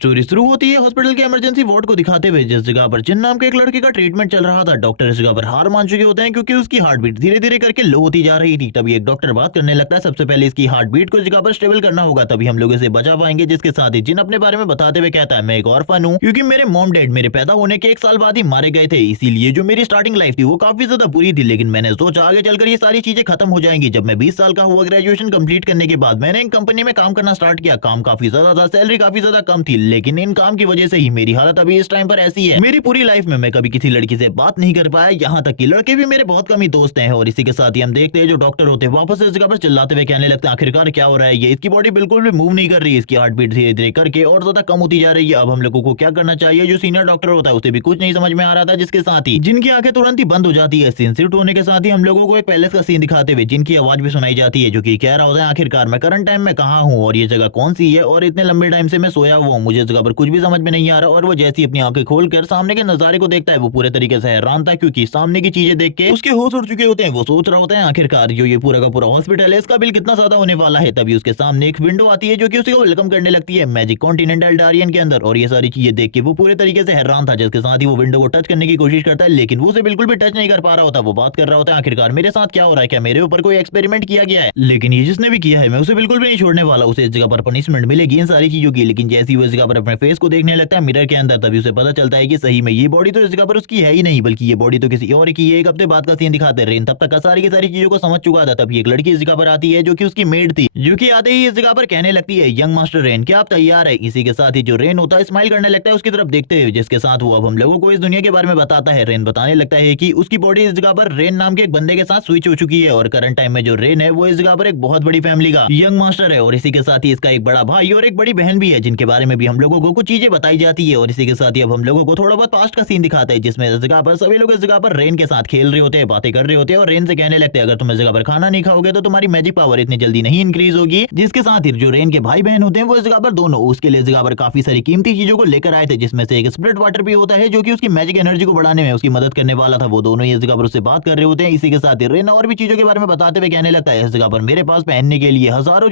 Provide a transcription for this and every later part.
Story शुरू होती है हॉस्पिटल के इमरजेंसी वार्ड को दिखाते हुए, जिस जगह पर जिन नाम के एक लड़के का ट्रीटमेंट चल रहा था। डॉक्टर इस जगह पर हार मान चुके होते हैं क्योंकि उसकी हार्ट बीट धीरे धीरे करके लो होती जा रही थी। तभी एक डॉक्टर बात करने लगता है, सबसे पहले इसकी हार्ट बीट को इस जगह पर स्टेबल करना होगा, तभी हम लोग इसे बचा पाएंगे। जिसके साथ ही जिन अपने बारे में बताते हुए कहता है, मैं एक ऑर्फन हूँ क्योंकि मेरे मॉम डैड मेरे पैदा होने के 1 साल बाद ही मारे गए थे, इसीलिए जो मेरी स्टार्टिंग लाइफ थी वो काफी ज्यादा बुरी थी। लेकिन मैंने सोचा आगे चलकर ये सारी चीजें खत्म हो जाएंगी। जब मैं 20 साल का हुआ, ग्रेजुएशन कंप्लीट करने के बाद मैंने एक कंपनी में काम करना स्टार्ट किया। काम काफी ज्यादा था, सैलरी काफी ज्यादा कम थी, लेकिन इन काम की वजह से ही मेरी हालत अभी इस टाइम पर ऐसी है। मेरी पूरी लाइफ में मैं कभी किसी लड़की से बात नहीं कर पाया, यहाँ तक कि लड़के भी मेरे बहुत कम ही दोस्त हैं। और इसी के साथ ही हम देखते हैं जो डॉक्टर होते हैं वापस इस जगह पर चिल्लाते हुए कहने लगते हैं, आखिरकार क्या हो रहा है, ये इसकी बॉडी बिल्कुल भी मूव नहीं कर रही है, इसकी हार्ट बीट धीरे धीरे करके और ज्यादा कम होती जा रही है। अब हम लोगों को क्या करना चाहिए? जो सीनियर डॉक्टर होता है उसे भी कुछ नहीं समझ में आ रहा था, जिसके साथ ही जिनकी आंखें तुरंत ही बंद हो जाती है। सीन शिफ्ट होने के साथ ही हम लोगों को एक पैलेस का सीन दिखाते हुए जिनकी आवाज भी सुनाई जाती है, जो कि कह रहा होता है, आखिरकार मैं करंट टाइम में कहाँ हूँ और ये जगह कौन सी है और इतने लंबे टाइम से मैं सोया हुआ हूँ, मुझे जगह पर कुछ भी समझ में नहीं आ रहा। और वो जैसी अपनी आंखें खोलकर सामने के नजारे को देखता है, वो पूरे तरीके से हैरान था क्योंकि सामने की चीजें देख के उसके होश उड़ चुके होते हैं। वो सोच रहा होता है, आखिरकार जो ये पूरा का पूरा हॉस्पिटल है इसका बिल कितना ज्यादा होने वाला है। तभी उसके सामने एक विंडो आती है जो कि उसे वेलकम करने लगती है मैजिक कॉन्टिनेंट एल्डारियन के अंदर। और ये सारी चीजें देख के वो पूरे तरीके से हैरान था, जिसके साथ ही वो विंडो को टच करने की कोशिश करता है, लेकिन वो उसे बिल्कुल भी टच नहीं कर पा रहा होता। वो बात कर रहा होता है, आखिरकार मेरे साथ क्या हो रहा है, क्या मेरे ऊपर कोई एक्सपेरिमेंट किया गया है? लेकिन ये जिसने भी किया है मैं उसे बिल्कुल भी नहीं छोड़ने वाला, उसे इस जगह पर पनिशमेंट मिलेगी इन सारी चीजों की। लेकिन जैसे ही वो इस जगह पर अपने फेस को देखने लगता है मिरर के अंदर, तभी उसे पता चलता है कि सही में ये बॉडी तो इस जगह पर उसकी है ही नहीं, बल्कि ये बॉडी तो किसी और की है। एक हफ्ते बाद का सीन दिखाते रहे, तब तक सारी की सारी चीजों को समझ चुका था। तभी एक लड़की इस जगह पर आती है जो कि उसकी मेड थी, जो कि आते ही इस जगह पर कहने लगती है, यंग मास्टर रेन क्या आप तैयार है? इसी के साथ ही जो रेन होता है स्माइल करने लगता है उसकी तरफ देखते हुए, जिसके साथ वो अब हम लोगों को इस दुनिया के बारे में बताता है। रेन बताने लगता है कि उसकी बॉडी इस जगह पर रेन नाम के एक बंदे के साथ स्विच हो चुकी है और करंट टाइम में जो रेन है वो इस जगह पर एक बहुत बड़ी फैमिली का यंग मास्टर है। और इसी के साथ ही इसका एक बड़ा भाई और एक बड़ी बहन भी है, जिनके बारे में भी हम लोगों को कुछ चीजें बताई जाती है। और इसी के साथ ही अब हम लोगों को थोड़ा बहुत पास्ट का सीन दिखाता है, जिसमें इस जगह पर सभी लोग इस जगह पर रेन के साथ खेल रहे होते हैं, बातें कर रहे होते हैं और रेन से कहने लगते हैं, अगर तुम इस जगह पर खाना नहीं खाओगे तो तुम्हारी मैजिक पावर इतनी जल्दी नहीं इंक्रीज होगी। जिसके साथ ही जो रेन के भाई बहन होते हैं वो इस जगह पर दोनों उसके लिए इस जगह पर काफी सारी कीमती चीजों को लेकर आए थे, जिसमें से एक स्प्लिट वाटर भी होता है जो कि उसकी मैजिक एनर्जी को बढ़ाने में उसकी मदद करने वाला था। वो दोनों ही इस जगह पर उससे बात कर रहे होते हैं। इसी के साथ ही रेन और भी चीजों के बारे में बताते हुए कहने लगता है, इस जगह पर मेरे पास पहनने के लिए हजारों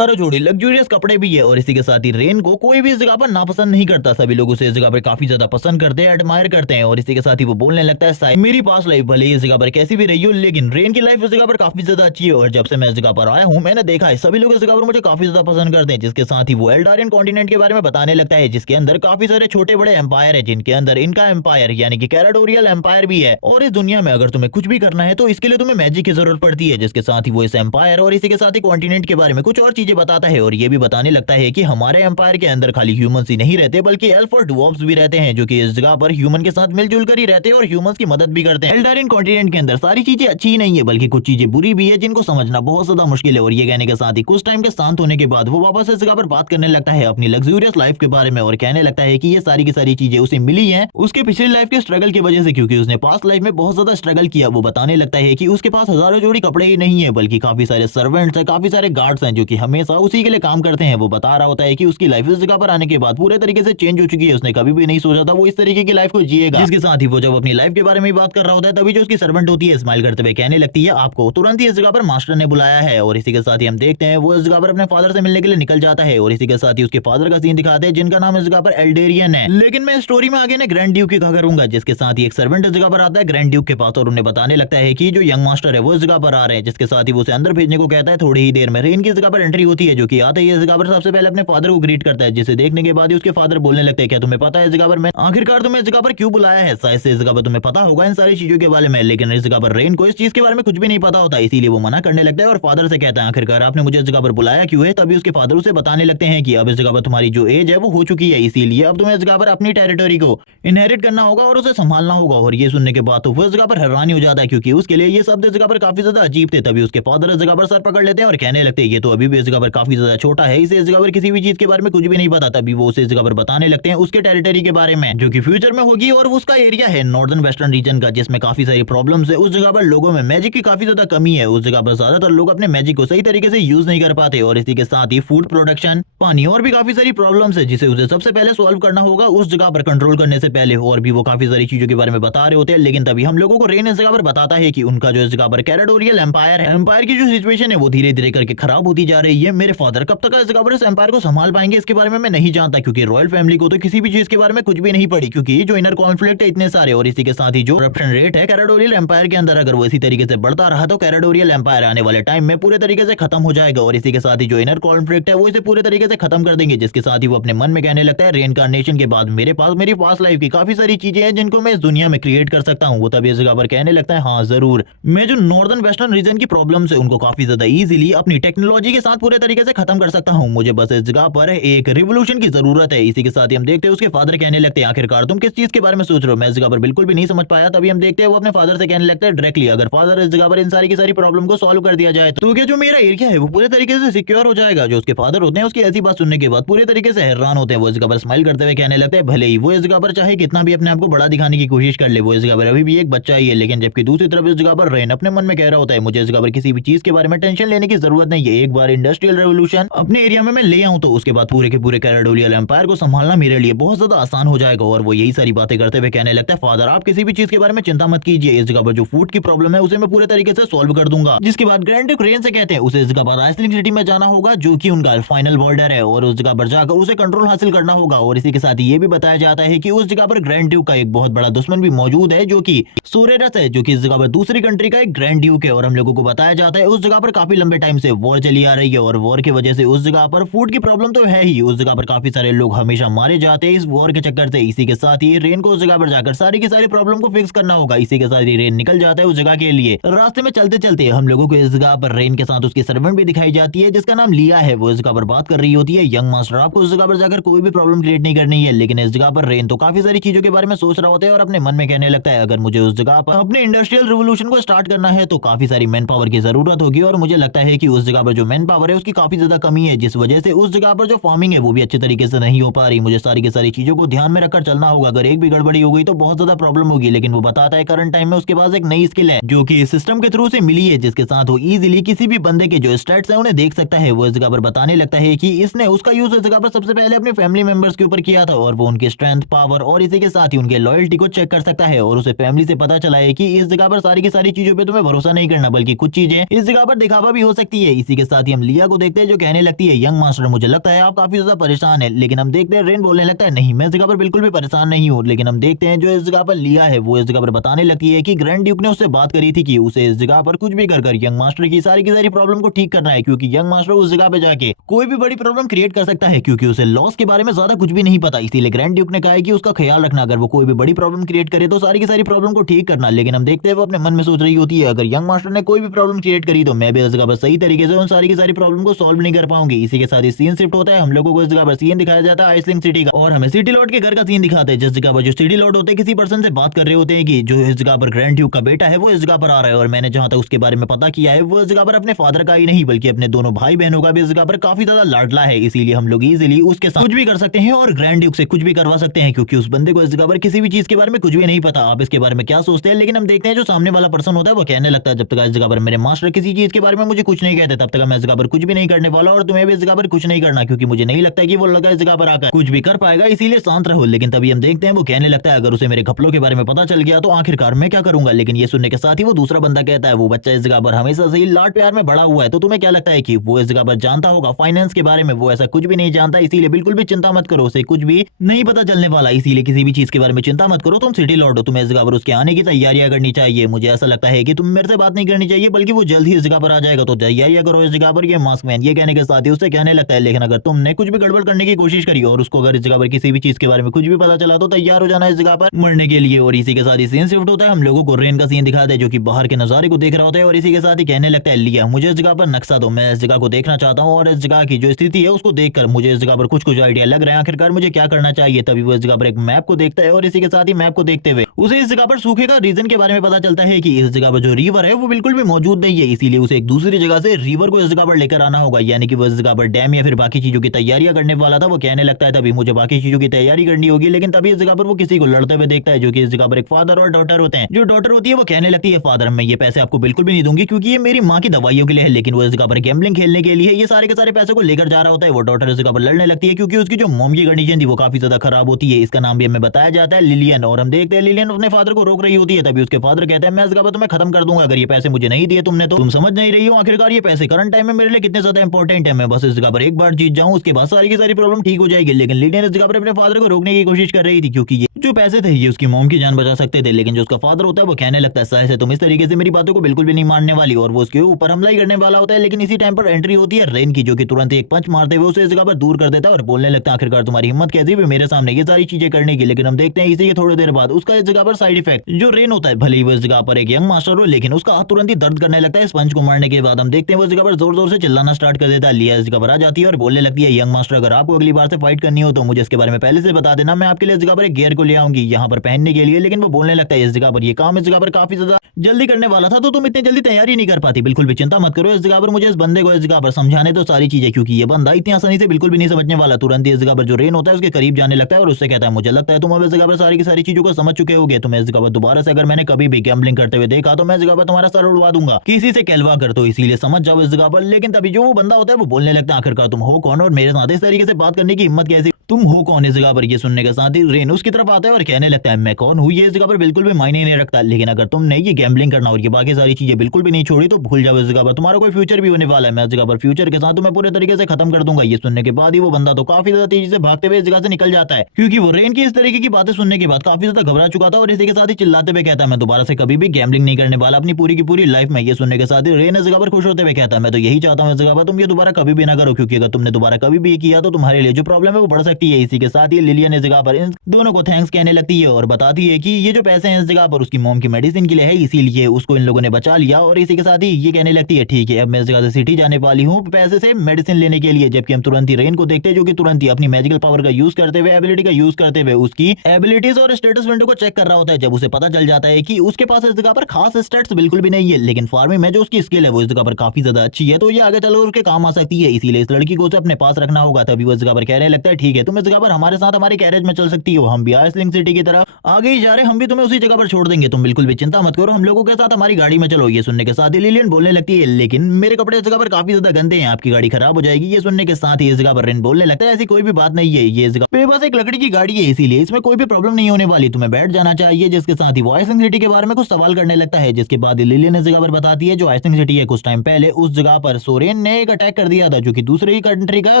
जोड़ी लग्जूरियस कपड़े भी है। और इसी के साथ ही रेन को कोई भी इस जगह पर नापसंद नहीं करता, सभी लोग उसे इस जगह पर काफी ज्यादा पसंद करते हैं, एडमायर करते हैं। और इसी के साथ ही वो बोलने लगता है, साई मेरी पास लाइफ भले इस जगह पर कैसी भी रही हो, लेकिन रेन की लाइफ इस जगह पर काफी ज्यादा अच्छी है। और जब से मैं इस जगह पर आया हूँ मैंने देखा है सभी लोग इस जगह पर मुझे काफी ज्यादा पसंद करते हैं। जिसके साथ ही वो एल्डारियन कॉन्टिनेंट के बारे में बताने लगता है, जिसके अंदर काफी सारे छोटे बड़े एम्पायर है, जिनके अंदर इनका एम्पायर यानी कि कैराडोरियल एम्पायर भी है। और इस दुनिया में अगर तुम्हें कुछ भी करना है तो इसके लिए तुम्हें मैजिक की जरूरत पड़ती है। जिसके साथ ही वो इस एम्पायर और इसी के साथ ही कॉन्टिनेंट के बारे में कुछ और चीजें बताता है और ये भी बताने लगता है कि हमारे एम्पायर के अंदर खाली ह्यूमंस ही नहीं रहते, बल्कि एल्फ और ड्वार्फ्स भी रहते हैं, जो कि इस जगह पर ह्यूमन के साथ मिलजुल कर ही रहते हैं और ह्यूमंस की मदद भी करते हैं। एल्डारियन कॉन्टिनेंट के अंदर सारी चीजें अच्छी ही नहीं है, बल्कि कुछ चीजें बुरी भी है जिनको समझना बहुत ज्यादा मुश्किल है। और ये कहने के साथ ही कुछ टाइम के शांत होने के बाद वो वापस इस जगह पर बात करने लगता है अपनी लग्जूरियस लाइफ के बारे में और कहने लगता है कि ये सारी की सारी चीजें उसे मिली हैं उसके पिछली लाइफ के स्ट्रगल की वजह से, क्योंकि उसने पास्ट लाइफ में बहुत ज्यादा स्ट्रगल किया। वो बताने लगता है कि उसके पास हजारों जोड़ी कपड़े ही नहीं है, बल्कि काफी सारे सर्वेंट्स हैं, काफी सारे गार्ड्स हैं जो कि हमेशा उसी के लिए काम करते हैं। वो बता रहा होता है कि उसकी लाइफ इस जगह पर आने के बाद पूरे तरीके से चेंज हो चुकी है, उसने कभी भी नहीं सोचा था वो इस तरीके की लाइफ को जिएगा। जिसके साथ ही वो जब अपनी लाइफ के बारे में बात कर रहा होता है, तभी जो उसकी सर्वेंट होती है स्माइल करते हुए कहने लगती है, आपको तुरंत ही इस जगह पर मास्टर ने बुलाया है। और इसी के साथ ही हम देखते हैं वो इस जगह पर अपने फादर से मिलने के लिए निकल जाता है। और इसी के साथ ही उसके फादर का सीन दिखाते हैं, जिनका नाम इस जगह पर एल्डेरियन है। लेकिन मैं स्टोरी में आगे ना ग्रैंड ड्यूक की कहा करूंगा। जिसके साथ ही एक सर्वेंट इस जगह पर आता है ग्रैंड ड्यूक के पास और उन्हें बताने लगता है कि जो यंग मास्टर है वो इस जगह पर आ रहे हैं। जिसके साथ ही वो उसे अंदर भेजने को कहता है। थोड़ी ही देर में रेन की जगह पर एंट्री होती है, जो कि आते ही इस जगह पर सबसे पहले अपने फादर को ग्रीट करता है, जिसे देखने के बाद ही उसके फादर बोलने लगते हैं, क्या तुम्हें पता है इस जगह पर मैं आखिरकार तुम्हें इस जगह पर क्यों बुलाया है? शायद से इस जगह पर तुम्हें पता होगा इन सारी चीजों के बारे में। लेकिन इस जगह पर रेन को इस चीज के बारे में कुछ भी नहीं पता होता, इसीलिए वो मना करने लगता है और फादर से कहता है, आखिरकार आपने मुझे इस जगह पर बुलाया क्यों है? तभी उसके फादर उसे बताने लगते हैं कि अब इस जगह पर तुम्हारी जो एज है वो हो चुकी है, इसीलिए अब तुम्हें इस जगह पर अपनी टेरिटरी को इनहेरिट करना होगा और उसे संभालना होगा। और ये सुनने के बाद तो वो इस जगह पर हैरानी हो जाता है, क्योंकि उसके लिए ये शब्द इस जगह पर काफी ज्यादा अजीब थे। तभी उसके फादर इस जगह पर सर पकड़ लेते हैं और कहने लगते हैं, ये तो अभी भी इस जगह पर काफी ज्यादा छोटा है, इसे इस जगह पर किसी भी चीज के बारे में कुछ भी नहीं पता। तभी वो उसे इस जगह पर बताने लगते हैं उसके टेरिटरी के बारे में, जो कि फ्यूचर में होगी और उसका एरिया है नॉर्दर्न वेस्टर्न रीजन का, जिसमें काफी सारी प्रॉब्लम्स है। उस जगह पर लोगों में मैजिक की काफी ज्यादा कमी है, उस जगह पर ज्यादातर लोग अपने मैजिक को सही तरीके से यूज नहीं कर पाते। और इसी के साथ ही फूड प्रोडक्शन, पानी और भी काफी सारी प्रॉब्लम्स है, जिसे उसे सबसे पहले सॉल्व करना होगा उस जगह पर कंट्रोल करने से पहले। और भी वो काफी सारी चीजों के बारे में बता रहे होते हैं। लेकिन तभी हम लोगों को रेन इस जगह पर बताता है कि उनका जो इस जगह पर कैराडोरियल एम्पायर है, एम्पायर की जो सिचुएशन है वो धीरे धीरे करके खराब होती जा रही है। मेरे फादर कब तक इस जगह पर इस एम्पायर को संभाल पाएंगे इसके बारे में मैं नहीं नहीं जानता, क्योंकि रॉयल फैमिली को तो किसी भी चीज के बारे में कुछ भी नहीं पड़ी, क्योंकि जो इनर कॉन्फ्लिक्ट है इतने सारे, और इसी के साथ ही जो करप्शन रेट है कैराडोरियल एम्पायर के अंदर, अगर वो इसी तरीके से बढ़ता रहा तो कैराडोरियल एम्पायर आने वाले टाइम में पूरे तरीके से खत्म हो जाएगा। और इसी के साथ ही जो इनर कॉन्फ्लिक्ट है वो इसे पूरे तरीके से खत्म कर देंगे, जिसके साथ ही वो अपने मन में कहने लगता है रेइनकार्नेशन के बाद मेरी पास्ट लाइफ की काफी सारी चीजें हैं जिनको मैं इस दुनिया में क्रिएट कर सकता हूँ। वो तभी इस जगह पर कहने लगता है हाँ जरूर, मैं जो नॉर्दर्न वेस्टर्न रीजन की प्रॉब्लम्स है उनको काफी ज्यादा इजीली अपनी टेक्नोलॉजी के साथ पूरे तरीके से खत्म कर सकता हूँ। मुझे बस इस जगह पर एक रिवोल्यूशन की जरूरत है। इसी के साथ ही हम देखते हैं उसके फादर कहने लगते हैं आखिरकार तुम किस चीज के बारे में सोच रहे हो, मैं इस जगह पर बिल्कुल भी नहीं समझ पाया। तभी हम देखते हैं वो अपने फादर से कहने लगता है डायरेक्टली अगर फादर इस जगह पर इन सारी की सारी प्रॉब्लम को सॉल्व कर दिया जाए तो क्या जो मेरा एरिया है वो पूरे तरीके से सिक्योर हो जाएगा। जो उसके फादर होते हैं उसकी ऐसी बात सुनने के बाद पूरे तरीके से हैरान होते हैं। वो इस जगह पर स्माइल करते हुए कहने लगते हैं भले ही वो इस जगह पर चाहे कितना भी अपने आप को बड़ा दिखाने की कोशिश कर ले, वो इस जगह पर अभी भी एक बच्चा ही है। लेकिन जबकि दूसरी तरफ इस जगह पर रेन अपने मन में कह रहा होता है मुझे इस जगह पर किसी भी चीज के बारे में टेंशन लेने की जरूरत नहीं है, एक बार इंडस्ट्रियल रेवोल्यूशन अपने एरिया में मैं ले आऊं तो उसके बाद पूरे के पूरे कैराडोरियल एम्पायर को संभालना मेरे लिए बहुत ज्यादा आसान हो जाएगा। और वो यही सारी बातें करते हुए कहने लगता है फादर आप किसी भी चीज के बारे में चिंता मत कीजिए, इस जगह पर जो फूड की प्रॉब्लम है उसे मैं पूरे तरीके से सॉल्व कर दूंगा। जिसके बाद ग्रैंड ड्यूक रेन से कहते हैं उसे इस जगह पर आइसलिंग सिटी में जाना होगा जो कि उनका फाइनल बॉर्डर है, और उस जगह पर जाकर उसे कंट्रोल हासिल करना होगा। और इसी के साथ ये भी बताया जाता है कि उस जगह पर ग्रैंड ड्यूक का एक बहुत बड़ा दुश्मन भी मौजूद है जो कि सोरेरस है, जो कि इस जगह पर दूसरी कंट्री का एक ग्रैंड ड्यूक है। और हम लोगों को बताया जाता है उस जगह पर काफी लंबे टाइम से वॉर चली आ रही है, और वॉर की वजह से उस जगह पर फूड की प्रॉब्लम तो है ही, उस जगह पर काफी सारे लोग हमेशा मारे जाते हैं इस वॉर के चक्कर से। इसी के साथ ही रेन को उस जगह पर जाकर सारी की सारी प्रॉब्लम को फिक्स करना होगा। इसी के साथ ही रेन निकल जाता है उस जगह के लिए। रास्ते में चलते चलते हम लोगों को इस जगह पर रेन के साथ उसकी सर्वेंट भी दिखाई जाती है जिसका नाम लिया है। वो इस जगह पर बात कर रही होती है यंग मास्टर आपको उस जगह पर जाकर कोई भी प्रॉब्लम क्रिएट नहीं करनी है। लेकिन इस जगह पर रेन तो काफी सारी चीजों के बारे में सोच रहा होता है और अपने मन में कहने लगता है अगर मुझे उस जगह पर अपने इंडस्ट्रियल रिवोल्यूशन को स्टार्ट करना है तो काफी सारी मैन पावर की जरूरत होगी, और मुझे लगता है कि उस जगह पर जो मैन पावर है उसकी काफी ज्यादा कमी है, जिस वजह से उस जगह पर जो फार्मिंग है वो भी अच्छे तरीके से नहीं हो पा रही। मुझे सारी की सारी चीजों को ध्यान में रखकर चलना होगा, अगर एक भी गड़बड़ी हो गई तो बहुत ज्यादा प्रॉब्लम होगी। लेकिन वो बताता है करंट टाइम में उसके पास एक नई स्किल है जो कि इस सिस्टम के थ्रू से मिली है, जिसके साथ वो इजीली किसी भी बंदे के जो स्टैट्स है उन्हें देख सकता है। वो इस जगह पर बताने लगता है कि इसने उसका यूज इस जगह पर सबसे पहले अपने फैमिली मेंबर्स के ऊपर किया था, और वो उनके स्ट्रेंथ पावर और इसी के साथ ही उनके लॉयल्टी को चेक कर सकता है। और उसे फैमिली से पता चला है कि इस जगह पर सारी की सारी चीजों पे तुम्हें भरोसा नहीं करना, बल्कि कुछ चीजें इस जगह पर दिखावा भी हो सकती है। इसी के साथ ही हम लिया को देखते हैं जो कहने लगती है यंग मास्टर मुझे लगता है आप काफी ज्यादा परेशान है। लेकिन हम देखते हैं रेन बोलने लगता है नहीं मैं इस जगह पर बिल्कुल भी परेशान नहीं हूँ। लेकिन हम देखते हैं जो इस जगह पर लिया है वो इस जगह पर बताने लगती है कि ग्रैंड ड्यूक ने उससे बात करी थी कि उसे इस जगह पर कुछ भी कर यंग मास्टर की सारी प्रॉब्लम को ठीक करना है, क्योंकि यंग मास्टर उस जगह पे जाके कोई भी बड़ी प्रॉब्लम क्रिएट कर सकता है, क्योंकि उसे लॉस के बारे में ज्यादा कुछ भी नहीं पता। इसीलिए ग्रैंड ड्यूक ने कहा है कि उसका ख्याल रखना, अगर वो कोई भी बड़ी प्रॉब्लम क्रिएट करे तो सारी की सारी प्रॉब्लम को ठीक करना। लेकिन हम देखते हैं वो अपने मन में सोच रही होती है अगर यंग मास्टर ने कोई भी प्रॉब्लम क्रिएट करी तो मैं भी इस जगह पर सही तरीके से उन सारी की सारी प्रॉब्लम को सॉल्व नहीं कर पाऊंगी। इसी के साथ ही सीन शिफ्ट होता है, हम लोगों को इस जगह पर सीन दिखाया जाता है आइसलिंग सिटी का, और हमें सिटी लॉर्ड के घर का सीन दिखाते हैं जिस जगह पर जो सिटी लॉर्ड होते हैं किसी पर्सन से बात कर रहे होते हैं कि जो इस जगह पर ग्रैंड ड्यूक का बेटा है वो इस जगह पर आ रहा है। और मैंने जहां तक उसके बारे में पता किया है वो इस जगह पर अपने फादर का ही नहीं बल्कि अपने दोनों भाई बहनों का भी इस जगह पर काफी ज्यादा लाडला है। इसीलिए हम लोग इजीली उसके साथ कुछ भी कर सकते हैं और ग्रैंड ड्यूक से कुछ भी करवा सकते हैं, क्योंकि उस बंदे को इस जगह पर किसी भी चीज के बारे में कुछ भी नहीं पता। आप इसके बारे में क्या सोचते हैं? लेकिन हम देखते हैं जो सामने वाला पर्सन होता है वो कहने लगता है जब तक इस जगह पर मेरे मास्टर किसी चीज के बारे में मुझे कुछ नहीं कहते तब तक मैं इस जगह पर कुछ भी नहीं करने वाला, और तुम्हें भी इस जगह पर कुछ नहीं करना, क्योंकि मुझे नहीं लगता कि वो लड़का इस जगह पर आकर कुछ भी कर पाएगा, इसीलिए शांत रहो। लेकिन तभी हम देखते हैं वो कहने लगता है अगर उसे मेरे घपलों के बारे में पता चल गया तो आखिरकार मैं क्या करूंगा। लेकिन ये सुनने के साथ ही वो दूसरा बंदा कहता है वो बच्चा इस जगह पर हमेशा से ही लाड प्यार में बड़ा हुआ है, तो तुम्हें क्या लगता है कि वो इस जगह पर जानता होगा फाइनेंस के बारे में? वो ऐसा कुछ भी नहीं जानता, इसीलिए बिल्कुल भी चिंता मत करो, उसे कुछ भी नहीं पता चलने वाला। इसीलिए किसी भी चीज के बारे में चिंता मत करो, तुम सिटी लॉर्ड हो, तुम्हें इस जगह पर उसके आने की तैयारियां करनी चाहिए। मुझे ऐसा लगता है कि तुम मेरे से बात नहीं करनी चाहिए बल्कि वो जल्द ही इस जगह पर आ जाएगा, तो तैयारियां करो इस जगह पर। ये मास्क मैन ये कहने के साथ ही उससे कहने लगता है लेकिन अगर तुमने कुछ भी गड़बड़ करने की कोशिश करी और उसको अगर इस जगह पर किसी भी चीज के बारे में कुछ भी पता चला तो तैयार हो जाना इस जगह पर मरने के लिए। और इसी के साथ ही सीन शिफ्ट होता है, हम लोगों को रेन का सीन दिखाते हैं जो कि बाहर के नजारे को देख रहा होता है, और इसी के साथ ही कहने लगता है लिया मुझे इस जगह पर नक्शा दो, मैं इस जगह को देखना चाहता हूँ, और इस जगह की जो स्थिति है उसको देखकर मुझे इस जगह पर कुछ कुछ आइडिया लग रहा है आखिरकार मुझे क्या करना चाहिए। तभी वो इस जगह पर एक मैप को देखता है, और इसी के साथ ही मैप को देखते हुए उसे इस जगह पर सूखे का रीजन के बारे में पता चलता है कि इस जगह पर जो रिवर है वो बिल्कुल भी मौजूद नहीं है, इसीलिए उसे एक दूसरी जगह से रिवर को इस जगह पर लेकर आना होगा, यानी कि वो इस जगह पर डैम या फिर बाकी चीजों की तैयारियां करने वाला था। वो कहने लगता है तभी मुझे बाकी चीजों की तैयारी करनी होगी, लेकिन तभी इस जगह पर वो किसी को लड़ते हुए देखता है जो कि इस जगह पर एक फादर और डॉटर होते हैं। जो डॉटर होती है वो कहने लगती है फादर मैं ये पैसे आपको बिल्कुल भी नहीं दूंगी क्योंकि ये मेरी माँ की दवाइयों के लिए है, लेकिन वो इस जगह पर गैम्बलिंग खेलने के लिए ये सारे के सारे पैसे को लेकर जा रहा होता है। वो डॉटर इस जगह पर लड़ने लगती है क्योंकि उसकी जो मॉम की कंडीशन थी वो काफी ज्यादा खराब होती है। इसका नाम भी हमें बताया जाता है लिलियन, और हम देखते हैं लिलियन रेन अपने फादर को रोक रही होती है तभी उसके फादर कहते हैं मैं इस जगह पर तुम्हें खत्म कर दूंगा अगर ये पैसे मुझे नहीं दिए तुमने तो। तुम समझ नहीं रही हो आखिरकार ये पैसे करंट टाइम में मेरे लिए कितने ज्यादा इंपॉर्टेंट है। मैं बस इस जगह पर एक बार जीत जाऊं उसके बाद सारी की सारी प्रॉब्लम ठीक हो जाएगी। लेकिन लिलियन इस जगह पर अपने फादर को रोकने की कोशिश कर रही थी क्योंकि ये जो पैसे थे ये उसकी मॉम की जान बचा सकते थे। लेकिन जो उसका फादर होता है वो कहने लगता है साहिल से तुम इस तरीके से मेरी बातों को बिल्कुल भी नहीं मानने वाली और वो उसके ऊपर हमला ही करने वाला होता है। लेकिन इसी टाइम पर एंट्री होती है रेन की जो कि तुरंत एक पंच मारते हुए उसे इस जगह पर दूर कर देता है और बोलने लगता है आखिरकार तुम्हारी हिम्मत कैसी हुई मेरे सामने ये सारी चीजें करने की। लेकिन हम देखते हैं इसी के थोड़ी देर बाद उसका इस जगह पर साइड इफेक्ट जो रेन होता है भले ही वो इस जगह पर एक यंग मास्टर हो लेकिन उसका हाथ तुरंत ही दर्द करने लगता है इस पंच को मारने के बाद। हम देखते हैं वो इस जगह पर जोर जोर से चिल्लाना स्टार्ट कर देता है। लिया इस जगह पर आ जाती है और बोलने लगती है यंग मास्टर अगर आपको अगली बार से फाइट करनी हो तो मुझे इसके बारे में पहले से बता देना, मैं आपके लिए इस जगह पर एक गियर को ले आऊंगी यहाँ पर पहनने के लिए। लेकिन वो बोलने लगता है इस जगह पर ये काम इस जगह पर काफी ज्यादा जल्दी करने वाला था तो तुम इतनी जल्दी तैयारी नहीं कर पाती। बिल्कुल भी चिंता मत करो, इस जगह पर मुझे इस बंदे को इस जगह पर समझाने तो सारी चीजें क्योंकि ये बंदा इतनी आसानी से बिल्कुल भी नहीं समझने वाला। तुरंत इस जगह पर जो रेन होता है उसके करीब जाने लगता है और उससे कहता है मुझे लगता है तुम अब इस जगह पर सारी की सारी चीजों को समझ चुके होगे। तुम्हें इस जगह पर दोबारा से अगर मैंने कभी भी गैम्बलिंग करते हुए देखा तो मैं इस जगह पर तुम्हारा सर उड़वा दूंगा, किसी से कहलवा कर तो इसीलिए समझ जाओ इस जगह पर। लेकिन तभी जो वो बंदा होता है वो बोलने लगता है आखिरकार तुम हो कौन और मेरे साथ इस तरीके से बात करने की हिम्मत कैसी, तुम हो कौन इस जगह पर। ये सुनने के साथ ही रेन उसकी तरफ आता है और कहने लगता है मैं कौन हूँ ये इस जगह पर बिल्कुल भी मायने नहीं रखता। लेकिन अगर तुमने ये गैम्बलिंग करना और ये बाकी सारी चीजें बिल्कुल भी नहीं छोड़ी तो भूल जाओ इस जगह पर तुम्हारा कोई फ्यूचर भी होने वाला है। मैं इस जगह पर फ्यूचर के साथ तुम्हें पूरे तरीके से खत्म कर दूंगा। ये सुनने के बाद ही वो बंदा तो काफी ज्यादा तेजी से भागते हुए इस जगह से निकल जाता है क्योंकि वो रेन की इस तरीके की बातें सुनने के बाद काफी ज्यादा घबरा चुका था और इसी के साथ ही चिल्लाते हुए कहता है मैं दोबारा से कभी भी गैम्बलिंग नहीं करने वाला अपनी पूरी की पूरी लाइफ में। ये सुनने के साथ ही रेन इस जगह पर खुश होते हुए कहता है मैं तो यही चाहता हूँ इस जगह पर तुम ये दोबारा कभी भी ना करो क्योंकि अगर तुमने दोबारा कभी भी किया तो तुम्हारे लिए जो प्रॉब्लम है वो बढ़ सकती है। इसी के साथ ही लिलियन इस जगह पर इन दोनों को थैंक्स कहने लगती है और बताती है कि ये जो पैसे हैं इस जगह पर उसकी मॉम की मेडिसिन के लिए है इसीलिए उसको इन लोगों ने बचा लिया। और इसी के साथ ही ये कहने लगती है ठीक है अब मैं इस जगह से सिटी जाने वाली हूँ पैसे से मेडिसिन लेने के लिए। जबकि हम तुरंत ही रेन को देखते हैं जो कि तुरंत ही अपनी मैजिकल पावर का यूज करते हुए एबिलिटी का यूज करते हुए उसकी एबिलिटीज और स्टेटस विंडो को चेक कर रहा होता है। जब उसे पता चल जाता है कि उसके पास इस जगह पर खास स्टेट्स बिल्कुल भी नहीं है लेकिन फार्मिंग में जो उसकी स्किल है वो इस जगह पर काफी ज्यादा अच्छी है तो ये आगे चलकर उसके काम आ सकती है। इसीलिए इस लड़की को उसे अपने पास रखना होगा। तभी वो इस जगह पर कहने लगता है ठीक है तुम इस जगह पर हमारे साथ हमारे गैरेज में चल सकती हो, हम भी आइसलिंग सिटी की तरफ आगे ही जा रहे, हम भी तुम्हें उसी जगह पर छोड़ देंगे, तुम बिल्कुल भी चिंता मत करो, हम लोगों के साथ हमारी गाड़ी में चलो। ये सुनने के साथ ही लिलियन बोलने लगती है लेकिन मेरे कपड़े इस जगह पर काफी ज्यादा गंदे हैं, आपकी गाड़ी खराब हो जाएगी। ये सुनने के साथ ही इस जगह पर रेन बोलने लगता है ऐसी कोई भी बात नहीं है, ये इस जगह पे बस एक लकड़ी की गाड़ी है इसीलिए इसमें कोई भी प्रॉब्लम नहीं होने वाली, तुम्हें बैठ जाना चाहिए। जिसके साथ ही वो आइसलिंग सिटी के बारे में कुछ सवाल करने लगता है जिसके बाद लिलियन इस जगह पर बताती है जो आइसलिंग सिटी है कुछ टाइम पहले उस जगह पर सोरेन ने एक अटैक कर दिया था जो कि दूसरे ही कंट्री का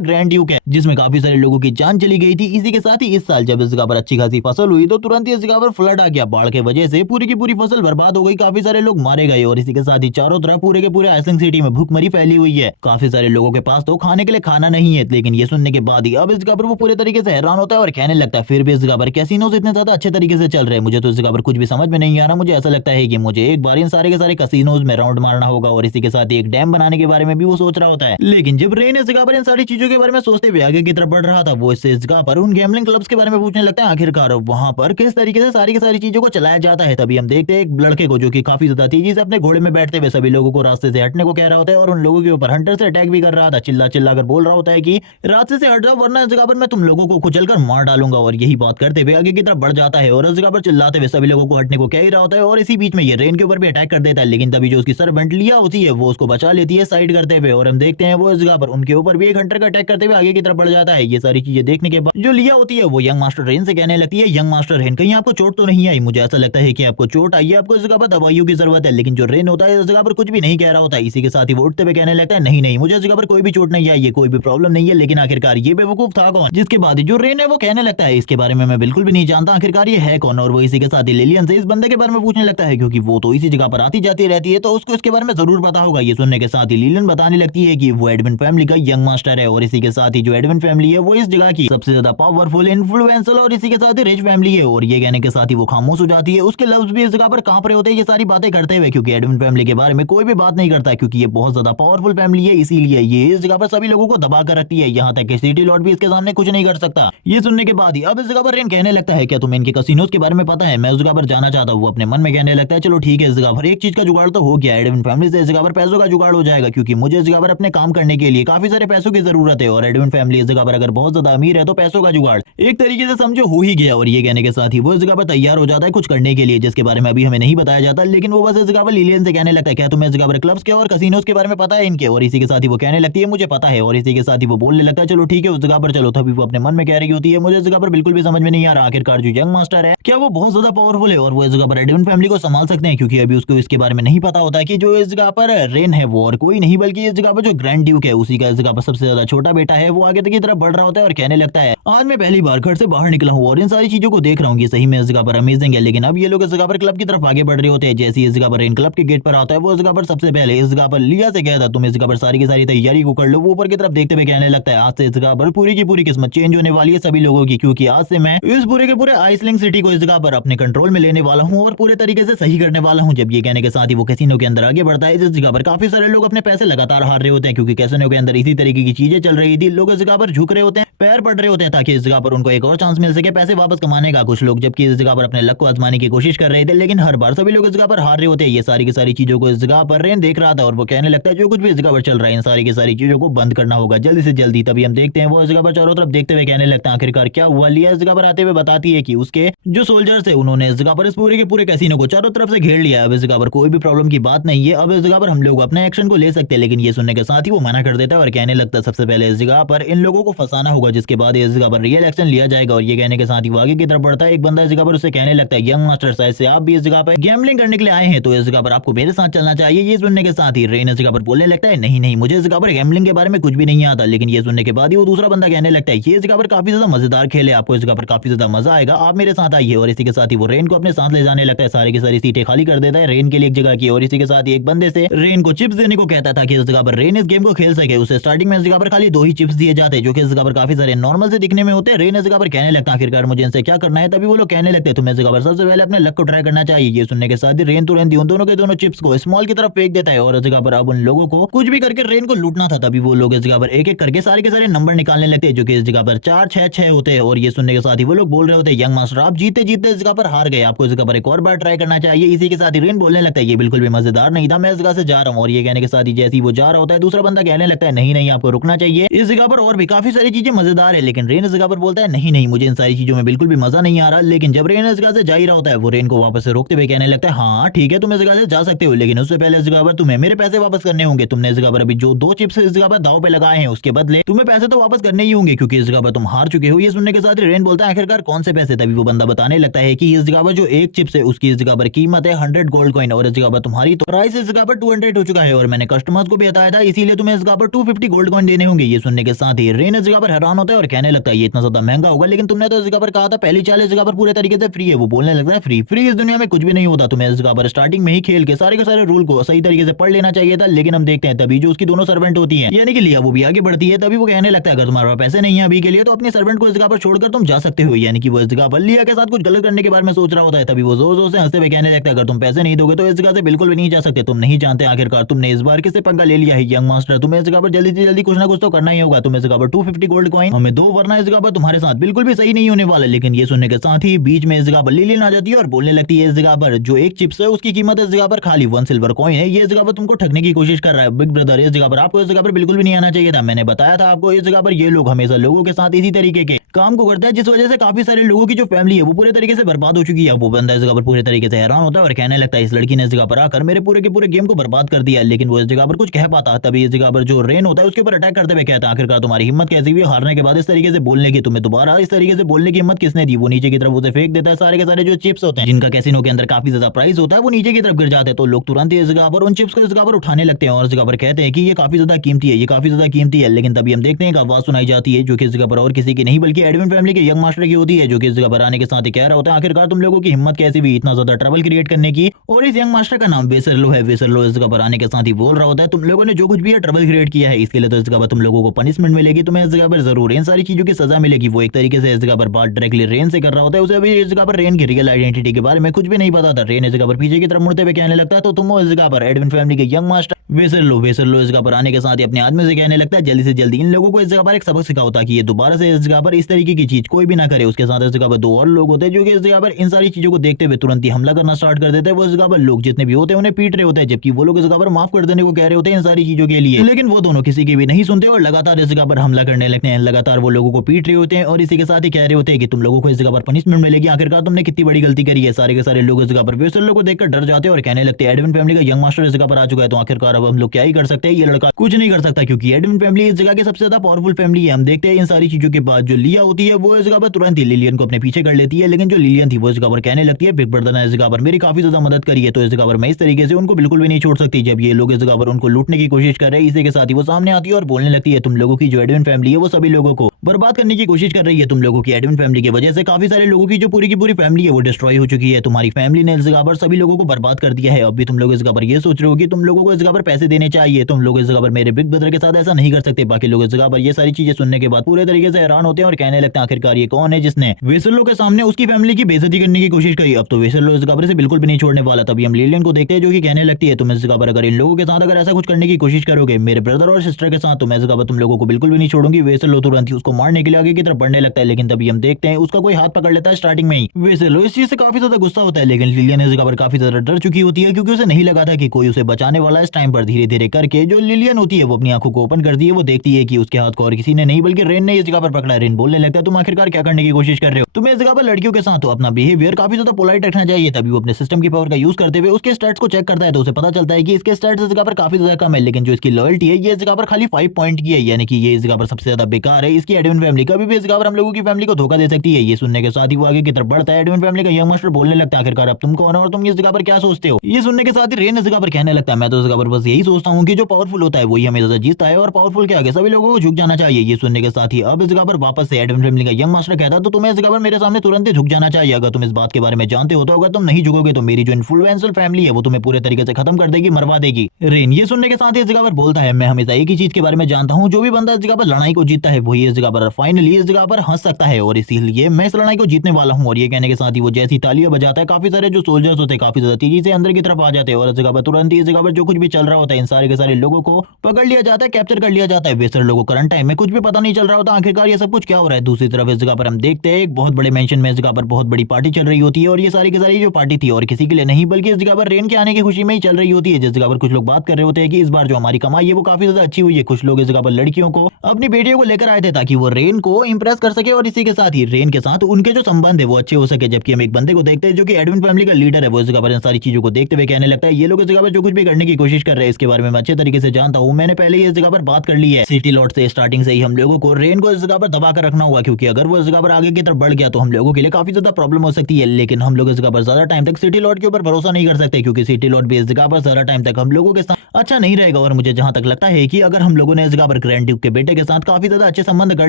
ग्रैंड ड्यूक है जिसमें काफी सारे लोगों की जान चली गई थी। इसी के साथ ही इस साल जब इस जगह पर अच्छी खासी फसल हुई तो तुरंत ही इस जगह पर फ्लड आ गया, बाढ़ के वजह से पूरी की पूरी फसल बर्बाद हो गई, काफी सारे लोग मारे गए और इसी के साथ ही चारों तरफ पूरे के पूरे आइसलिंग सिटी में भूखमरी फैली हुई है। काफी सारे लोगों के पास तो खाने के लिए खाना नहीं है। लेकिन ये सुनने के बाद ही अब इस जगह पर वो पूरे तरीके से हैरान होता है और कहने लगता है फिर भी इस जगह पर कैसीनोज इतने ज्यादा अच्छे तरीके से चल रहे हैं, मुझे तो इस जगह पर कुछ भी समझ में नहीं आ रहा। मुझे ऐसा लगता है कि मुझे एक बार इन सारे के सारे कैसीनोज में राउंड मारना होगा और इसी के साथ ही एक डैम बनाने के बारे में भी वो सोच रहा होता है। लेकिन जब रेन इस जगह पर इन सारी चीजों के बारे में सोचते हुए आगे की तरफ बढ़ रहा था वो इससे इस जगह पर उन गैम्बलिंग क्लब्स के बारे में पूछने लगता है आखिरकार वहां पर किस तरीके से सारी की सारी चीजों को चलाया जाता है। तभी हम देखते हैं एक लड़के को जो कि काफी ज्यादा तेजी से अपने घोड़े में बैठते हुए सभी लोगों को रास्ते से हटने को कह रहा होता है और उन लोगों के ऊपर हंटर से अटैक भी कर रहा था, चिल्ला चिल्ला कर बोल रहा होता है कि रास्ते से हट जाओ वरना इस जगह पर मैं तुम लोगों को कुचलकर मार डालूंगा। और यही बात करते हुए आगे की तरफ बढ़ जाता है और इस जगह पर चिल्लाते हुए सभी लोगों को हटने को कह ही रहा होता है और इसी बीच में ये रेन के ऊपर भी अटैक कर देता है। लेकिन तभी जो उसकी सर्वेंट लिया होती है वो उसको बचा लेती है साइड करते हुए और हम देखते हैं वो इस जगह पर उनके ऊपर भी एक हंटर का अटैक करते हुए आगे की तरफ बढ़ जाता है। ये सारी चीजें देखने के बाद जो लिया होती है वो यंग मास्टर रेन से कहने लगती है यंग मास्टर रेन कहीं आपको चोट तो नहीं आई, मुझे ऐसा लगता है कि आपको चोट आई है, आपको इस जगह पर दवाइयों की जरूरत है। लेकिन जो रेन होता है इस जगह पर कुछ भी नहीं कह रहा होता है। इसी के साथ ही वो उठते हुए कहने लगता है नहीं नहीं मुझे इस जगह पर कोई भी चोट नहीं आई है, कोई भी प्रॉब्लम नहीं है। लेकिन आखिरकार ये बेवकूफ था कौन? जिसके बाद जो रेन है वो कहने लगता है इसके बारे में मैं बिल्कुल भी नहीं जानता, आखिरकार ये है कौन? और वो इसी के साथ ही लिलियन से इस बंदे के बारे में पूछने लगता है क्योंकि वो तो इसी जगह पर आती जाती रहती है तो उसको इसके बारे में जरूर पता होगा। ये सुनने के साथ ही लिलियन बताने लगती है कि वो एडविन फैमिली का यंग मास्टर है और इसी के साथ ही जो एडविन फैमिली है वो इस जगह की सबसे ज्यादा पावरफुल इन्फ्लुएंसर और इसी के साथ ही रिच फैमिली है। और ये कहने के साथ ही वो खामोश हो जाती है, उसके लफ्ज भी इस जगह पर कांप रहे होते हैं ये सारी बातें करते हुए क्योंकि एडविन फैमिली के बारे में कोई भी बात नहीं करता क्योंकि ये बहुत ज्यादा पावरफुल फैमिली है, इसीलिए ये इस जगह पर सभी लोगों को दबा कर रखती है, यहाँ तक कि सिटी लॉर्ड भी इसके सामने कुछ नहीं कर सकता। ये सुनने के बाद ही अब इस जगह पर रेन कहने लगता है क्या तुम्हें इनके कसिनोज के बारे में पता है, मैं उस जगह पर जाना चाहता हूँ। वो अपने मन में कहने लगता है चलो ठीक है इस जगह पर एक चीज का जुगाड़ तो हो गया, एडविन फैमिली से इस जगह पर पैसों का जुगाड़ हो जाएगा क्योंकि मुझे इस जगह पर अपने काम करने के लिए काफी सारे पैसों की जरूरत है और एडविन फैमिली इस जगह पर अगर बहुत ज्यादा अमीर अमीर है तो पैसों का जुगाड़ एक तरीके से समझो हो ही गया। और ये कहने के साथ ही वो इस जगह पर तैयार हो जाता है कुछ करने के लिए, जिसके बारे में अभी हमें नहीं बताया जाता, लेकिन वो बस इस जगह पर लिलियन से कहने लगता है क्या तुम्हें इस जगह पर क्लब्स के और कसिनोस के बारे में पता है इनके। और इसी के साथ ही वो कहने लगती है मुझे पता है। और इसी के साथ ही वो बोलने लगता है चलो ठीक है उस जगह पर चलो। तभी वो अपने मन में कह रही होती है मुझे इस जगह पर बिल्कुल भी समझ में नहीं आ रहा आखिरकार जो यंग मास्टर है क्या वो बहुत ज्यादा पावरफुल है और वो इस जगह पर एडविन फैमिली को संभाल सकते हैं, क्योंकि अभी उसको इसके बारे में नहीं पता होता है कि जो इस जगह पर रेन है वो और कोई नहीं बल्कि इस जगह पर जो ग्रैंड ड्यूक है उसी का इस जगह पर सबसे ज्यादा छोटा बेटा है। वो आगे तक की तरफ बढ़ रहा होता है और कहने लगता है आज मैं पहली बार घर से बाहर निकला हूँ और इन सारी चीजों को देख रहा हूँ कि सही में इस जगह पर अमेजिंग है। लेकिन अब ये लोग इस जगह पर क्लब की तरफ आगे बढ़ रहे होते हैं। जैसे इस जगह पर रेन क्लब के गेट पर आता है वो इस जगह पर सबसे पहले इस जगह पर लिया से कहता तुम इस जगह पर सारी की सारी तैयारी को कर लो। वो ऊपर की तरफ देखते हुए कहने लगता है आज से इस जगह पर पूरी की पूरी किस्मत चेंज होने वाली है सभी लोगों की, क्योंकि आज से मैं इस पूरे के पूरे आइसलिंग सिटी को इस जगह पर अपने कंट्रोल में लेने वाला हूँ और पूरे तरीके से सही करने वाला हूँ। जब ये कहने के साथ ही वो कैसीनो के अंदर आगे बढ़ता है। इस जगह पर काफी सारे लोग अपने पैसे लगातार हार रहे होते हैं, क्योंकि कैसीनो के अंदर इसी तरीके की चीजें चल रही थी। लोग इस जगह पर झुक रहे होते हैं, पैर पड़ रहे होते हैं ताकि इस जगह पर उनको एक और चांस मिल सके पैसे वापस कमाने का। कुछ लोग जबकि इस जगह पर अपने लक को आजमाने की कोशिश कर रहे थे, लेकिन हर बार सभी लोग इस जगह पर हार रहे होते हैं। ये सारी की सारी चीजों को इस जगह पर रेन देख रहा था और वो कहने लगता है जो कुछ भी इस जगह पर चल रहा है इन सारी की सारी चीजों को बंद करना होगा जल्दी से जल्दी। तभी हम देखते हैं वो इस जगह पर चारों तरफ देखते हुए कहने लगता है आखिरकार क्या हुआ। लिया इस जगह पर आते हुए बताती है कि उसके जो सोल्जर्स है उन्होंने इस जगह पर इस पूरे के पूरे कैसीनो को चारों तरफ से घेर लिया। अब इस जगह पर कोई भी प्रॉब्लम की बात नहीं है, अब इस जगह पर हम लोग अपने एक्शन को ले सकते हैं। लेकिन ये सुनने के साथ ही वो मना कर देता है और कहने लगता है सबसे पहले इस जगह पर इन लोगों को फंसाना होगा, जिसके बाद इस जगह पर रियल एक्शन लिया जाएगा। और ये कहने के साथ ही वो आगे की तरफ बढ़ता है। एक बंदा इस जगह पर उसे कहने लगता है यंग मास्टर शायद से आप भी इस जगह पर गैम्बलिंग करने के लिए आए हैं तो इस जगह पर आपको मेरे साथ चलना चाहिए। ये सुनने के साथ ही रेन इस जगह पर बोलने लगता है नहीं नहीं मुझे इस जगह पर गैम्बलिंग के बारे में कुछ भी नहीं आता। लेकिन ये सुनने के बाद ही वो दूसरा बंदा कहने लगता है ये इस जगह पर काफी ज्यादा मजेदार खेल है, आपको इस जगह पर काफी ज्यादा मजा आएगा, आप मेरे साथ आइए। और इसी के साथ ही वो रेन को अपने साथ ले जाने लगता है, सारी की सारी सीटें खाली कर देता है रेन के लिए एक जगह की। और इसी के साथ ही एक बंदे से रेन को चिप्स देने को कहता था कि इस जगह पर रेन इस गेम को खेल सके। उसे स्टार्टिंग में इस जगह पर खाली 2 ही चिप्स दिए जाते हैं जो कि इस जगह पर काफी सारे नॉर्मल से दिखने में होते हैं। रेन इस जगह पर कहने लगता है आखिरकार मुझे इनसे क्या करना है। तभी वो लोग कहने लगते हैं तुम्हें इस जगह पर सबसे पहले अपने लक को ट्राई करना चाहिए। ये सुनने के साथ ही रेन तुरंत उन दोनों के दोनों चिप्स को स्मॉल की तरफ फेंक देता है और इस जगह पर अब उन लोगों को कुछ भी करके रेन को लूटना था। तभी वो लोग इस जगह पर एक एक करके सारे के सारे नंबर निकालने लगते हैं जो कि इस जगह पर 4 6 6 होते हैं। और ये सुनने के साथ ही वो लोग बोल रहे होते हैं यंग मास्टर आप जीते जीते इस जगह पर हार गए, आपको इस जगह पर एक और बार ट्राई करना चाहिए। इसी के साथ ही रेन बोलने लगता है ये बिल्कुल भी मजेदार नहीं था, मैं इस जगह से जा रहा हूँ। और ये कहने के साथ ही जैसे ही वो जा रहा होता है दूसरा बंदा कहने लगता है नहीं नहीं आपको रुकना चाहिए, इस जगह पर और भी काफी सारी चीजें मजेदार है। लेकिन रेन इस जगह पर बोलता है नहीं नहीं मुझे इन सारी चीजों में बिल्कुल भी मजा नहीं आ रहा। लेकिन जब रेन इस जगह से जा ही रहा होता है वो रेन को वापस से रोकते हुए कहने लगता है हाँ ठीक है तुम इस जगह से जा सकते हो, लेकिन उससे पहले इस जगह पर तुम्हें मेरे पैसे वापस करने होंगे। तुमने इस जगह पर अभी जो 2 चिप्स इस जगह पर दाव पे लगाए हैं उसके बदले तुम्हें पैसे तो वापस करने ही होंगे, क्योंकि इस जगह पर तुम हार चुके हो। ये सुनने के साथ ही रेन बोलता है आखिरकार कौन से पैसे। तभी वो बंदा बताने लगता है कि इस जगह पर जो एक चिप्स है उसकी इस जगह पर कीमत है 100 गोल्ड कॉइन और इस जगह पर तुम्हारी तो प्राइस इस जगह पर 200 हो चुका है और मैंने कस्टमर्स को भी बताया था इसीलिए तुम्हें इस जगह पर 250 गोल्ड कॉइन देने होंगे। ये सुनने के साथ ही रेन इस जगह पर हैरान होता है और कहने लगता है ये इतना ज्यादा महंगा होगा, लेकिन तुमने तो इस जगह पर कहा था पहली चाल इस जगह पर पूरे तरीके से फ्री है। वो बोलने लगता है फ्री फ्री इस दुनिया में कुछ भी नहीं होता, तुम्हें इस जगह पर स्टार्टिंग में ही खेल के सारे रूल को सही तरीके से पढ़ लेना चाहिए था। लेकिन हम देखते हैं तभी जो उसकी दोनों सर्वेंट होती है यानी कि लिया वो भी आगे बढ़ती है। तभी वो कहने लगता है अगर तुम्हारे पास पैसे नहीं है अभी के लिए तो अपने सर्वेंट को इस जगह पर छोड़कर तुम जा सकते हो, यानी कि वो इस जगह पर लिया के साथ कुछ गलत करने के बारे में सोच रहा होता है। तभी वो जोर जोर से हंसते हुए कहने लगता है अगर तुम पैसे नहीं दोगे तो इस जगह से बिल्कुल भी नहीं जा सकते, तुम नहीं जानते आखिरकार तुमने इस बार किससे पंगा ले लिया है यंग मास्टर, तुम्हें इस जगह पर जल्दी से जल्दी कुछ ना कुछ तो करना ही होगा। तुम्हें इस जगह पर 250 गोल्ड कॉइन हमें दो, वरना इस जगह पर तुम्हारे साथ बिल्कुल भी सही नहीं होने वाला। लेकिन ये सुनने के साथ ही बीच में इस जगह पर लिलियन आ जाती है और बोलने लगती है इस जगह पर जो एक चिप्स है उसकी कीमत इस जगह पर खाली 1 सिल्वर कॉइन है, ये इस जगह पर तुमको ठगने की कोशिश कर रहा है बिग ब्रदर। इस जगह पर आपको इस जगह पर बिल्कुल भी नहीं आना चाहिए था, मैंने बताया था आपको इस जगह पर ये लोग हमेशा लोगों के साथ इसी तरीके के काम को करता है जिस वजह से काफी सारे लोगों की जो फैमिली है वो पूरे तरीके से बर्बाद हो चुकी है। वो बंदा इस जगह पर पूरे तरीके से हैरान होता है और कहने लगता है इस लड़की ने इस जगह पर आकर मेरे पूरे के पूरे गेम को बर्बाद कर दिया, लेकिन वो इस जगह पर कुछ कह पाता। तभी इस जगह पर जो रेन होता है उसके ऊपर अटैक करते हुए कहता है आखिरकार तुम्हारी हिम्मत कैसी हुई हारने के बाद इस तरीके से बोलने की, तुम्हें दोबारा इस तरीके से बोलने की हिम्मत किसने दी। वो नीचे की तरफ उसे फेंक देता है, सारे के सारे जो चिप्स होते हैं जिनका कैसीनो के अंदर काफी ज्यादा प्राइस होता है वो नीचे की तरफ गिर जाते हैं। तो लोग तुरंत इस जगह पर उन चिप्स को इस जगह पर उठाने लगते हैं और इस जगह पर कहते हैं कि ये काफी ज्यादा कीमती है, ये काफी ज्यादा कीमती है। लेकिन तभी हम देखते हैं एक आवाज सुनाई जाती है जो कि इस जगह पर और किसी की नहीं बल्कि एडविन फैमिली के यंग मास्टर की होती है, जो कि इस जगह पर आने के साथ ही कह रहा होता है आखिरकार तुम लोगों की हिम्मत कैसी भी इतना ज्यादा ट्रबल क्रिएट करने की। और इस यंग मास्टर का नाम वेसरलो है। वेसरलो इस जगह पर आने के साथ ही बोल रहा होता है तुम लोगों ने जो कुछ भी है ट्रबल क्रिएट किया है इसके लिए तो इस जगह पर तुम लोगों को पनिशमेंट मिलेगी, तुम्हें इस जगह पर जरूर इन सारी चीजों की सजा मिलेगी। वो एक तरीके से इस जगह पर बात डायरेक्टली रेन से कर रहा होता है, उसे अभी इस जगह पर रेन की रियल आइडेंटिटी के बारे में कुछ भी नहीं पता था। रेन इस जगह पर पीछे की तरफ मुड़ते हुए कहने लगता है तो तुम इस जगह पर एडविन फैमिली के यंग मास्टर वेसरलो इस जगह पर आने के साथ ही अपने आदमी से कहने लगता है जल्दी से जल्दी इन लोगों को इस जगह पर एक सबक सिखाओ ताकि ये दोबारा से इस जगह पर इस तरीके की चीज कोई भी ना करे। उसके साथ इस जगह पर 2 और लोग होते हैं जो कि इस जगह पर इन सारी चीजों को देखते हुए तुरंत ही हमला करना स्टार्ट कर देते हैं। वो इस जगह पर लोग जितने भी होते हैं उन्हें पीट रहे होते हैं, जबकि वो लोग इस जगह पर माफ कर देने को कह रहे होते हैं इन सारी चीजों के लिए, लेकिन वो दोनों किसी की भी नहीं सुनते और लगातार इस जगह पर हमला करने लगते हैं। लगातार वो लोगों को पीट रहे होते हैं और इसी के साथ ही कह रहे होते हैं कि तुम लोगों को इस जगह पर पनिशमेंट मिलेगी, आखिरकार तुमने कितनी बड़ी गलती करी है। सारे के सारे लोग इस जगह पर वेसल को देखकर डर जाते हैं और कहने लगते हैं एडविन फैमिली का यंग मास्टर इस जगह पर आ चुका है, तो आखिरकार अब हम लोग क्या ही कर सकते हैं। ये लड़का कुछ नहीं कर सकता क्योंकि एडविन फैमिली इस जगह की सबसे ज्यादा पावरफुल फैमिली है। हम देखते हैं इन सारी चीजों के बाद जो लिया होती है वो इस जगह पर तुरंत ही लिलियन को अपने पीछे कर लेती है, लेकिन जो लिलियन थी वो इस जगह पर कहने लगती है बिग ब्रदर ने इस जगह पर मेरी काफी ज्यादा मदद करी है, तो इस जगह पर मैं इस तरीके से उनको बिल्कुल भी नहीं छोड़ सकती। जब ये लोग इस जगह पर उनको लूटने की कोशिश कर रहे हैं, इसी के साथ ही वो सामने आती है और बोलने लगती है तुम लोगों की जो एडविन फैमिली है वो सभी लोगों को बर्बाद करने की कोशिश कर रही है। तुम लोगों की एडविन फैमिली की वजह से काफी सारे लोगों की जो पूरी की पूरी फैमिली है वो डिस्ट्रॉय हो चुकी है। तुम्हारी फैमिली ने इस जगह पर सभी लोगों को बर्बाद कर दिया है। अब भी तुम लोग इस जगह पर ये सोच रहे हो कि तुम लोगों को इस जगह पर पैसे देने चाहिए, तुम लोग इस जगह पर मेरे बिग ब्रदर के साथ ऐसा नहीं कर सकते। बाकी लोग इस जगह पर ये सारी चीजें सुनने के बाद पूरे तरीके से हैरान होते हैं और कहने लगते हैं आखिरकार ये कौन है जिसने वेसलो के सामने उसकी फैमिली की बेइज्जती करने की कोशिश करी। अब तो वेसलो इस जगह पर से बिल्कुल भी नहीं छोड़ने वाला। तभी हम लिलियन को देखते हैं जो कि कहने लगती है तुम इस जगह पर अगर इन लोगों के साथ अगर ऐसा कुछ करने की कोशिश करोगे मेरे ब्रदर और सिस्टर के साथ, तो मैं इस जगह पर तुम लोगों को बिल्कुल भी नहीं छोड़ूंगी। वेसलो तुरंत ही उसको मारने के लिए आगे की तरफ बढ़ने लगता है, लेकिन तभी हम देखते हैं उसका कोई हाथ पकड़ लेता है स्टार्टिंग में ही। वेसलो इस चीज से काफी ज्यादा गुस्सा होता है, लेकिन लिलियन इस जगह पर काफी ज्यादा डर चुकी होती है क्योंकि उसे नहीं लगा था कि कोई उसे बचाने वाला है। इस टाइम पर धीरे धीरे करके जो लिलियन होती है वो अपनी आंखों को ओपन करती है, वो देखती है कि उसके हाथ को और किसी ने नहीं बल्कि रेन ने इस जगह पर पकड़ा है। रेन बोलने लगता है तुम आखिरकार क्या करने की कोशिश कर रहे हो, तुम्हें इस जगह पर लड़कियों के साथ हो अपना बिहेवियर काफी ज्यादा पोलाइट रखना चाहिए। तभी वो अपने सिस्टम की पावर का यूज करते हुए उसके स्टैट्स को चेक करता है, तो उसे पता चलता है कि इसके स्टैट्स इस जगह पर काफी ज्यादा कम है, लेकिन जो इसकी लॉयल्टी है ये इस जगह पर खाली 5 पॉइंट की है, यानी कि ये इस जगह पर सबसे ज्यादा बेकार है। इसकी एडविन फैमिली कभी भी इस जगह पर हम लोगों की फैमिली को धोखा दे सकती है। ये सुनने के साथ ही वो आगे की तरफ बढ़ता है। एडविन फैमिली का यंग मास्टर बोलने लगता है आखिरकार अब तुम कौन हो और तुम इस जगह पर क्या सोचते हो। ये सुनने के साथ ही रेन इस जगह पर कहने लगता है मैं तो इस जगह पर बस यही सोचता हूँ कि जो पावरफुल होता है वही हमेशा जीतता है और पावरफुल के आगे सभी लोगों को झुक जाना चाहिए। ये सुनने के साथ ही अब इस जगह पर वापस से एडविन फैमिली का यंग मास्टर कहता है तो तुम्हें इस जगह पर मेरे सामने तुरंत ही झुक जाना चाहिए। अगर तुम इस बात के बारे में जानते हो तो अगर तुम नहीं झुकोगे तो मेरी जो इन्फ्लुएंशियल फैमिली है वो तुम्हें पूरे तरीके से खत्म कर देगी, मरवा देगी। रेन ये सुनने के साथ ही इस जगह पर बोलता है मैं हमेशा एक ही चीज के बारे में जानता हूँ, जो भी बंदा इस जगह पर लड़ाई को जीतता है वही इस जगह पर फाइनली इस जगह पर हंस सकता है और इसीलिए मैं इस लड़ाई को जीतने वाला हूँ। और ये कहने के साथ ही वो जैसी तालियां बजाता है काफी सारे जो सोल्जर्स होते हैं काफी ज्यादा तेजी से अंदर की तरफ आ जाते हैं और इस जगह पर तुरंत ही इस जगह पर जो कुछ भी चल रहा होता है इन सारे के सारे लोगों को पकड़ लिया जाता है, कैप्चर कर लिया जाता है। वेस्टर लोगों को करंट टाइम में कुछ भी पता नहीं चल रहा होता आखिरकार ये सब कुछ क्या हो रहा है। दूसरी तरफ इस जगह पर हम देखते हैं एक बहुत बड़े मेंशन में इस जगह पर बहुत बड़ी पार्टी चल रही होती है और ये सारी की सारी जो पार्टी थी और किसी के लिए नहीं बल्कि इस जगह पर रेन के आने की खुशी में ही चल रही होती है। जिस जगह पर कुछ लोग बात कर रहे होते हैं कि इस बार जो हमारी कमाई है वो काफी ज्यादा अच्छी हुई है। कुछ लोग इस जगह पर लड़कियों को अपनी बेटियों को लेकर आए थे ताकि वो रेन को इंप्रेस कर सके और इसी के साथ ही रेन के साथ उनके जो संबंध है वो अच्छे हो सके। जबकि हम एक बंदे को देखते हैं जो कि एडविन फैमिली का लीडर है, वो इस जगह पर इन सारी चीजों को देखते हुए कहने लगता है ये लोग इस जगह पर जो कुछ भी करने की कोशिश कर रहे हैं इसके बारे में मैं अच्छे तरीके से जानता हूँ। मैंने पहले ही इस जगह पर बात कर ली है सिटी लॉर्ड से। स्टार्टिंग से ही हम लोगों को रेन को इस जगह पर दबा कर रखना होगा क्योंकि अगर वो इस जगह पर आगे की तरफ बढ़ गया तो हम लोगों के लिए काफी ज्यादा प्रॉब्लम हो सकती है। लेकिन हम लोग इस जगह पर ज्यादा टाइम तक सिटी लॉर्ड के ऊपर भरोसा नहीं कर सकते क्योंकि सिटी लॉर्ड भी इस जगह पर ज्यादा टाइम तक हम लोगों के साथ अच्छा नहीं रहेगा। और मुझे जहां तक लगता है कि अगर हम लोगों ने इस जगह पर ग्रैंड ड्यूक के बेटे के साथ काफी ज्यादा अच्छे संबंध कर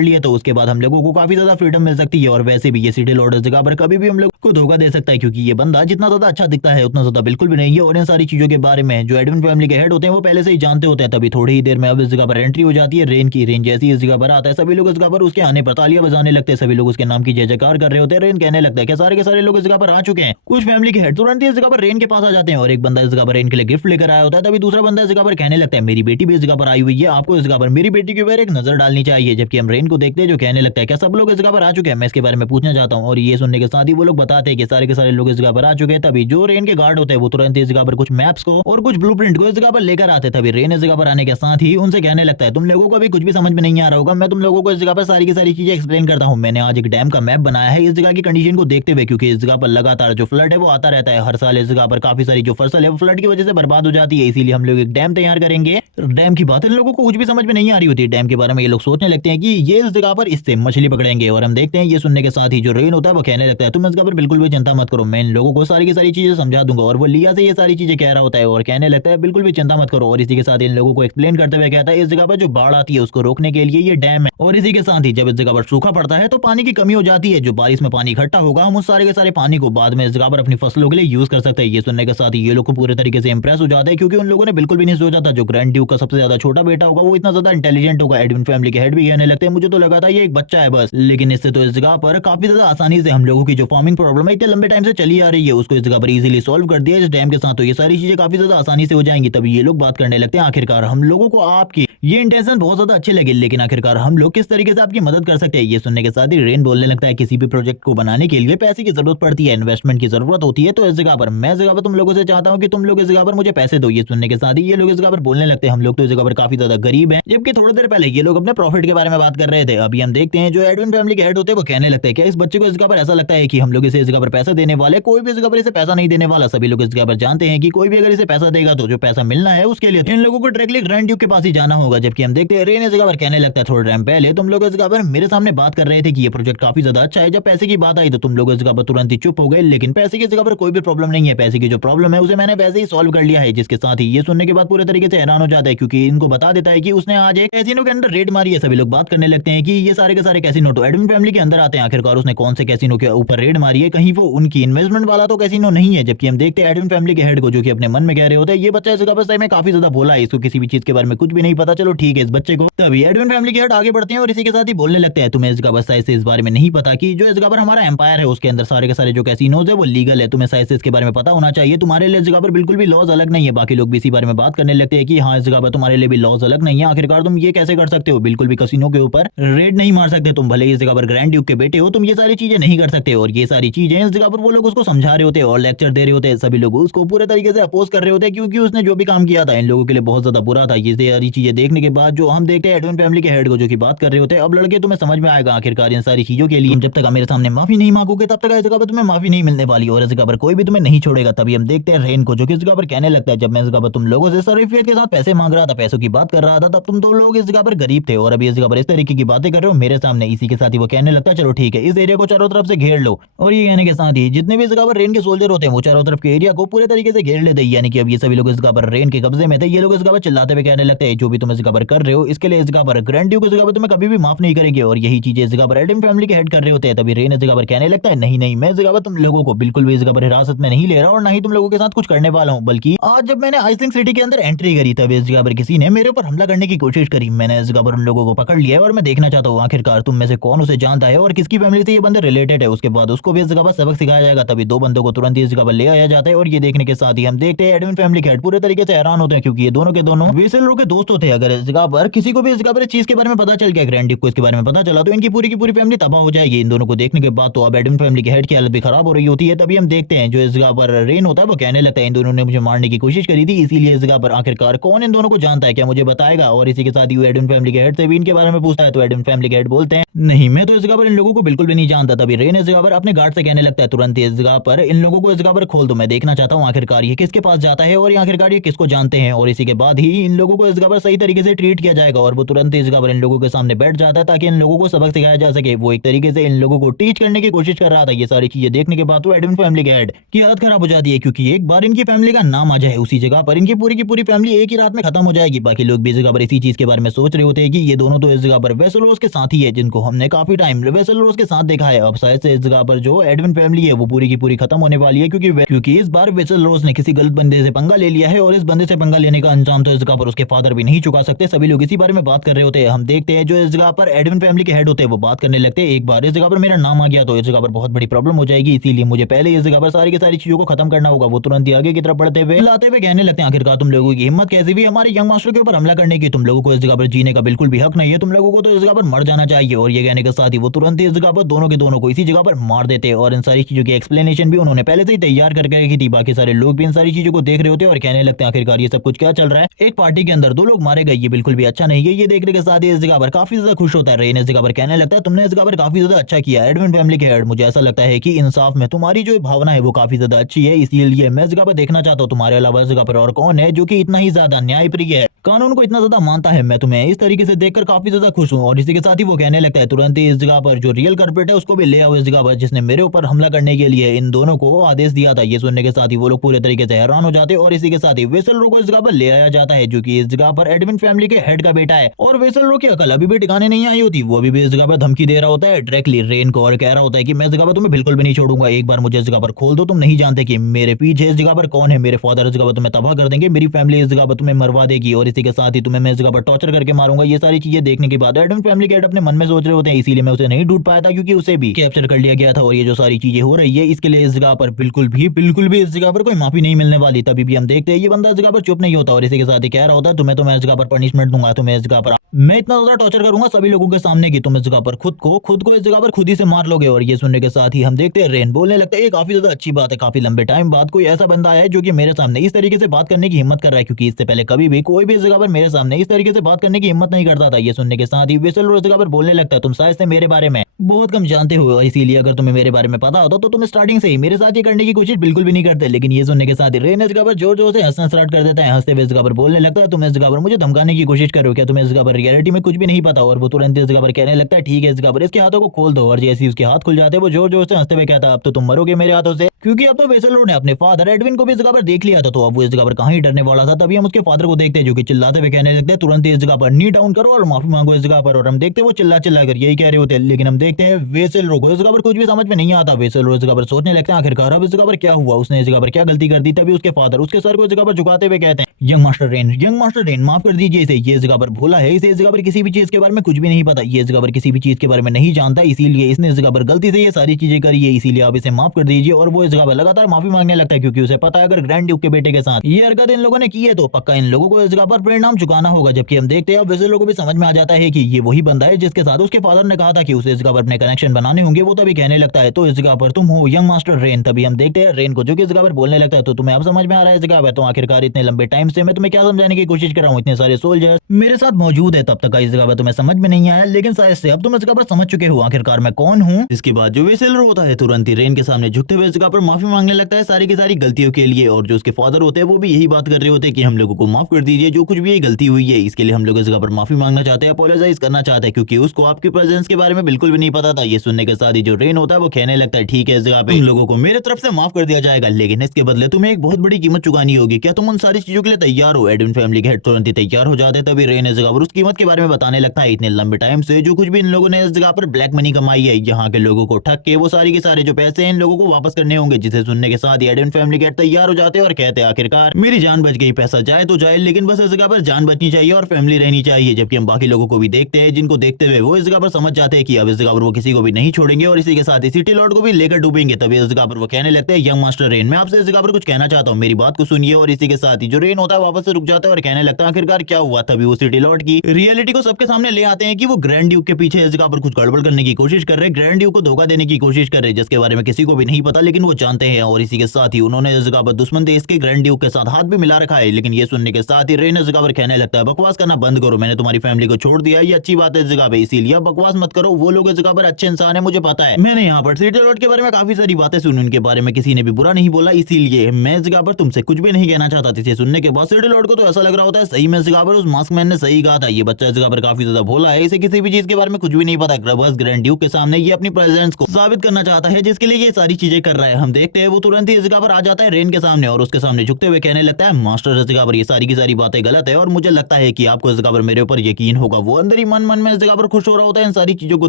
लिए तो उसके बाद हम लोगों को काफी ज्यादा फ्रीडम मिल सकती है। और वैसे भी ये सिटी लॉर्ड इस जगह पर कभी भी हम लोग को धोखा दे सकता है क्योंकि ये बंदा जितना ज्यादा अच्छा दिखता है उतना ज्यादा बिल्कुल भी नहीं है। और इन सारी चीजों के बारे में जो एडविन फैमिली के हेड होते हैं वो पहले से ही जानते होते हैं। तभी थोड़ी ही देर में अब इस जगह पर एंट्री हो जाती है रेन की। रेन जैसी इस जगह पर आता है सभी लोग इस जगह पर उसके आने पर तालियां बजाने लगते हैं, सभी लोग उसके नाम की जय जयकार कर रहे होते हैं। रेन कहने लगता है कि सारे के सारे लोग इस जगह पर आ चुके हैं। कुछ फैमिली के हेड तुरंत ही इस जगह पर रेन के पास आ जाते हैं और एक बंदा इस जगह पर रेन के लिए गिफ्ट लेकर आया होता है। तभी दूसरा बंदा इस जगह पर कहने लगता है मेरी बेटी भी इस जगह पर आई हुई है, आपको इस जगह पर मेरी बेटी के ऊपर एक नजर डालनी चाहिए। जबकि हम रेन को देखते हैं जो कहने लगता है क्या सब लोग इस जगह पर आ चुके हैं, मैं इसके बारे में पूछना चाहता हूँ। और ये सुनने के साथ ही वो लोग बताते हैं कि सारे के सारे लोग इस जगह पर आ चुके हैं। तभी जो रेन के गार्ड होते हैं वो तुरंत इस जगह पर कुछ मैप्स को और कुछ ब्लूप्रिंट को इस जगह पर लेकर आते हैं। तभी रेन इस जगह पर आने के साथ ही उनसे कहने लगता है तुम लोगों को अभी कुछ भी समझ में नहीं आ रहा होगा, मैं तुम लोगों को इस जगह पर सारी की सारी चीजें एक्सप्लेन करता हूँ। मैंने आज एक डैम का मैप बनाया है इस जगह की कंडीशन को देखते हुए क्योंकि इस जगह पर लगातार जो फ्लड है वो आता रहता है हर साल। इस जगह पर काफी सारी जो फसल है वो फ्लड की वजह से बर्बाद हो जाती है, इसीलिए हम लोग एक डैम तैयार करेंगे। डैम की बात इन लोगों को कुछ भी समझ में नहीं आ रही होती। डैम के बारे में ये लोग सोचने लगते हैं कि ये इस जगह पर इससे मछली पकड़ेंगे। और हम देखते हैं ये सुनने के साथ ही जो रेन होता है वो कहने लगता है तुम इस जगह पर बिल्कुल भी चिंता मत करो, मैं इन लोगों को सारी की सारी चीजें समझा दूंगा। और वो लिया से ये सारी चीजें कह रहा होता है और कहने लगता है बिल्कुल भी चिंता मत करो। और इसी के साथ इन लोगों को एक्सप्लेन करते हुए कहता है इस जगह पर जो बाढ़ आती है उसको रोकने के लिए ये डैम है। और इसी के साथ ही जब इस जगह पर सूखा पड़ता है तो पानी की कमी हो जाती है, जो बारिश में पानी इकट्ठा होगा हम उस सारे के सारे पानी को बाद में इस जगह पर अपनी फसलों के लिए यूज कर सकते हैं। ये सुनने के साथ ही ये लोग को पूरे तरीके से इंप्रेस हो जाते हैं क्योंकि उन लोगों ने बिल्कुल भी नहीं सोचा था जो ग्रैंड ड्यूक का सबसे ज्यादा छोटा बेटा होगा वो इतना ज्यादा इंटेलिजेंट होगा। एडविन फैमिली के हेड भी कहने लगते हैं मुझे तो लगा था ये एक बच्चा है बस, लेकिन इससे तो इस जगह पर काफी ज्यादा आसानी से हम लोगों की जो फार्मिंग प्रॉब्लम है इतने लंबे टाइम से चली आ रही है उसको इस जगह पर इजीली सॉल्व कर दिया इस डैम के साथ, तो ये सारी चीजें काफी ज्यादा आसानी से हो जाएंगी। तभी ये लोग बात करने लगते हैं, आखिरकार हम लोगों को आपकी ये इंटेंशन बहुत ज्यादा अच्छे लगे, लेकिन आखिरकार हम लोग किस तरीके से आपकी मदद कर सकते हैं। ये सुनने के साथ ही रेन बोलने लगता है, किसी भी प्रोजेक्ट को बनाने के लिए पैसे की जरूरत पड़ती है, इन्वेस्टमेंट की जरूरत होती है, तो इस जगह पर मैं इस जगह पर तुम लोगों से चाहता हूँ कि तुम लोग इस जगह पर मुझे पैसे दो। ये सुनने के साथ ही ये लोग इस जगह पर बोलने लगते हैं, हम लोग तो इस जगह पर काफी ज्यादा गरीब हैं, जबकि थोड़ी देर पहले ये लोग अपने प्रॉफिट के बारे में बात कर रहे थे। अभी हम देखते हैं जो एडविन फैमिली के हेड होते हैं वो कहने लगते हैं, क्या इस बच्चे को इस जगह पर ऐसा लगता है कि हम लोग इसे इस जगह पर पैसा देने वाले, कोई भी इस जगह पर इसे पैसा नहीं देने वाला। सभी लोग इस जगह पर जानते हैं कि कोई भी अगर इसे पैसा देगा तो जो पैसा मिलना है उसके लिए इन लोगों को डायरेक्टली ग्रैंड ड्यूक के पास ही जाना होगा। जबकि हम देखते हैं रेन इस जगह पर कहने लगता है, थोड़ा टाइम पहले तुम लोग इस जगह पर मेरे सामने बात कर रहे थे कि ये प्रोजेक्ट काफी ज्यादा अच्छा है, जब पैसे की बात आई तो तुम लोग इस जगह पर तुरंत ही चुप हो गए, लेकिन पैसे की जगह पर कोई भी प्रॉब्लम नहीं है, पैसे की जो प्रॉब्लम है उसे मैंने वैसे ही सॉल्व कर लिया है। जिसके साथ ही ये सुनने के बाद पूरे तरीके से हैरान हो जाता है, क्योंकि इनको बता देता है कि उसने आज एक कैसीनो के अंदर रेड मारी है। सभी लोग बात करने लगते हैं कि ये सारे के सारे कैसीनो तो एडविन फैमिली के अंदर आते हैं, आखिरकार उसने कौन से कैसीनो के ऊपर रेड मारी है, कहीं वो उनकी इन्वेस्टमेंट वाला तो कैसीनो नहीं है। जबकि हम देखते हैं एडविन फैमिली के हेड को, जो कि अपने मन में कह रहे होते हैं ये बच्चा इस जगह पर सही में काफी ज्यादा बोला है, इसको किसी भी चीज के बारे में कुछ भी नहीं पता, चलो ठीक है इस बच्चे को। तभी एडविन फैमिली के हेड आगे बढ़ते हैं और इसी के साथ ही बोलने लगते हैं, तुम्हें इस जगह पर शायद से इस बारे में नहीं पता कि जो इस जगह पर हमारा एम्पायर है उसके अंदर सारे के सारे जो कैसीनोज है वो लीगल है, तुम्हें शायद से इसके बारे में पता होना चाहिए। तुम्हारे लिए इस जगह पर बिल्कुल भी लॉज अलग नहीं है। बाकी लोग भी इसी बारे में बात करने लगते हैं कि हाँ इस जगह पर तुम्हारे लिए भी लॉज अलग नहीं है, आखिरकार तुम ये कैसे कर सकते हो, बिल्कुल भी कैसीनो के ऊपर रेड नहीं मार सकते, तुम भले इस जगह पर ग्रैंड ड्यूक के बेटे हो, तुम ये सारी चीजें नहीं कर सकते। और ये सारी चीजें इस जगह पर वो लोग उसको समझा रहे होते हैं और लेक्चर दे रहे होते हैं, सभी लोग उसको पूरे तरीके से अपोज कर रहे होते हैं, क्योंकि उसने जो भी काम किया था इन लोगों के लिए बहुत ज्यादा बुरा था। ये सारी चीजें देखने के बाद जो हम देखते हैं एडविन फैमिली के हेड को जो कि बात कर रहे होते हैं, अब लड़के तुम्हें समझ में आएगा आखिरकार इन सारी चीजों के लिए जब तक मेरे सामने माफी नहीं मांगोगे तब तक इस जगह पर तुम्हें माफी नहीं मिलने वाली और इस जगह पर कोई भी तुम्हें नहीं छोड़ेगा। तभी हम देखते हैं रेन को, जो कि इस जगह पर कहने लगता है, जब मैं इस जगह पर तुम लोगों से सर्टिफिकेट के साथ पैसे मांग रहा था, पैसों की बात कर रहा था, तब तुम दो लोग इस जगह पर गरीब थे और अभी इस जगह पर इस तरीके की बातें कर रहे हो मेरे सामने। इसी के साथ ही वो कहने लगता है, चलो ठीक है इस एरिया को चारों तरफ से घेर लो। और ये कहने के साथ ही जितने भी इस जगह पर रेन के सोल्जर होते हैं वो चारों तरफ के एरिया को पूरे तरीके से घेर लेते हैं, यानी कि अब ये सभी लोग इस जगह पर रेन के कब्जे में थे। ये लोग इस जगह पर चिल्लाते हुए कहने लगते हैं, जो भी तुम इस जगह पर कर रहे हो इसके लिए इस जगह पर ग्रैंड ड्यूक इस जगह पर तुम्हें कभी भी माफ नहीं करेंगे। और यही चीजें इस जगह पर एडम फैमिली के हेड कर रहे होते हैं। तभी रेन इस जगह पर कहने लगता है, नहीं नहीं मैं इस जगह पर तुम लोगों को बिल्कुल भी इस जगह पर हिरासत में नहीं ले रहा और ना ही तुम लोगों के साथ कुछ करने वाला हूं, बल्कि आज जब मैंने आइसलिंग सिटी के अंदर एंट्री करी तब इस जगह पर किसी ने मेरे ऊपर हमला करने की कोशिश करी। मैंने इस जगह पर उन लोगों को पकड़ लिया है और मैं देखना चाहता हूँ आखिरकार तुम में से कौन उसे जानता है और किसकी फैमिली से ये बंदे रिलेटेड है। उसके बाद उसको भी इस जगह पर सबक सिखाया जाएगा। तभी दो बंदों को तुरंत इस जगह पर ले आया जाता है और ये देखने के साथ ही हम देखते हैं एडविन फैमिली के हेड पूरे तरीके से हैरान होते हैं, क्योंकि ये दोनों के दोनों वेसलरों के दोस्त होते हैं। अगर इस जगह पर किसी को भी इस जगह पर इस चीज के बारे में पता चल गया, ग्रैंड ड्यूक को इसके बारे में पता चला, तो इनकी पूरी फैमिली तबाह हो जाएगी। इन दोनों को देखने के बाद तो अब एडविन फैमिली की हेड की हालत भी खराब हो रही होती है। तभी हम देखते हैं जो इस जगह पर रेन होता है वो कहने लगता है, इन दोनों ने मुझे मारने की कोशिश करी थी, इसीलिए इस जगह पर आखिरकार कौन इन दोनों को जानता है, क्या मुझे बताएगा। और इसी के साथ ही एडविन फैमिली के हेड से भी इनके बारे में पूछता है, तो एडविन फैमिली के हेड बोलते हैं, नहीं मैं तो इस जगह पर इन लोगों को बिल्कुल भी नहीं जानता। तभी रेन इस जगह पर अपने गार्ड से कहने लगता है, तुरंत इस जगह पर इन लोगों को इस जगह पर खोल दो, मैं देखना चाहता हूँ आखिरकार ये किसके पास जाता है और ये आखिरकार ये किसको जानते हैं। और इसी के बाद ही इन लोगों को इस जगह पर सही तरीके से ट्रीट किया जाएगा और वो तुरंत इस जगह पर इन लोगों के सामने बैठ जाता है ताकि इन लोगों को सबक सिखाया जा सके। वो एक तरीके से इन लोगों को टीच करने की कोशिश कर रहा था। ये सारी चीजें देखने के बाद तो एडविन फैमिली के हेड की हालत खराब हो जाती है, क्योंकि एक बार इनकी फैमिली का नाम आ जाए उसी जगह पर इनकी पूरी फैमिली एक ही रात में खत्म हो जाएगी। बाकी लोग भी इस जगह पर इसी चीज के बारे में सोच रहे होते हैं कि ये दोनों तो इस जगह पर वेसलरोस के साथ ही है, जिनको हमने काफी टाइम वेसलरोस के साथ देखा है। अब शायद से इस जगह पर जो एडविन फैमिली है वो पूरी की पूरी खत्म होने वाली है, क्योंकि इस बार वेसलरोस ने किसी गलत बंदे से पंगा ले लिया है और इस बंदे से पंगा लेने का अंजाम तो इस जगह पर उसके फादर भी नहीं चुका सकते। सभी लोग इसी बारे में बात कर रहे होते हैं। हम देखते हैं जो इस जगह पर एडविन फैमिली के हेड होते हैं वो बात करने लगते हैं, एक बार इस जगह पर मेरा नाम आ गया तो इस जगह पर बहुत बड़ी प्रॉब्लम हो जाएगी, इसीलिए मुझे पहले इस जगह पर सारी की सारी चीजों को खत्म करना होगा। वो तुरंत ही आगे की तरफ बढ़ते हुए लाते हुए कहने लगते हैं, आखिरकार तुम लोगों की हिम्मत कैसी भी हमारे यंग मास्टर के ऊपर हमला करने की, तुम लोगों को इस जगह पर जीने का बिल्कुल भी हक नहीं है, तुम लोगों को तो इस जगह पर मर जाना चाहिए। और ये कहने के साथ ही वो तुरंत ही इस जगह पर दोनों के दोनों को इसी जगह पर मार देते हैं। और इन सारी चीजों की एक्सप्लेनेशन भी उन्होंने पहले से ही तैयार करके रखी थी। बाकी सारे लोग भी इन सारी चीजों को देख रहे होते हैं और कहने लगते हैं, आखिरकार ये सब कुछ क्या चल रहा है, एक पार्टी के अंदर दो लोग मारे गए, ये बिल्कुल भी अच्छा नहीं है। ये देखने के साथ ही इस जगह पर काफी ज्यादा खुश होता है। रेन इस जगह पर कहने लगता है, तुमने इस जगह पर काफी ज्यादा अच्छा किया एडविन फैमिली के हेड, मुझे ऐसा लगता है कि इंसाफ में तुम्हारी जो भावना है वो काफी ज्यादा अच्छी है, इसीलिए मैं इस जगह पर देखना चाहता हूँ तुम्हारे अलावा इस जगह पर और कौन है जो कि इतना ही ज्यादा न्यायप्रिय है, कानून को इतना ज्यादा मानता है। मैं तुम्हें इस तरीके से देखकर काफी ज्यादा खुश हूँ। और इसी के साथ ही वो कहने लगता है, तुरंत ही इस जगह पर जो रियल कल्प्रिट है उसको भी ले आओ इस जगह पर, जिसने मेरे ऊपर हमला करने के लिए इन दोनों को आदेश दिया था। ये सुनने के साथ ही वो लोग पूरे तरीके से हैरान हो जाते हैं और इसी के साथ ही वेसलरो को इस जगह पर ले आया जाता है, जो कि इस जगह पर एडविन फैमिली के हेड का बेटा है। और वेसलरो की अकल अभी भी ठिकाने नहीं आई होती, वो अभी भी इस जगह पर धमकी दे रहा होता है डायरेक्टली रेन को और कह रहा होता है कि मैं इस जगह पर तुम्हें बिल्कुल भी नहीं छोड़ूंगा, एक बार मुझे इस जगह पर खोल दो, तुम नहीं जानते कि मेरे पीछे इस जगह पर कौन है, मेरे फादर इस जगह पर तुम्हें तबाह कर देंगे, मेरी फैमिली इस जगह पर तुम्हें मरवा देगी। और इसी के साथ ही तुम्हें मैं इस जगह पर टॉर्चर करके मारूंगा। ये सारी चीजें देखने के बाद एडम फैमिली के हेड अपने मन में सोच रहे होते हैं, इसीलिए मैं उसे नहीं ढूंढ पाया था क्योंकि उसे भी कैप्चर कर लिया गया था। और ये जो सारी चीजें हो रही है इसके लिए इस जगह पर बिल्कुल भी इस जगह पर कोई माफी नहीं मिलने वाली। तभी भी हम देखते हैं ये बंदा इस जगह पर चुप नहीं होता और इसी के साथ ही कह रहा होता है तुम्हें तो मैं इस जगह पर पनिशमेंट दूंगा, तुम्हें इस जगह पर मैं इतना ज्यादा टॉर्चर करूंगा सभी लोगों के सामने की तुम इस जगह पर खुद को इस जगह पर खुद ही से मार लोगे। और ये सुनने के साथ ही हम देखते हैं रेन बोलने लगता है ये काफी ज्यादा अच्छी बात है, काफी लंबे टाइम बाद कोई ऐसा बंदा आया है जो कि मेरे सामने इस तरीके से बात करने की हिम्मत कर रहा है, क्योंकि इससे पहले कभी भी कोई भी इस जगह पर मेरे सामने इस तरीके से बात करने की हिम्मत नहीं करता था। ये सुनने के साथ ही विसल इस जगह पर बोलने लगता है तुम शायद से मेरे बारे में बहुत कम जानते हो, इसीलिए अगर तुम्हें मेरे बारे में पता होता तो तुम स्टार्टिंग से ही मेरे साथ ये करने की कोशिश बिल्कुल भी नहीं करते। लेकिन ये सुनने के साथ ही रेन इस जगह पर जोर जोर से हंसना स्टार्ट कर देता है। हंसते हुए इस जगह पर बोलने लगता है तुम इस जगह पर मुझे धमकाने की कोशिश कर रहे हो क्या, तुम्हें इस जगह पर रियलिटी में कुछ भी नहीं पता। और वो तुरंत इस जगह पर कहने लगता है ठीक है इस जगह पर इसके हाथों को खोल दो। और जैसे ही उसके हाथ खुल जाते हैं वो जोर जोर से हंसते हुए कहता है अब तो तुम मरोगे मेरे हाथों से, क्योंकि अब तो वेसल ने अपने फादर एडविन को भी इस जगह पर देख लिया था, तो अब वो इस जगह पर कहाँ ही डरने वाला था। तभी हम उसके फादर को देखते हैं जो कि चिल्लाते हुए कहने लगते हैं तुरंत इस जगह पर नी डाउन करो और माफी मांगो इस जगह पर। और हम देखते हैं वो चिल्ला कर यही कह रहे होते हैं, लेकिन हम देखते हैं वेसल को इस जगह पर कुछ भी समझ में नहीं आता। वेसल इस जगह पर सोचने लगते हैं आखिरकार अब इस जगह पर क्या हुआ, उसने इस जगह पर क्या गलती कर दी। तभी उसके फादर उसके सर को इस जगह पर झुकाते हुए कहते हैं यंग मास्टर रेन माफ कर दीजिए इसे, ये इस जगह पर भूला है, इसे इस जगह पर किसी भी चीज के बारे में कुछ भी नहीं पता, ये इस जगह पर किसी भी चीज के बारे में नहीं जानता, इसीलिए इसने इस जगह पर गलती से ये सारी चीजें करी है, इसीलिए आप इसे माफ कर दीजिए। और वो इस जगह पर लगातार माफी मांगने लगता है क्योंकि उसे पता है अगर ग्रैंड ड्यूक के बेटे के साथ ये हरकत इन लोगों ने की है तो पक्का इन लोगों को इस जगह पर परिणाम चुकाना होगा। जबकि हम देखते हैं अब वेसल को भी समझ में आ जाता है कि ये वही बंदा है जिसके साथ उसके फादर ने कहा था कि उसे इस जगह पर अपने कनेक्शन बनाने होंगे। वो तभी कहने लगता है तो इस जगह पर तुम हो यंग मास्टर रेन। तभी हम देखते हैं रेन को जो कि इस जगह पर बोलने लगता है तो तुम्हें अब समझ में आ रहा है इस जगह पर, तो आखिरकार इतने लंबे टाइम से मैं तुम्हें क्या समझाने की कोशिश कर रहा हूँ, इतने सारे सोल्जर्स मेरे साथ मौजूद है तब तक इस जगह पर तुम्हें समझ में नहीं आया, लेकिन शायद से अब तुम इस जगह पर समझ चुके हो आखिरकार मैं कौन हूँ। इसके बाद जो वेसेलर होता है तुरंत ही रेन के सामने झुकते हुए इस जगह पर माफी मांगने लगता है सारी की सारी गलतियों के लिए। और जो उसके फादर होते हैं वो भी यही बात कर रहे होते हैं कि हम लोगों को माफ कर दीजिए, जो कुछ भी ये गलती हुई है इसके लिए हम लोग इस जगह पर माफी मांगना चाहते हैं, अपोलोजाइज करना चाहते हैं, क्योंकि उसको आपकी प्रेजेंस के बारे में बिल्कुल भी नहीं पता था। ये सुनने के साथ ही जो रेन होता है वो कहने लगता है ठीक है इस जगह पे तुम लोगों को मेरे तरफ से माफ कर दिया जाएगा, लेकिन इसके बदले तुम्हें एक बहुत बड़ी कीमत चुकानी होगी, क्या तुम उन सारी चीजों के लिए तैयार हो। एडविन फैमिली के हेड तुरंत ही तैयार हो जाते हैं। तभी रेन इस जगह पर उस कीमत के बारे में बताने लगता है इतने लंबे टाइम से जो कुछ भी इन लोगों ने इस जगह पर ब्लैक मनी कमाई है, यहाँ के लोगों को ठग के वो सारी के सारे जो पैसे हैं इन लोगों को वापस करने होंगे। जिसे सुनने के साथ ही एडविन फैमिली के हेड तैयार हो जाते हैं और कहते हैं आखिरकार मेरी जान बच गई, पैसा जाए तो जाए लेकिन बस इस जगह पर जान बचनी चाहिए और फैमिली रहनी चाहिए। जबकि हम बाकी लोगों को भी देखते हैं जिनको देखते हुए वो इस जगह पर समझ जाते हैं कि अब इस जगह पर वो किसी को भी नहीं छोड़ेंगे और इसी के साथ ही सिटी लॉर्ड को भी लेकर डूबेंगे। तभी इस जगह पर वो कहने लगते हैं यंग मास्टर रेन मैं आपसे इस जगह पर कुछ कहना चाहता हूँ, मेरी बात को सुनिए। और इसी के साथ ही जो रेन होता है वापस से रुक जाता है और कहने लगता है आखिरकार क्या हुआ। तभी वो सिटी लॉर्ड की रियलिटी को सबके सामने ले आते हैं कि वो ग्रैंड ड्यूक के पीछे इस जगह पर कुछ गड़बड़ करने की कोशिश कर रहे हैं, ग्रैंड ड्यूक को धोखा देने की कोशिश कर रहे हैं, जिसके बारे में किसी को भी नहीं पता लेकिन वो जानते हैं। और इसी के साथ ही उन्होंने इस जगह पर दुश्मन देश के ग्रैंड ड्यूक के साथ हाथ भी मिला रखा है। लेकिन ये सुनने के साथ ही रेन इस जगह पर कहने लगता है बकवास करना बंद करो, मैंने तुम्हारी फैमिली को छोड़ दिया, ये अच्छी बात है इस जगह पे, इसीलिए बकवास मत करो, वो लोग इस जगह पर अच्छे इंसान है मुझे पता है, मैंने यहाँ पर सिटी लॉर्ड के बारे में काफी सारी बातें सुनी, उनके बारे में किसी ने भी बुरा नहीं बोला, इसीलिए मैं इस जगह पर तुमसे कुछ भी नहीं कहना चाहता। इसे सुनने के बाद सिटी लॉर्ड को तो ऐसा लग रहा होता है सही में इस जगह पर उस मास्क मैन ने सही कहा था, ये बच्चा इस जगह पर काफी ज्यादा भोला है, इसे किसी भी चीज के बारे में कुछ भी नहीं पता, बस ग्रैंड ड्यूक के सामने ये अपनी प्रेजेंस को साबित करना चाहता है जिसके लिए ये सारी चीजें कर रहा है। हम देखते हैं वो तुरंत ही इस जगह पर आ जाता है रेन के सामने और उसके सामने झुकते हुए कहने लगता है मास्टर इस जगह पर ये सारी की सारी बातें गलत है और मुझे लगता है कि आपको इस जगह पर मेरे ऊपर यकीन होगा। वो अंदर ही मन में इस जगह पर खुश हो रहा होता है इन सारी चीजों को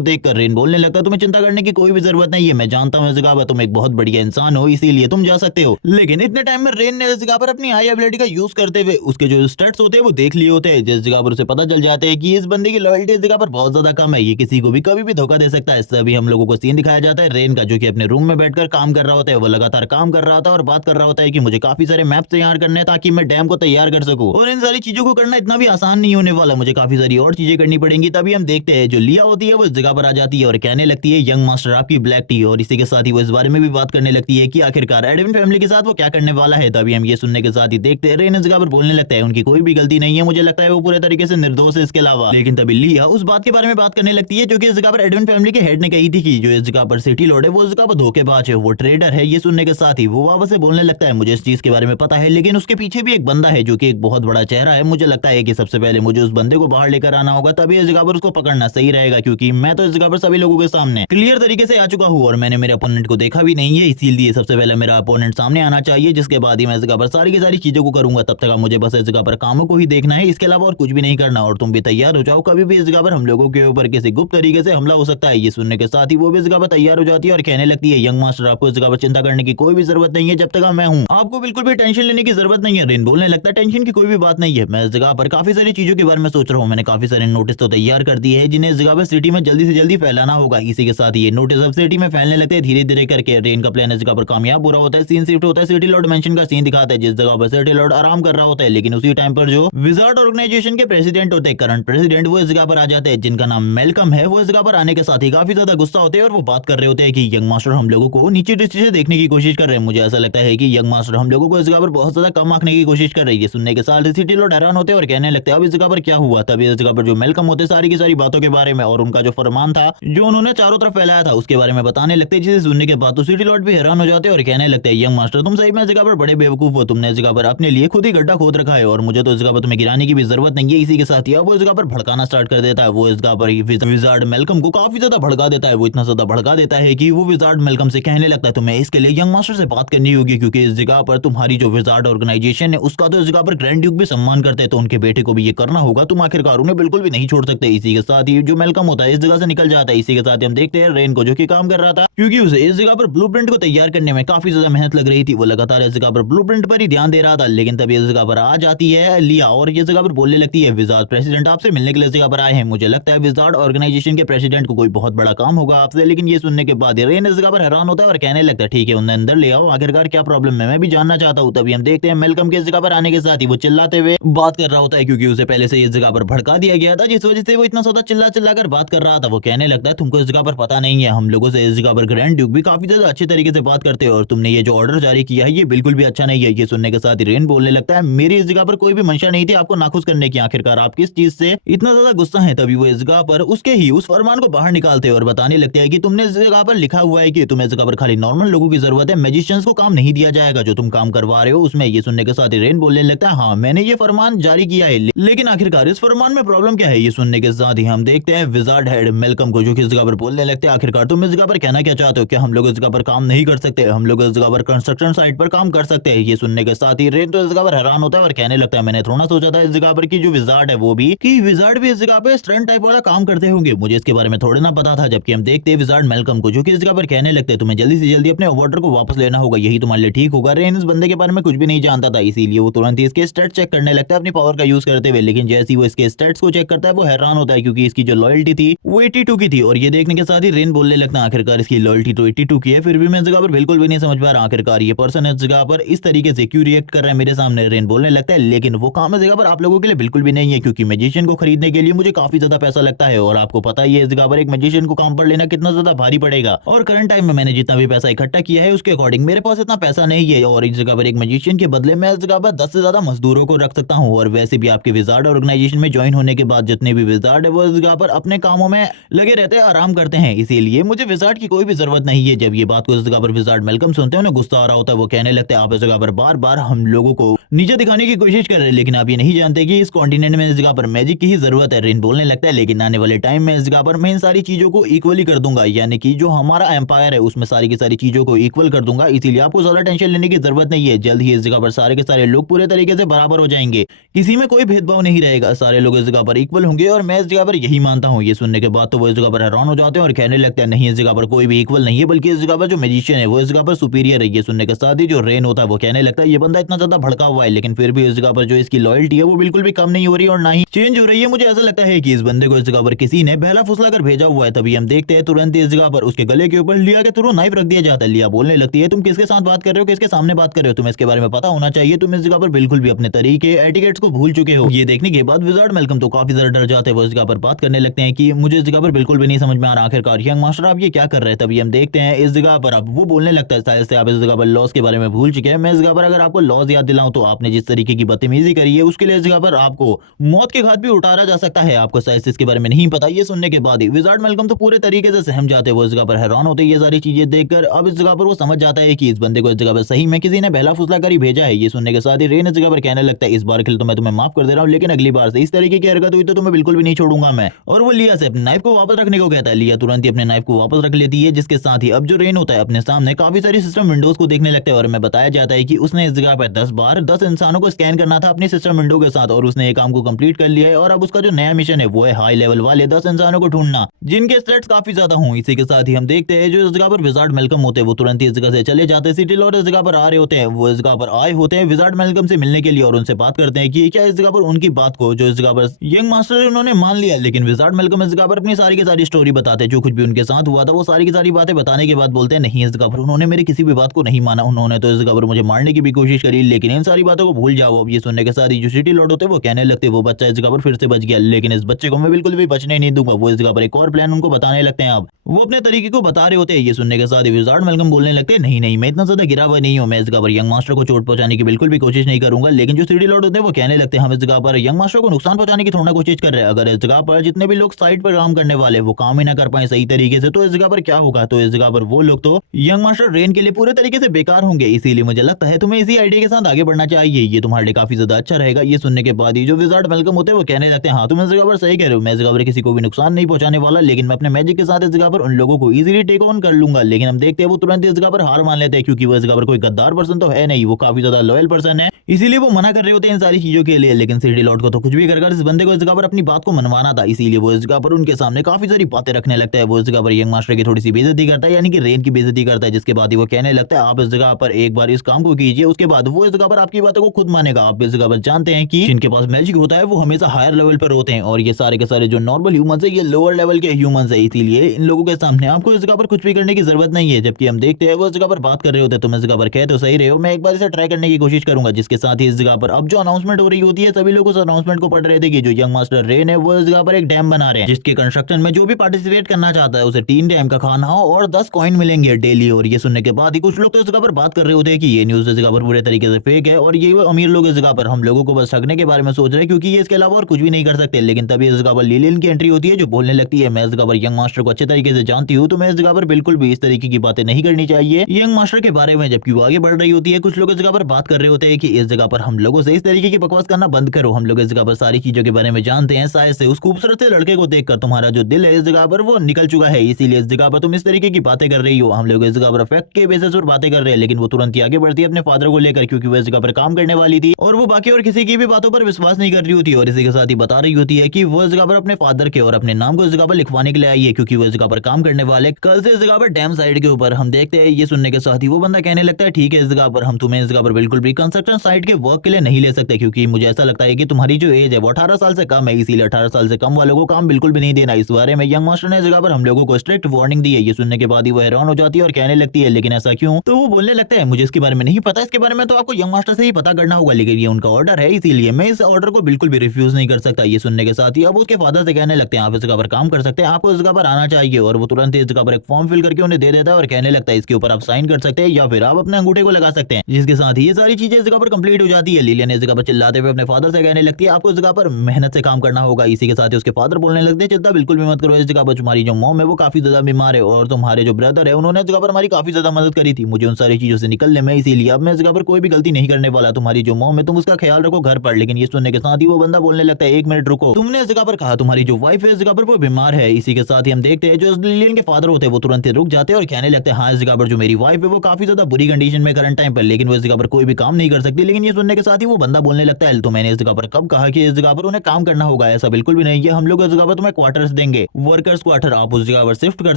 देखकर। रेन बोलने लगता है तुम्हें चिंता करने की कोई भी जरूरत नहीं है, मैं जानता हूँ इस जगह पर तुम एक बहुत बढ़िया इंसान हो, इसीलिए तुम जा सकते हो। लेकिन इतने टाइम में रेन ने इस जगह पर अपनी हाई एबिलिटी का यूज करते हुए उसके जो स्टैट्स होते हैं वो देख लिए होते हैं, जिस जगह पर उसे पता चल जाता है कि इस बंदे की लॉयल्टी इस जगह पर बहुत ज्यादा कम है, ये किसी को भी कभी भी धोखा दे सकता है। इससे अभी हम लोगों को सीन दिखाया जाता है रेन का जो कि अपने रूम में बैठकर काम कर रहा होता है, वो लगातार काम कर रहा था और बात कर रहा होता है कि मुझे काफी सारे मैप तैयार करने हैं ताकि मैं डैम को तैयार कर सकूं और इन सारी चीजों को करना इतना भी आसान नहीं होने वाला, मुझे काफी सारी और चीजें करनी पड़ेंगी। तभी हम देखते हैं जो लिया होती है वो इस जगह पर आ जाती है और कहने लगती है यंग मास्टर आपकी ब्लैक टी, और इसी के साथ ही वो इस बारे में भी बात करने लगती है कि आखिरकार एडविन फैमिली के साथ वो क्या करने वाला है। तभी हम ये सुनने के साथ ही देखते हैं रेन इस जगह पर बोलने लगता है उनकी कोई भी गलती नहीं है, मुझे लगता है वो पूरे तरीके से निर्दोष है इसके अलावा। लेकिन तभी लिया उस बात के बारे में बात करने लगती है जो कि इस जगह पर एडविन फैमिली के हेड ने कही थी कि जो इस जगह पर सिटी लॉर्ड है वो इस जगह पर धोखेबाज है, वो ट्रेडर है। ये सुनने के साथ ही वो वापस से बोलने लगता है मुझे इस चीज के बारे में पता है, लेकिन उसके पीछे भी एक बंदा है जो कि एक बहुत बड़ा चेहरा है, मुझे लगता है कि सबसे पहले मुझे उस बंदे को बाहर लेकर आना होगा, तभी इस जगह पर उसको पकड़ना सही रहेगा, क्योंकि मैं तो इस जगह पर सभी लोगों के सामने क्लियर तरीके से आ चुका हूँ और मैंने मेरे अपोनेंट को देखा भी नहीं है, इसीलिए सबसे पहले मेरा अपोनेंट सामने आना चाहिए, जिसके बाद ही मैं इस जगह पर सारी की सारी चीजों को करूंगा। तब तब तक मुझे बस इस जगह पर कामों को ही देखना है, इसके अलावा और कुछ भी नहीं करना। और तुम भी तैयार हो जाओ, कभी भी इस जगह पर हम लोगों के ऊपर किसी गुप्त तरीके से हमला हो सकता है। ये सुनने के साथ ही वो भी इस जगह पर तैयार हो जाती है और कहने लगती है, यंग मास्टर आपको इस जगह पर चिंता करने की कोई भी जरूरत नहीं है, जब तक मैं हूँ आपको बिल्कुल भी टेंशन लेने की जरूरत नहीं है। रेन बोलने लगता है, टेंशन की कोई भी बात नहीं है, मैं इस जगह पर काफी सारी चीजों के बारे में सोच रहा हूँ। मैंने काफी सारे नोटिस तो तैयार कर दिए हैं जिन्हें इस जगह पर सिटी में जल्दी से जल्दी फैलाना होगा। इसी के साथ ये नोटिस अब सिटी में फैलने लगते हैं धीरे धीरे करके। रेन का प्लान इस जगह पर कामयाब हो रहा होता है। सीन शिफ्ट होता है सिटी लॉर्ड मेंशन का सीन दिखाता है, जिस जगह पर सिटी लॉर्ड आराम कर रहा होता है। लेकिन उसी टाइम पर जो विजार्ड ऑर्गेनाइजेशन के प्रेसिडेंट होते हैं, करंट प्रेसिडेंट, वो इस जगह पर आ जाते हैं, जिनका नाम मेलकम है। वो इस जगह पर आने के साथ ही काफी ज्यादा गुस्सा होते हैं और वो बात कर रहे होते हैं कि यंग मास्टर हम लोगों को नीचे दृष्टि से देखने की कोशिश कर रहे हैं। मुझे ऐसा लगता है कि यंग मास्टर हम लोगों को इस जगह पर बहुत ज्यादा कम आंकने की कोशिश कर रही है। सुनने के साथ सिटी लॉर्ड हैरान होते हैं और कहने लगते हैं, अब इस जगह पर क्या हुआ। तभी इस जगह पर जो मेलकम होते सारी की सारी बातों के बारे में और उनका जो फरमान था जो उन्होंने चारों तरफ फैलाया था उसके बारे में बताने लगते हैं। जिसे सुनने के बाद तो सिटी लॉर्ड भी हैरान हो जाते हैं और कहने लगते हैं, यंग मास्टर तुम सही में इस जगह पर बड़े बेवकूफ हो, तुमने इस जगह पर अपने लिए खुद ही गड्ढा खोद रखा है और मुझे तो इस जगह पर तुम्हें गिराने की भी जरूरत नहीं है। इसी के साथ ही वो इस जगह पर भड़काना स्टार्ट कर देता है। वो इस जगह पर विजार्ड मेलकम को काफी ज्यादा भड़का देता है। वो इतना ज्यादा भड़का देता है कि वो विजार्ड मेलकम से कहने लगता है, तुम्हें इसके लिए यंग मास्टर से बात करनी होगी, क्योंकि इस जगह पर तुम्हारी जो विजार्ड ऑर्गेनाइजेशन है उसका तो इस जगह पर ग्रैंड ड्यूक भी सम्मान करते हैं, तो उनके बेटे को भी ये करना होगा, तुम आखिरकार उन्हें बिल्कुल भी नहीं छोड़ सकते। इसी के साथ ही जो मेलकम होता है इस जगह से निकल जाता है। इसी के साथ ही हम देखते हैं रेन को, जो कि काम कर रहा था, क्योंकि उसे इस जगह पर ब्लूप्रिंट को तैयार करने में काफी ज्यादा मेहनत लग रही थी। वो लगातार इस जगह पर ब्लूप्रिंट पर ही ध्यान दे रहा था। लेकिन तभी इस जगह पर आ जाती है लिया और ये जगह पर बोलने लगती है, विजार्ड प्रेसिडेंट आपसे मिलने के लिए इस जगह पर आए हैं। मुझे लगता है विजार्ड ऑर्गेनाइजेशन के प्रेसिडेंट को कोई बहुत बड़ा काम होगा आपसे। लेकिन ये सुनने के बाद रेन इस जगह पर हैरान होता है और कहने लगता है, ठीक है उन्हें अंदर ले आओ, आखिरकार क्या प्रॉब्लम है, मैं भी जानना चाहता हूँ। तभी हम देखते हैं मेलकम के इस जगह पर आने के साथ ही वो चिल्लाते हुए बात कर रहा होता है, क्योंकि उसे पहले से इस जगह पर भड़का दिया गया था, जिस वजह से वो इतना ज्यादा चिल्ला चिल्ला कर बात कर रहा था। वो कहने लगता है, तुमको इस जगह पर पता नहीं है, हम लोगों से इस जगह पर ग्रैंड ड्यूक भी काफी ज्यादा अच्छे तरीके से बात करते हैं और तुमने ये जो ऑर्डर जारी किया है ये बिल्कुल भी अच्छा नहीं है। ये सुनने के साथ ही रेन बोलने लगता है, मेरी इस जगह पर कोई भी मंशा नहीं थी आपको नाखुश करने की, आखिरकार आप किस चीज से इतना ज्यादा गुस्सा है। तभी वो इस जगह पर उसके ही उस फरमान को बाहर निकालते हैं और बताने लगते हैं कि तुमने इस जगह पर लिखा हुआ है कि तुम्हें इस जगह पर खाली नॉर्मल लोगों की जरूरत है, मैजिशियंस को काम नहीं दिया जाएगा, जो तुम काम करवा रहे हो उसमें। ये सुनने के साथ ही रेन बोलने लगता है, हाँ मैंने ये फरमान जारी किया है, लेकिन आखिरकार इस फरमान में प्रॉब्लम क्या है। ये सुनने के साथ ही हम देखते हैं विजार्ड हेड मेलकम को, जो कि इस जगह पर बोलने लगते हैं, आखिरकार तुम इस जगह पर कहना क्या चाहते हो, क्या हम लोग इस जगह पर काम नहीं कर सकते, हम लोग इस जगह पर कंस्ट्रक्शन साइट पर काम कर सकते हैं। ये सुनने के साथ ही रेन तो इस जगह पर हैरान होता है और कहने लगता है, मैंने थोड़ा सोचा था इस जगह पर की जो विजार्ड है वो भी कि विजार्ड भी इस जगह पे स्टंट टाइप वाला काम करते होंगे, मुझे इसके बारे में थोड़ा ना पता था। जबकि हम देखते हैं विजार्ड मेलकम को, जो कि इस जगह पर कहने लगते हैं, तुम्हें जल्दी से जल्दी अपने ऑर्डर को वापस लेना होगा, यही तुम्हारे लिए ठीक होगा। रेन इस बंदे के बारे में कुछ भी नहीं जानता था, इसीलिए वो तुरंत ही इसके स्टैट्स चेक करने लगता है अपनी पावर का यूज करते हुए। लेकिन जैसे ही वो इसके स्टैट्स को चेक करता है वो हैरान होता है, क्योंकि इसकी जो लॉयल्टी थी वो 82 की थी। और ये देखने के साथ ही रेन बोलने लगता है, आखिरकार इसकी लॉयल्टी तो 82 की है, फिर भी मैं इस जगह पर बिल्कुल भी नहीं समझ पा रहा, आखिरकार ये पर्सन इस जगह पर इस तरीके से क्यों रिएक्ट कर रहा है मेरे सामने। रेन बोलने लगता है, लेकिन वो काम इस जगह पर आप लोगों के लिए बिल्कुल भी नहीं है, क्योंकि मैजिशियन को खरीदने के लिए मुझे काफी ज्यादा पैसा लगता है और आपको पता ही है इस जगह पर एक मैजिशियन को काम पर लेना कितना ज्यादा भारी पड़ेगा। और करंट टाइम में मैंने जितना भी पैसा इकट्ठा किया है उसके अकॉर्डिंग मेरे पास इतना पैसा नहीं है, और इस जगह पर एक मैजिशियन के बदले मैं इस जगह पर 10 से ज्यादा मजदूरों को रख सकता हूँ। और वैसे भी आपके विजार्ड ऑर्गेनाइजेशन में ज्वाइन होने के बाद जितने भी विजार्ड है वो इस जगह पर अपने कामों में लगे रहते हैं, आराम करते हैं, इसीलिए मुझे विजार्ड की कोई भी जरूरत नहीं है। जब ये बात को इस जगह पर विजार्ड मेलकम सुनते हैं उन्हें गुस्सा आ रहा होता है। वो कहने लगते हैं, आप इस जगह पर बार बार हम लोगों को नीचे दिखाने की कोशिश कर रहे हैं, लेकिन आप ये नहीं जानते कि इस कॉन्टिनेंट में इस जगह पर मैजिक की ही जरूरत है। रेन बोलने लगता है, लेकिन आने वाले टाइम में इस जगह पर मैं इन सारी चीजों को इक्वली कर दूंगा, यानी कि जो हमारा एम्पायर है उसमें सारी की सारी चीजों को इक्वल कर दूंगा, इसीलिए आपको ज्यादा टेंशन लेने की जरूरत नहीं है। जल्द ही इस जगह पर सारे के सारे लोग पूरे तरीके से बराबर हो जाएंगे, किसी में कोई भेदभाव नहीं रहेगा, सारे लोग इस जगह पर इक्वल होंगे और मैं इस जगह पर यही मानता हूँ। ये सुनने के बाद तो वो इस जगह पर हैरान हो जाते हैं और कहने लगते हैं, नहीं इस जगह पर कोई भी इक्वल नहीं है, बल्कि इस जगह पर जो मैजिशियन है वो इस जगह पर सुपीरियर है। ये सुनने के साथ ही जो रेन होता है वो कहने लगता है, ये बंदा इतना ज्यादा भड़का हुआ है, लेकिन फिर भी इस जगह पर जो इसकी लॉयल्टी है वो बिल्कुल भी कम नहीं हो रही और ना ही चेंज हो रही है। मुझे ऐसा लगता है कि इस बंदे को इस जगह पर किसी ने बहला फुसला कर भेजा हुआ है। तभी हम देखते हैं तुरंत इस जगह पर उसके गले के ऊपर लिया के थ्रू नाइफ रख दिया जाता है। लिया बोलने लगती है, तुम किसके साथ बात कर रहे हो, किसके सामने बात कर रहे हो, तुम्हें इसके बारे में पता होना चाहिए, तुम इस जगह पर बिल्कुल भी अपने तरीके एटिकेट्स को भूल चुके हो। ये देखने के बाद विजार्ड मेलकम तो काफी ज्यादा डर जाते हैं, वो इस जगह पर बात करने लगते हैं कि मुझे इस जगह पर बिल्कुल भी नहीं समझ में आ रहा, आखिरकार यंग मास्टर आप ये क्या कर रहे हैं। तभी हम देखते हैं इस जगह पर अब वो बोलने लगता है, शायद से आप इस जगह पर लॉस के बारे में भूल चुके हैं। मैं इस जगह पर अगर आपको लॉस याद दिलाऊं तो आपने जिस तरीके की बदतमीजी करी है उसके लिए इस जगह पर आपको मौत के घाट भी उतारा जा सकता है, आपको शायद इसके बारे में नहीं पता। ये सुनने के बाद ही विजार्ड मेलकम तो पूरे तरीके से सहम जाते हैं, वो इस जगह पर हैरान होते हैं ये सारी चीजें देखकर। अब इस जगह पर वो समझ जाता है कि इस बंदे को इस जगह पर सही में किसी ने बहला फुसला कर ही भेजा है। ये सुनने के साथ ही रेन इस जगह पर कहने लगता है, इस बार के लिए तो मैं तुम्हें माफ कर दे रहा हूँ, लेकिन अगली बार से इस तरीके की हरकत हुई तो तुम्हें बिल्कुल भी नहीं छोड़ूंगा मैं। और वो लिया से अपने नाइफ को वापस रखने को कहता है। लिया तुरंत ही अपने नाइफ को वापस रख लेती है, जिसके साथ ही अब जो रेन होता है अपने सामने काफी सारी सिस्टम विंडोज को देखने लगता है और हमें बताया जाता है कि उसने इस जगह पर 10 बार 10 इंसानों को स्कैन करना था अपनी सिस्टम विंडो के साथ, और उसने ये काम को कंप्लीट कर लिया है। और अब उसका जो नया मिशन है वो है हाई लेवल वाले 10 इंसानों को ढूंढना जिनके स्टेट्स काफी ज्यादा हों। इसी के साथ ही हम देखते हैं जो इस जगह पर विजार्ड मेलकम होते हैं वो तुरंत ही इस जगह से चले जाते हैं। सिटी लॉर्ड इस जगह पर आ रहे होते हैं, वो इस जगह पर आए होते हैं विजार्ड मेलकम से मिलने के लिए, और उनसे बात करते हैं कि क्या इस जगह पर उनकी बात को जो इस जगह पर यंग मास्टर है उन्होंने मान लिया। लेकिन विजार्ड मेलकम इस जगह पर अपनी सारी की सारी स्टोरी बताते हैं, जो कुछ भी उनके साथ हुआ था वो सारी की सारी बातें बताने के बाद बोलते हैं नहीं, इस जगह पर उन्होंने मेरी किसी भी बात को नहीं माना, उन्होंने तो इस जगह पर मुझे मारने की भी कोशिश करी, लेकिन इन सारी बातों को भूल जाओ। अब ये सुनने के साथ ही जो सिटी लॉर्ड होते हैं वो कहने लगते वो बच्चा इस जगह पर फिर से बच गया, लेकिन इस बच्चे को मैं बिल्कुल भी बचने नहीं दूंगा। वो इस जगह पर एक और प्लान उनको बताने लगते हैं। अब वो अपने तरीके को बता रहे होते हैं। ये सुनने के साथ ही विजार्ड मेलकम बोलने लगते हैं नहीं नहीं, मैं इतना ज्यादा गिरा हुआ नहीं हूँ, मैं इस जगह पर यंग मास्टर को चोट पहुंचाने की बिल्कुल भी कोशिश नहीं करूंगा। लेकिन जो सिटी लॉर्ड होते हैं वो कहने लगते हैं हम इस जगह पर यंग मास्टर को नुकसान पहुंचाने की थोड़ा कोशिश कर रहे हैं। अगर इस जगह पर जितने भी लोग साइड पर काम करने वाले वो काम ही ना कर पाए सही तरीके से तो इस जगह पर क्या होगा, तो इस जगह पर वो लोग तो यंग मास्टर रेन के लिए पूरे तरीके से बेकार होंगे। इसीलिए मुझे लगता है तुम्हें इसी आइडिया के साथ आगे बढ़ना चाहिए, ये तुम्हारे लिए काफी ज्यादा अच्छा रहेगा। ये सुनने के बाद ही जो विजार्ड मेलकम होते हैं वो कहने लगते हैं हाँ तुम इस जगह पर सही कह रहे हो, मैं इस जगह पर किसी को भी नुकसान नहीं पहुंचाने वाला, लेकिन मैं अपने मैजिक के साथ इस जगह पर उन लोगों को इजीली टेक ऑन कर लूंगा। लेकिन हम देखते हैं वो तुरंत इस जगह पर हार मान लेते हैं, क्योंकि वो इस जगह पर कोई गद्दार पर्सन तो है नहीं, वो काफी ज्यादा लॉयल पर्सन है, इसीलिए वो मना कर रहे होते हैं इन सारी चीजों के लिए। लेकिन सिटी लॉर्ड को तो कुछ भी कर इस बंदे को इस जगह पर अपनी बात को मनवाना था, इसीलिए वो इस जगह पर उनके सामने काफी सारी बातें रखने लगता है। वो इस जगह पर यंग मास्टर की थोड़ी सी बेइज्जती करता है, यानी कि रेन की बेइज्जती करता है, जिसके बाद ही वो कहने लगता है आप इस जगह पर एक बार इस काम को कीजिए, उसके बाद वो इस जगह पर आपकी बातों को खुद मानेगा। आप इस जगह पर जानते हैं कि जिनके पास मैजिक होता है वो हमेशा हायर लेवल पर होते हैं, और ये सारे के सारे जो नॉर्मल ह्यूमंस है ये लोअर लेवल के ह्यूमंस है, इसीलिए इन लोगों के सामने आपको इस जगह पर कुछ भी करने की जरूरत नहीं है। जबकि हम देखते हैं वो इस जगह पर बात कर रहे होते हैं, तुम इस जगह पर कहते हो सही रहे हो, मैं एक बार इसे ट्राई करने की कोशिश करूंगा। जिसके साथ ही इस जगह पर अब जो अनाउंसमेंट हो रही होती है सभी लोग उस अनाउंसमेंट को पढ़ रहे थे कि जो यंग मास्टर रेन है वो इस जगह पर एक डैम बना रहे हैं, जिसके कंस्ट्रक्शन में जो भी पार्टिसिपेट करना चाहता है उसे 3 डैम का खाना और 10 कॉइन मिलेंगे डेली। और ये सुनने के बाद ही कुछ लोग तो इस जगह पर बात कर रहे होते हैं कि ये न्यूज इस जगह पर पूरे तरीके से फेक है, और ये अमीर लोग इस जगह पर हम लोगों को बस ठगने के बारे में सोच रहे हैं, क्योंकि ये इसके अलावा और कुछ भी नहीं कर सकते। लेकिन तभी इस जगह पर लिलियन की एंट्री होती है, जो बोलने लगती है मैं इस जगह पर यंग मास्टर को अच्छे तरीके से जानती हूँ, तो मैं इस जगह पर बिल्कुल भी इस तरीके की बातें नहीं करनी चाहिए यंग मास्टर के बारे में। जबकि वो आगे बढ़ रही होती है, कुछ लोग इस जगह पर बात कर रहे होते हैं कि इस जगह पर हम लोगों से इस तरीके की बकवास करना बंद करो, हम लोग इस जगह पर सारी चीजों के बारे में जानते हैं। शायद से उस खूबसूरत से लड़के को देखकर तुम्हारा जो दिल है इस जगह पर वो निकल चुका है, इसीलिए इस जगह पर तुम इस तरीके की बातें कर रही हो। हम लोग इस जगह पर फैक्ट के बेसिस पर बातें कर रहे हैं। लेकिन वो तुरंत ही आगे बढ़ती है अपने फादर को लेकर, क्योंकि वो इस जगह पर काम करने वाली थी और वो बाकी और किसी की भी बातों पर विश्वास नहीं कर रही होती, और इसी के साथ ही बता रही होती है कि वो इस जगह पर अपने फादर के और अपने नाम को इस जगह पर लिखवाने के लिए आई है, क्योंकि वो इस जगह पर काम करने वाले कल से इस जगह पर डैम साइड के ऊपर। हम देखते हैं ये सुनने के साथ ही वो बंदा कहने लगता है ठीक है, इस जगह पर हम तुम्हें इस जगह पर बिल्कुल भी कंस्ट्रक्शन साइट के वर्क के लिए नहीं ले सकते, क्योंकि मुझे ऐसा लगता है कि तुम्हारी जो एज है वो 18 साल से कम है, इसीलिए 18 साल से कम वालों को काम बिल्कुल भी नहीं देना। इस बारे में यंग मास्टर ने इस जगह पर हम लोगों को स्ट्रिक्ट वार्निंग दी है। ये सुनने के बाद ही वो हैरान हो जाती है और कहने लगती है लेकिन ऐसा क्यों? तो वो बोलने लगता है मुझे इसके बारे में नहीं पता, इसके बारे में तो आपको यंग मास्टर से ही पता करना होगा, लेकिन ये उनका ऑर्डर है इसीलिए मैं इस ऑर्डर को बिल्कुल भी रिफ्यूज नहीं कर सकता। ये सुनने के साथ ही अब उसके फादर से कहने लगते हैं आप इस जगह पर काम कर सकते हैं, आपको इस जगह पर आना चाहिए, और वो तुरंत इस जगह पर एक फॉर्म फिल करके उन्हें दे देता है और कहने लगता है इसके ऊपर आप साइन कर सकते हैं या फिर आप अपने अंगूठे को लगा सकते हैं। जिसके साथ ही ये सारी चीजें इस जगह पर कंप्लीट हो जाती है। लिलियन इस जगह पर चिल्लाते हुए अपने फादर से कहने लगती है आपको इस जगह पर मेहनत से काम करना होगा। इसी के साथ ही उसके फादर बोलने लगते हैं चिंता बिल्कुल भी मत करो, इस जगह पर तुम्हारी जो मॉम है वो काफी ज्यादा बीमार है और तुम्हारे जो ब्रदर है उन्होंने इस जगह पर हमारी काफी ज्यादा मदद करी थी मुझे उन सारी चीजों से निकलने में, इसीलिए अब मैं इस जगह पर कोई भी गलती नहीं करने वाला। तुम्हारी जो मॉम है तुम उसका ख्याल रखो घर पर। लेकिन ये सुनने के साथ ही वो बंदा बोलने लगता है 1 मिनट रुको, तुमने इस जगह पर कहा तुम्हारी जो वाइफ है इस जगह पर वो बीमार है। इसी के साथ ही हम देखते हैं जो लिलियन के फादर होते हैं वो तुरंत ही रुक जाते हैं और कहने लगते हैं हाँ इस जगह पर जो मेरी वाइफ है वो काफी ज्यादा बुरी कंडीशन में करंट टाइम पर, लेकिन वो इस जगह पर कोई भी काम नहीं कर सकती। लेकिन ये सुनने के साथ ही वो बंदा बोलने लगता है तो मैंने इस जगह पर कब कहा कि इस जगह पर उन्हें काम करना होगा, ऐसा बिल्कुल भी नहीं है। हम लोग इस जगह पर तुम्हें क्वार्टर्स देंगे, वर्कर्स क्वार्टर, आप उस जगह पर शिफ्ट कर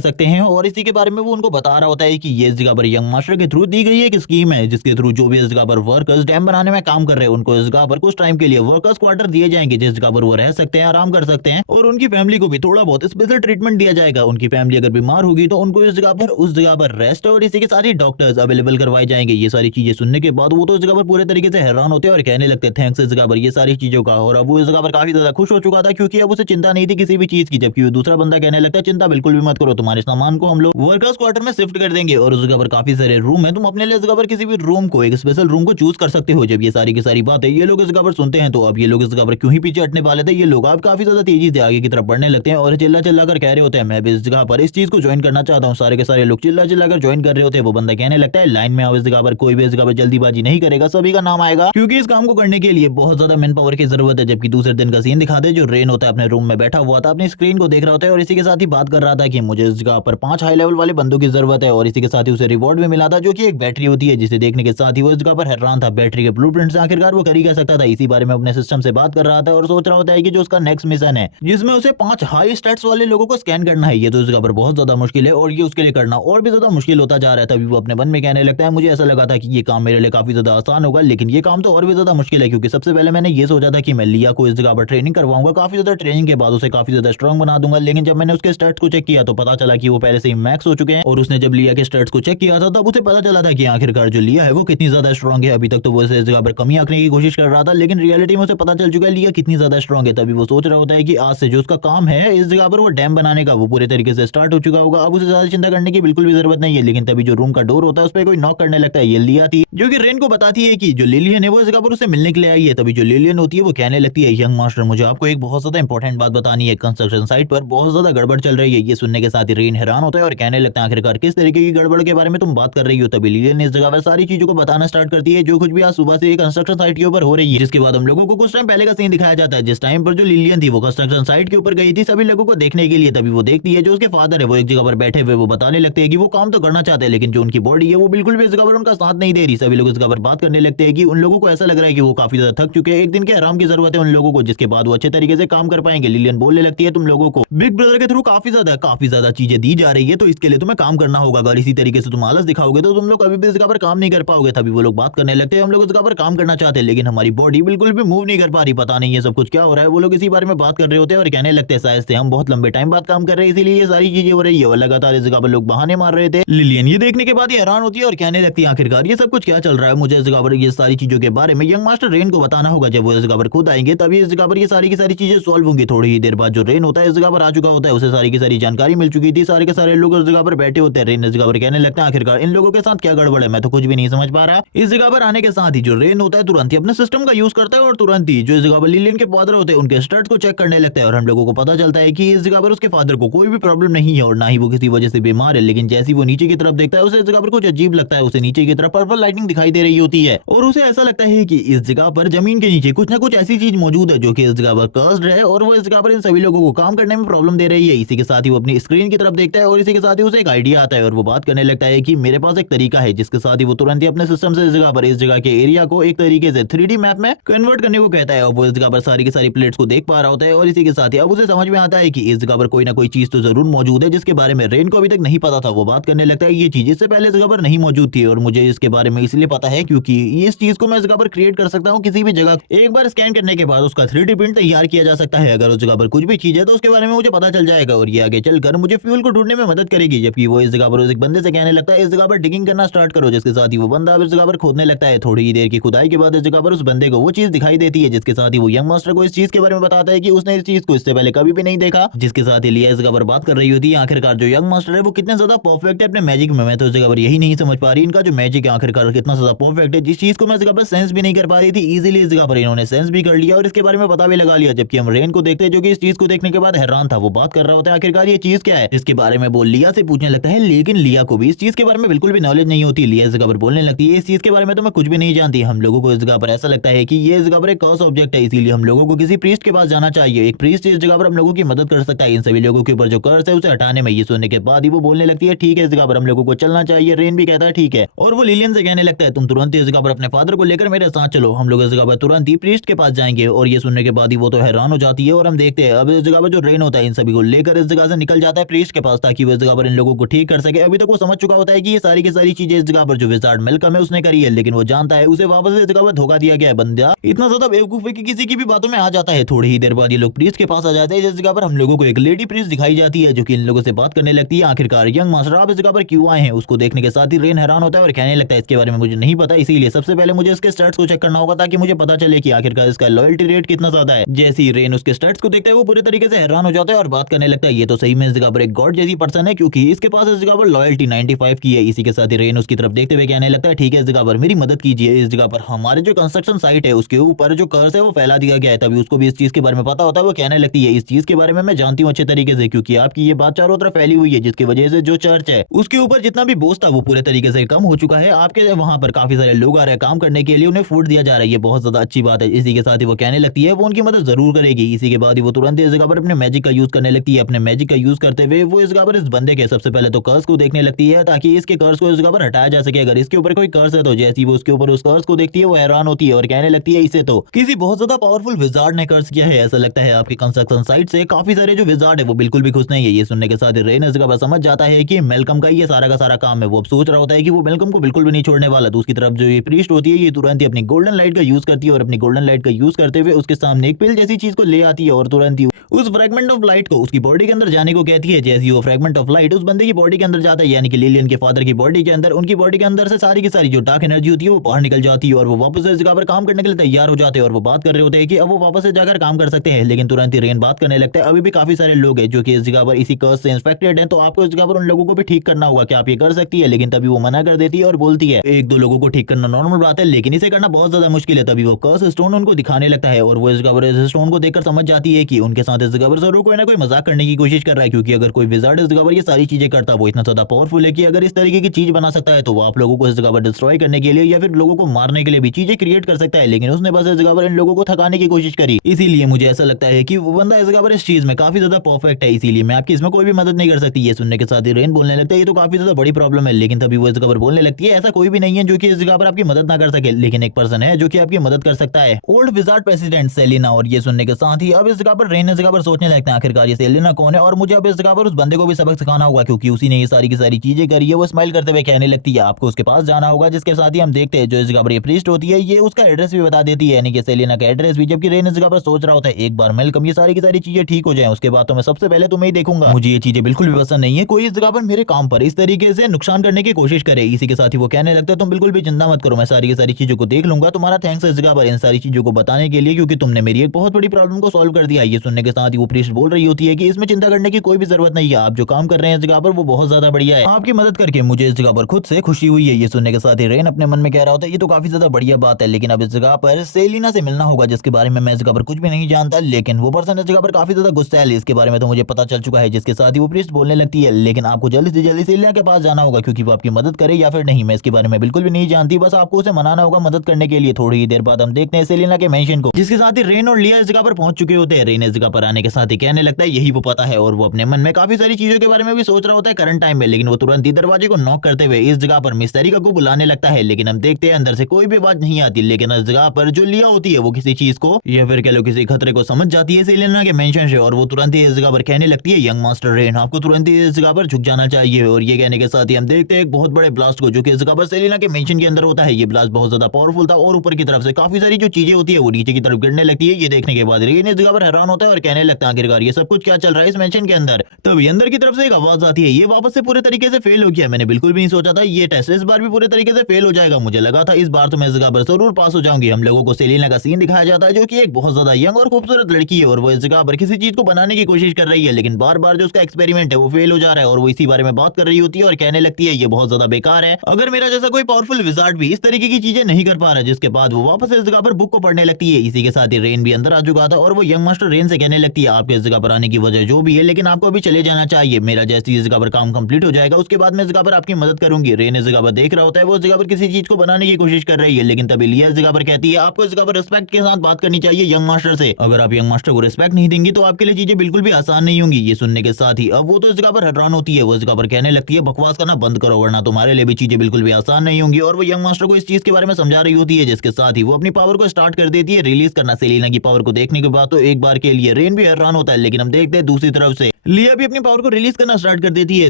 सकते हैं। और इसी के बारे में वो उनको बता रहा होता है कि ये इस जगह पर यंग मास्टर के थ्रू दी गई एक स्कीम है जिसके थ्रू जो भी इस जगह पर वर्कर्स डैम बनाने में काम कर रहे हैं उनको इस जगह पर कुछ टाइम के लिए वर्कर्स क्वार्टर दिए जाएंगे, जिस जगह पर वो रह सकते हैं, आराम कर सकते हैं, और उनकी फैमिली को भी थोड़ा बहुत स्पेशल ट्रीटमेंट दिया जाएगा। उनकी फैमिली अगर बीमार होगी तो उनको इस जगह पर उस जगह पर रेस्ट और इसी के साथ ही डॉक्टर्स अवेलेबल करवाए जाएंगे। ये सारी चीजें सुनने के बाद वो तो इस जगह पर पूरे तरीके से हैरान होते हैं और कहने लगते हैं थैंक्स इस जगह पर ये सारी चीजों का। और अब वो इस जगह पर काफी ज्यादा खुश हो चुका था क्योंकि अब उसे चिंता नहीं थी किसी भी चीज की। जबकि वो दूसरा बंदा कहने लगता है चिंता बिल्कुल भी मत करो, तुम्हारे सामान को हम लोग वर्कर्स क्वार्टर में शिफ्ट कर देंगे और उस जगह पर काफी सारे रूम है, तुम अपने लिए इस जगह पर किसी भी रूम को एक स्पेशल रूम को चूज कर सकते हो। जब ये सारी की सारी बातें ये लोग इस जगह पर सुनते हैं तो अब ये लोग इस जगह पर क्यों ही पीछे हटने वाले थे, ये लोग अब काफी ज्यादा तेजी से आगे की तरफ बढ़ने लगते हैं और चिल्ला चिल्ला कर कह रहे होते हैं मैं भी इस जगह पर इस चीज को ज्वाइन करना चाहता हूँ। सारे के सारे लोग चिल्ला चिल्ला कर ज्वाइन कर रहे होते हैं। वो बंदा कहने लगता है लाइन में आओ, इस जगह पर कोई भी इस जगह पर जल्दीबाजी नहीं करेगा, सभी का नाम आएगा क्योंकि इस काम को करने के लिए बहुत ज्यादा मैन पावर की जरूरत है। जबकि दूसरे दिन का सीन दिखाते हैं जो रेन होता है अपने रूम में बैठा हुआ था, अपनी स्क्रीन को देख रहा होता है और इसी के साथ ही बात कर रहा था कि मुझे इस जगह पर 5 हाई लेवल वाले बंदों की जरूरत है और इसी के साथ ही उसे रिवॉर्ड भी मिला था जो कि एक बैटरी होती है, जिसे देखने के साथ ही वो इस जगह पर हैरान था। फैक्ट्री के ब्लूप्रिंट्स आखिरकार वो कर ही क्या सकता था। इसी बारे में अपने सिस्टम से बात कर रहा था और सोच रहा होता है कि जो उसका नेक्स्ट मिशन है जिसमें उसे 5 हाई स्टैट्स वाले लोगों को स्कैन करना है, ये तो इस जगह पर बहुत ज्यादा मुश्किल है और ये उसके लिए करना और भी ज्यादा मुश्किल होता जा रहा है। तभी वो अपने मन में कहने लगता है, मुझे ऐसा लगा था कि ये काम मेरे लिए काफी ज्यादा आसान होगा, लेकिन ये काम तो और भी ज्यादा मुश्किल है, क्योंकि सबसे पहले मैंने ये सोचा था कि मैं लिया को इस जगह पर ट्रेनिंग करवाऊंगा, काफी ज्यादा ट्रेनिंग के बाद उसे काफी ज्यादा स्ट्रॉन्ग बना दूंगा। लेकिन जब मैंने उसके स्टैट्स को चेक किया तो पता चला कि वो पहले से ही मैक्स हो चुके हैं और उसने जब लिया के स्टैट्स को चेक किया था तब उसे पता चला था कि आखिरकार जो लिया है वो कितनी ज्यादा स्ट्रॉन्ग है। अभी तक तो वो इस जगह पर कमी आंकने की कोशिश कर रहा था, लेकिन रियलिटी में उसे पता चल चुका है लिया कितनी ज्यादा स्ट्रॉन्ग है। तभी वो सोच रहा होता है कि आज से जो उसका काम है इस जगह पर वो डैम बनाने का वो पूरे तरीके से स्टार्ट हो चुका होगा, अब उसे ज्यादा चिंता करने की बिल्कुल भी जरूरत नहीं है। लेकिन तभी जो रूम का डोर होता है उस पर कोई नॉक करने लगता है। ये लिया थी जो कि रेन को बताती है कि जो लिलियन है वो इस जगह पर उसे मिलने के लिए आई है। तभी जो लिलियन होती है वो कहने लगती है, यंग मास्टर मुझे आपको एक बहुत ज्यादा इंपॉर्टेंट बात बतानी है, कंस्ट्रक्शन साइट पर बहुत ज्यादा गड़बड़ चल रही है। ये सुनने के साथ ही रेन हैरान होता है और कहने लगता है, आखिरकार किस तरीके की गड़बड़ के बारे में तुम बात कर रही हो। तभी लिलियन ने इस जगह पर सारी चीजों को बताना स्टार्ट करती है जो कुछ भी आज सुबह से कंस्ट्रक्शन साइट के ऊपर हो रही है। जिसके बाद हम लोगों को कुछ टाइम पहले का सीन दिखाया जाता है जिस टाइम पर जो लिलियन थी वो कंस्ट्रक्शन साइट के ऊपर गई थी सभी लोगों को देखने के लिए। तभी वो देखती है जो उसके फादर है वो एक जगह पर बैठे हुए वो बताने लगते हैं कि वो काम तो करना चाहते हैं लेकिन जो उनकी बॉडी है वो बिल्कुल भी इस जगह पर उनका साथ नहीं दे रही। सभी लोग इस जगह पर बात करने लगते हैं कि उन लोगों को ऐसा लग रहा है कि वो काफी ज्यादा थक चुके हैं, एक दिन के आराम की जरूरत है उन लोगों को, जिसके बाद वो अच्छे तरीके से काम कर पाएंगे। लिलियन बोलने लगती है, तुम लोगों को बिग ब्रदर के थ्रू काफी ज्यादा चीजें दी जा रही है तो इसके लिए तुम्हें काम करना होगा। अगर इसी तरीके से तुम आलस दिखाओगे तो तुम लोग कभी भी इस जगह पर काम नहीं कर पाओगे। तभी वो लोग बात करने लगते हैं, हम लोग इस जगह पर काम करना चाहते हैं लेकिन हमारी बॉडी बिल्कुल भी मूव नहीं कर पा रही, पता नहीं ये सब कुछ क्या हो रहा है। वो लोग इसी बारे में बात कर रहे होते हैं और कहने लगते हैं शायद से हम बहुत लंबे टाइम बाद काम कर रहे हैं इसीलिए ये सारी चीजें हो रही है। और लगातार इस जगह पर लोग बहाने मार रहे थे। लिलियन ये देखने के बाद ये हैरान होती है और कहने लगती है, आखिरकार ये सब कुछ क्या चल रहा है, मुझे इस जगह पर ये सारी चीजों के बारे में यंग मास्टर रेन को बताना होगा। जब वो इस जगह पर खुद आएंगे तभी इस जगह पर ये सारी की सारी चीजें सॉल्व होंगी। थोड़ी ही देर बाद जो रेन होता है इस जगह पर आ चुका होता है, उसे सारी की सारी जानकारी मिल चुकी थी, सारे के सारे लोग उस जगह पर बैठे होते हैं। रेन इस जगह पर कहने लगता है, आखिरकार इन लोगों के साथ क्या गड़बड़ है, मैं तो कुछ भी नहीं समझ पा रहा। इस जगह पर आने के साथ ही जो रेन होता है तुरंत ही अपने सिस्टम का यूज करता है और तुरंत ही जो इस जगह पर लिलियन के फादर होते हैं उनके स्टैट्स को चेक करने लगता है और हम लोगों को पता चलता है कि इस जगह पर उसके फादर को कोई भी प्रॉब्लम नहीं है और ना ही वो किसी वजह से बीमार है। लेकिन जैसे वो नीचे की तरफ देखता है उसे इस जगह पर कुछ अजीब लगता है, उसे नीचे की तरफ पर्पल लाइटिंग दिखाई दे रही होती है और उसे ऐसा लगता है कि इस जगह पर जमीन के नीचे कुछ ना कुछ ऐसी चीज मौजूद है जो कि इस जगह पर कर्स्ड है और वो इस जगह पर इन सभी लोगों को काम करने में प्रॉब्लम दे रही है। इसी के साथ ही वो अपनी स्क्रीन की तरफ देखता है और इसी के साथ ही उसे एक आइडिया आता है और वो बात करने लगता है कि मेरे पास एक तरीका है, जिसके साथ ही वो तुरंत ही अपने सिस्टम से इस जगह के एरिया को एक तरीके से 3D मैप में कन्वर्ट करने को कहता है और वो इस जगह पर सारी की सारी प्लेट्स को देख पा रहा होता है और इसी के साथ ही अब उसे समझ में आता है कि इस जगह पर कोई ना कोई चीज तो जरूर मौजूद है जिसके बारे में रेन को अभी तक नहीं पता था। वो बात करने लगता है, ये चीज इससे पहले इस जगह पर नहीं मौजूद थी और मुझे इसके बारे में इसलिए पता है क्योंकि इस चीज को मैं इस जगह पर क्रिएट कर सकता हूँ किसी भी जगह, एक बार स्कैन करने के बाद उसका 3D प्रिंट तैयार किया जा सकता है। अगर उस जगह पर कुछ भी चीज है तो उसके बारे में मुझे पता चल जाएगा और ये आगे चलकर मुझे फ्यूल को ढूंढने में मदद करेगी। जबकि वो इस जगह पर उस एक बंदे से कहने लगता है, इस जगह पर डिगिंग करना स्टार्ट करो, जिसके साथ ही वो बंदा इस जगह पर खोदने लगता है। थोड़ी ही देर की खुदाई के बाद इस जगह पर उस बंदे को वो चीज दिखाई देती है जिसके साथ ही वो यंग मास्टर को इस चीज के बारे में बताता है कि उसने इस चीज को इससे पहले कभी भी नहीं देखा। जिसके साथ ही लिया इस जगह पर बात कर रही होती है, आखिरकार जो यंग मास्टर है वो कितने ज्यादा परफेक्ट है अपने मैजिक में, मैं तो इस जगह पर यही नहीं समझ पा रही इनका जो मैजिक है आखिरकार कितना ज्यादा परफेक्ट है, जिस चीज को मैं इस जगह पर सेंस भी नहीं कर पा रही थी इजीली इस जगह पर इन्होंने सेंस भी कर लिया और इसके बारे में पता भी लगा लिया। जबकि हम रेन को देखते हैं जो कि इस चीज को देखने के बाद हैरान था, वो बात कर रहा होता है आखिरकार ये चीज क्या है, जिसके बारे में वो लिया से पूछने लगता है। लेकिन लिया को भी इस चीज के बारे में बिल्कुल भी नॉलेज नहीं होती। लिया इस जगह पर बोलने लगती है, इस चीज के बारे में तो मैं कुछ भी नहीं जानती। हम लोगों को इस जगह पर ऐसा लगता है कि ये इस जगह पर एक कर्स ऑब्जेक्ट है, इसीलिए हम लोगों को किसी प्रीस्ट के पास जाना चाहिए। एक प्रीस्ट इस जगह पर हम लोगों की मदद कर सकता है इन सभी लोगों के ऊपर जो कर्स है उसे हटाने में। ये सुनने के बाद ही वो बोलने लगती है, ठीक है इस जगह पर हम लोगों को चलना चाहिए। रेन भी कहता है ठीक है और वो लिलियन से कहने लगता है, तुम तुरंत इस जगह पर अपने फादर को लेकर मेरे साथ चलो, हम लोग इस जगह पर तुरंत ही प्रीस्ट के पास जाएंगे। और ये सुनने के बाद ही वो तो हैरान हो जाती है और हम देखते हैं अब इस जगह पर जो रेन होता है इन सभी को लेकर इस जगह से निकल जाता है प्रीस्ट के पास ताकि वो इस जगह पर इन लोगों को ठीक कर सके। अभी तक वो समझ चुका होता है कि ये सारी की सारी चीजें इस जगह पर जो विजार्ड मेल्कम है उसने करी है, लेकिन वो जानता है उसे वापस इस जगह पर धोखा दिया गया है। बंदा इतना ज्यादा बेवकूफ है कि किसी की भी बातों में आ जाता है। थोड़ी ही देर बाद ये लोग प्रीस्ट के पास आ जाते हैं जिस जगह पर हम लोगों को एक लेडी प्रीस्ट दिखाई जाती है जो कि इन लोगों से बात करने लगती है, आखिरकार यंग मास्टर आप इस जगह पर क्यों आए हैं। उसको देखने के साथ ही रेन हैरान होता है और कहने लगता है, इसके बारे में मुझे नहीं पता, इसीलिए सबसे पहले मुझे इसके स्टैट्स को चेक करना होगा ताकि मुझे पता चले कि आखिरकार इसका लॉयल्टी रेट कितना ज्यादा है। जैसे ही रेन उसके स्टैट्स को देखता है वो पूरे तरीके से हैरान हो जाता है और बात करने लगता है, ये तो सही में इस जगह पर एक गॉड जैसी पर्सन है क्योंकि इसके पास इस जगह पर लॉयल्टी 95 की है। इसी के साथ ही रेन उसकी तरफ देखते हुए कहने लगता है, ठीक है इस जगह पर मेरी मदद कीजिए, इस जगह पर हमारे जो कंस्ट्रक्शन साइट है उसके ऊपर जो कर्स है वो फैला दिया गया है। तभी उसको भी इस चीज के बारे में पता होता है। वो कहने लगती है, इस चीज के बारे में मैं जानती हूँ अच्छे तरीके से क्योंकि आपकी ये बात चारों तरफ फैली हुई है, जिसकी वजह से जो चर्च है उसके ऊपर जितना भी बोझ था वो पूरे तरीके से कम हो चुका है। आपके वहां पर काफी सारे लोग आ रहे हैं काम करने के लिए, उन्हें फूड दिया जा रहा है, ये बहुत ज्यादा अच्छी बात है। इसी के साथ ही वो कहने लगती है वो उनकी मदद जरूर करेगी। इसी के बाद ही वो तुरंत इस जगह पर अपने मैजिक का यूज करने लगती है। अपने मैजिक का यूज करते हुए वो इस जगह पर इस बंदे के सबसे पहले तो कर्स को देखने लगती है ताकि इसके कर्स को इस जगह पर हटाया जा सके। अगर इसके ऊपर कोई कर्स है तो जैसे ही वो उसके ऊपर उस कर्स को देखती है वो हैरान होती है और कहने लगती है इसे तो किसी बहुत ज्यादा पावरफुल विजार्ड ने कर्स किया है। ऐसा लगता है आपकी कंस्ट्रक्शन साइट से काफी सारे जो विजार्ड है वो बिल्कुल भी खुश नहीं है। ये सुनने के साथ रेन इस जगह पर समझ जाता है कि मेलकम का ये सारा का सारा काम है। वो अब सोच रहा होता है कि वो मेलकम को बिल्कुल भी नहीं छोड़ने वाला। दूसरी तरफ जो ये प्रीस्ट होती है ये तुरंत ही अपनी गोल्डन लाइट का यूज करती है और अपनी गोल्डन लाइट का यूज करते हुए उसके सामने एक पिल जैसी चीज को ले आती है और तुरंत ही उस फ्रेगमेंट ऑफ लाइट को उसकी बॉडी के अंदर जाने को कहती है। जैसे ही वो फ्रेगमेंट ऑफ लाइट उस बंदे की बॉडी के अंदर जाता है यानी कि लिलियन के फादर की बॉडी के अंदर, उनकी बॉडी के अंदर से सारी की सारी जो डार्क एनर्जी होती है वो बाहर निकल जाती है और वो वापस इस जगह पर काम करने के लिए तैयार हो जाते हैं और वो बात कर रहे होते हैं कि अब वो वापस से जाकर काम कर सकते हैं। लेकिन तुरंत ही रेन बात करने लगता है अभी भी काफी सारे लोग हैं जो कि इस जगह पर इसी कर्स से इंफेक्टेड हैं, तो आपको इस जगह पर उन लोगों को भी ठीक करना होगा, क्या आप ये कर सकती है? लेकिन तभी वो मना कर देती है और बोलती है एक दो लोगों को ठीक करना नॉर्मल बात है लेकिन इसे करना बहुत ज्यादा मुश्किल है। तभी वो कर्स स्टोन उनको दिखाने लगता है और वो इस जगह पर इस स्टोन को देखकर समझ जाती है कि उनके साथ इस जगह पर जरूर कोई ना कोई मजाक करने की कोशिश कर रहा है, क्योंकि अगर कोई विजार्ड इस जगह पर ये सारी चीजें करता वो इतना ज्यादा पावरफुल है कि अगर इस तरीके की चीज बना सकता है तो वो आप लोगों को इस जगह पर डिस्ट्रॉय करने के लिए या फिर लोगों को मारने के लिए भी चीजें क्रिएट कर सकता है। लेकिन उसने बस इस जगह पर इन लोगों को थकाने की कोशिश करी। इसीलिए मुझे ऐसा लगता है कि वो बंदा इस जगह पर इस चीज में काफी ज्यादा परफेक्ट है, इसीलिए मैं आपकी इसमें कोई भी मदद नहीं कर सकती। ये सुनने के साथ ही रेन बोलने लगता है ये तो काफी ज्यादा बड़ी प्रॉब्लम है। लेकिन तभी वो इस जगह पर बोलने लगती है ऐसा कोई भी नहीं है जो कि इस जगह पर आपकी मदद ना कर सके, लेकिन एक पर्सन है जो कि आपकी मदद कर सकता है, ओल्ड विजार्ड प्रेसिडेंट सेलिना। और ये सुनने के साथ ही अब इस जगह पर रेन इस जगह पर सोचने लगते हैं आखिरकार ये सेलिना कौन है और मुझे अब इस जगह पर उस बंदे को भी सबक सिखाना होगा क्योंकि उसी ने ये सारी की सारी चीजें करी है। वो स्माइल करते हुए कहने लगती है आपको उसके पास जाना होगा, जिसके साथ ही हम देखते हैं जो इस जगह पर ये प्रीस्ट होती है ये उसका एड्रेस भी बता देती है यानी कि सेलिना का एड्रेस भी। जबकि रेन इस जगह पर सोच रहा होता है एक बार मेलकम ये सारी की सारी चीजें ठीक हो जाए उसके बाद तो मैं सबसे पहले तुम्हें ही देखूंगा, मुझे ये चीजें बिल्कुल भी पसंद नहीं है कोई इस जगह पर मेरे काम पर इस तरीके से नुकसान करने की कोशिश करे। इसी के साथ ही वो कहने लगता है तुम बिल्कुल भी चिंता मत करो, मैं सारी की सारी चीजों को देख लूंगा, तुम्हारा थैंक्स इस जगह पर इन सारी चीजों को बताने के लिए क्योंकि तुमने मेरी एक बहुत बड़ी प्रॉब्लम को सॉल्व कर दिया। ये सुनने के साथ ही वो प्रीस्ट बोल रही होती है कि इसमें चिंता करने की कोई भी जरूरत नहीं है, आप जो काम कर रहे हैं इस जगह पर वो बहुत ज्यादा बढ़िया है, आपकी मदद करके मुझे इस जगह पर खुद से खुशी हुई है। ये सुनने के साथ ही रेन अपने मन में कह रहा होता है ये तो काफी ज्यादा बढ़िया बात है, लेकिन अब इस जगह पर सेलिना से मिलना होगा जिसके बारे में मैं इस जगह पर कुछ भी नहीं जानता, लेकिन वो पर्सन इस जगह पर काफी ज्यादा गुस्सा है इसके बारे में तो मुझे पता चल चुका है। जिसके साथ ही वो प्रीस्ट बोलने लगती है लेकिन आपको जल्दी से जल्दी सेलिना के पास जाना होगा क्योंकि वो आपकी मदद करे या फिर नहीं मैं इसके बारे में बिल्कुल भी नहीं जानती, बस आपको उसे मनाना होगा मदद करने के लिए। थोड़ी ही देर बाद हम देखते हैं सेलिना के मेंशन को, जिसके साथ ही रेन और लिया इस जगह पर पहुंच चुके होते हैं। रेन इस जगह पर आने के साथ ही कहने लगता है यही वो पता है और वो अपने मन में काफी सारी चीजों के बारे में भी सोच रहा होता है करंट टाइम में, लेकिन वो तुरंत ही दरवाजे को नॉक करते हुए इस जगह पर मिस तरीका को बुलाने लगता है। लेकिन हम देखते हैं अंदर से कोई भी आवाज नहीं आती, लेकिन इस जगह पर जो लिया होती है वो किसी चीज को या फिर कह लो किसी खतरे को समझ जाती है सेलिना के मेंशन से और वो तुरंत ही इस जगह पर कहने लगती है यंग मास्टर रेन आपको तुरंत ही इस जगह पर झुक जाना चाहिए। और ये कहने के साथ ही हम देखते हैं एक बहुत बड़े ब्लास्ट को जो कि इस जगह पर सेलिना के मेंशन के अंदर होता है। ये ब्लास्ट बहुत ज्यादा पावरफुल था और ऊपर की तरफ से काफी सारी जो चीजें होती है वो नीचे की तरफ गिरने लगती है। ये देखने के बाद रेन इस जगह पर हैरान होता है और कहने लगता है आखिरकार ये सब कुछ क्या चल रहा है इस मेंशन के अंदर। तभी अंदर की तरफ से एक आवाज आती है ये वापस से पूरे तरीके से फेल हो गया, मैंने बिल्कुल भी नहीं सोचा था ये टेस्ट इस बार भी पूरे तरीके से फेल हो जाएगा, मुझे लगा था इस बार तो मैं इस जगह पर जरूर पास हो जाऊंगी। हम लोगों को सेलिना का सीन दिखाया जाता है जो कि एक बहुत ज्यादा यंग और खूबसूरत लड़की है और वो इस जगह पर किसी चीज को बनाने की कोशिश कर रही है, लेकिन बार बार जो उसका एक्सपेरिमेंट है वो फेल हो जा रहा है और वो इसी बारे में बात कर रही होती है और कहने लगती है ये बहुत ज्यादा बेकार है, अगर मेरा जैसा कोई पावरफुल विजार्ड भी इस तरीके की चीजें नहीं कर पा रहा। जिसके बाद वो वापस इस जगह पर बुक को पढ़ने लगती है। इसी के साथ ही रेन भी अंदर आ चुका था और वो यंग मास्टर रेन से कहने लगती है आपके इस जगह पर आने की वजह जो भी है लेकिन आपको अभी चले जाना चाहिए, मेरा जैसे इस जगह पर काम कंप्लीट हो जाएगा उसके बाद मैं इस जगह पर आपकी मदद करूंगी। रेन इस जगह पर देख रहा होता है वो इस जगह पर किसी चीज को बनाने की कोशिश कर रही है, लेकिन तभी लिया इस जगह पर कहती है आपको इस जगह पर रिस्पेक्ट के साथ बात करनी चाहिए यंग मास्टर से, अगर आप यंग मास्टर को रिस्पेक्ट नहीं देंगी तो आपके लिए चीजें बिल्कुल भी आसान नहीं होंगी। ये सुनने के साथ ही अब वो तो इस जगह पर हैरान होती है, वो इस जगह पर कहने लगती है बकवास करना बंद करो वरना तुम्हारे लिए भी चीजें बिल्कुल भी आसान नहीं होंगी। और वो यंग मास्टर को इस चीज के बारे में समझा रही होती है, जिसके साथ ही वो अपनी पावर को स्टार्ट कर देती है रिलीज करना। सेलिना की पावर को देखने के बाद तो एक बार के लिए रेन भी हैरान होता है, लेकिन हम देखते हैं दूसरी तरफ से लिया भी अपनी पावर को रिलीज करना स्टार्ट कर देती है।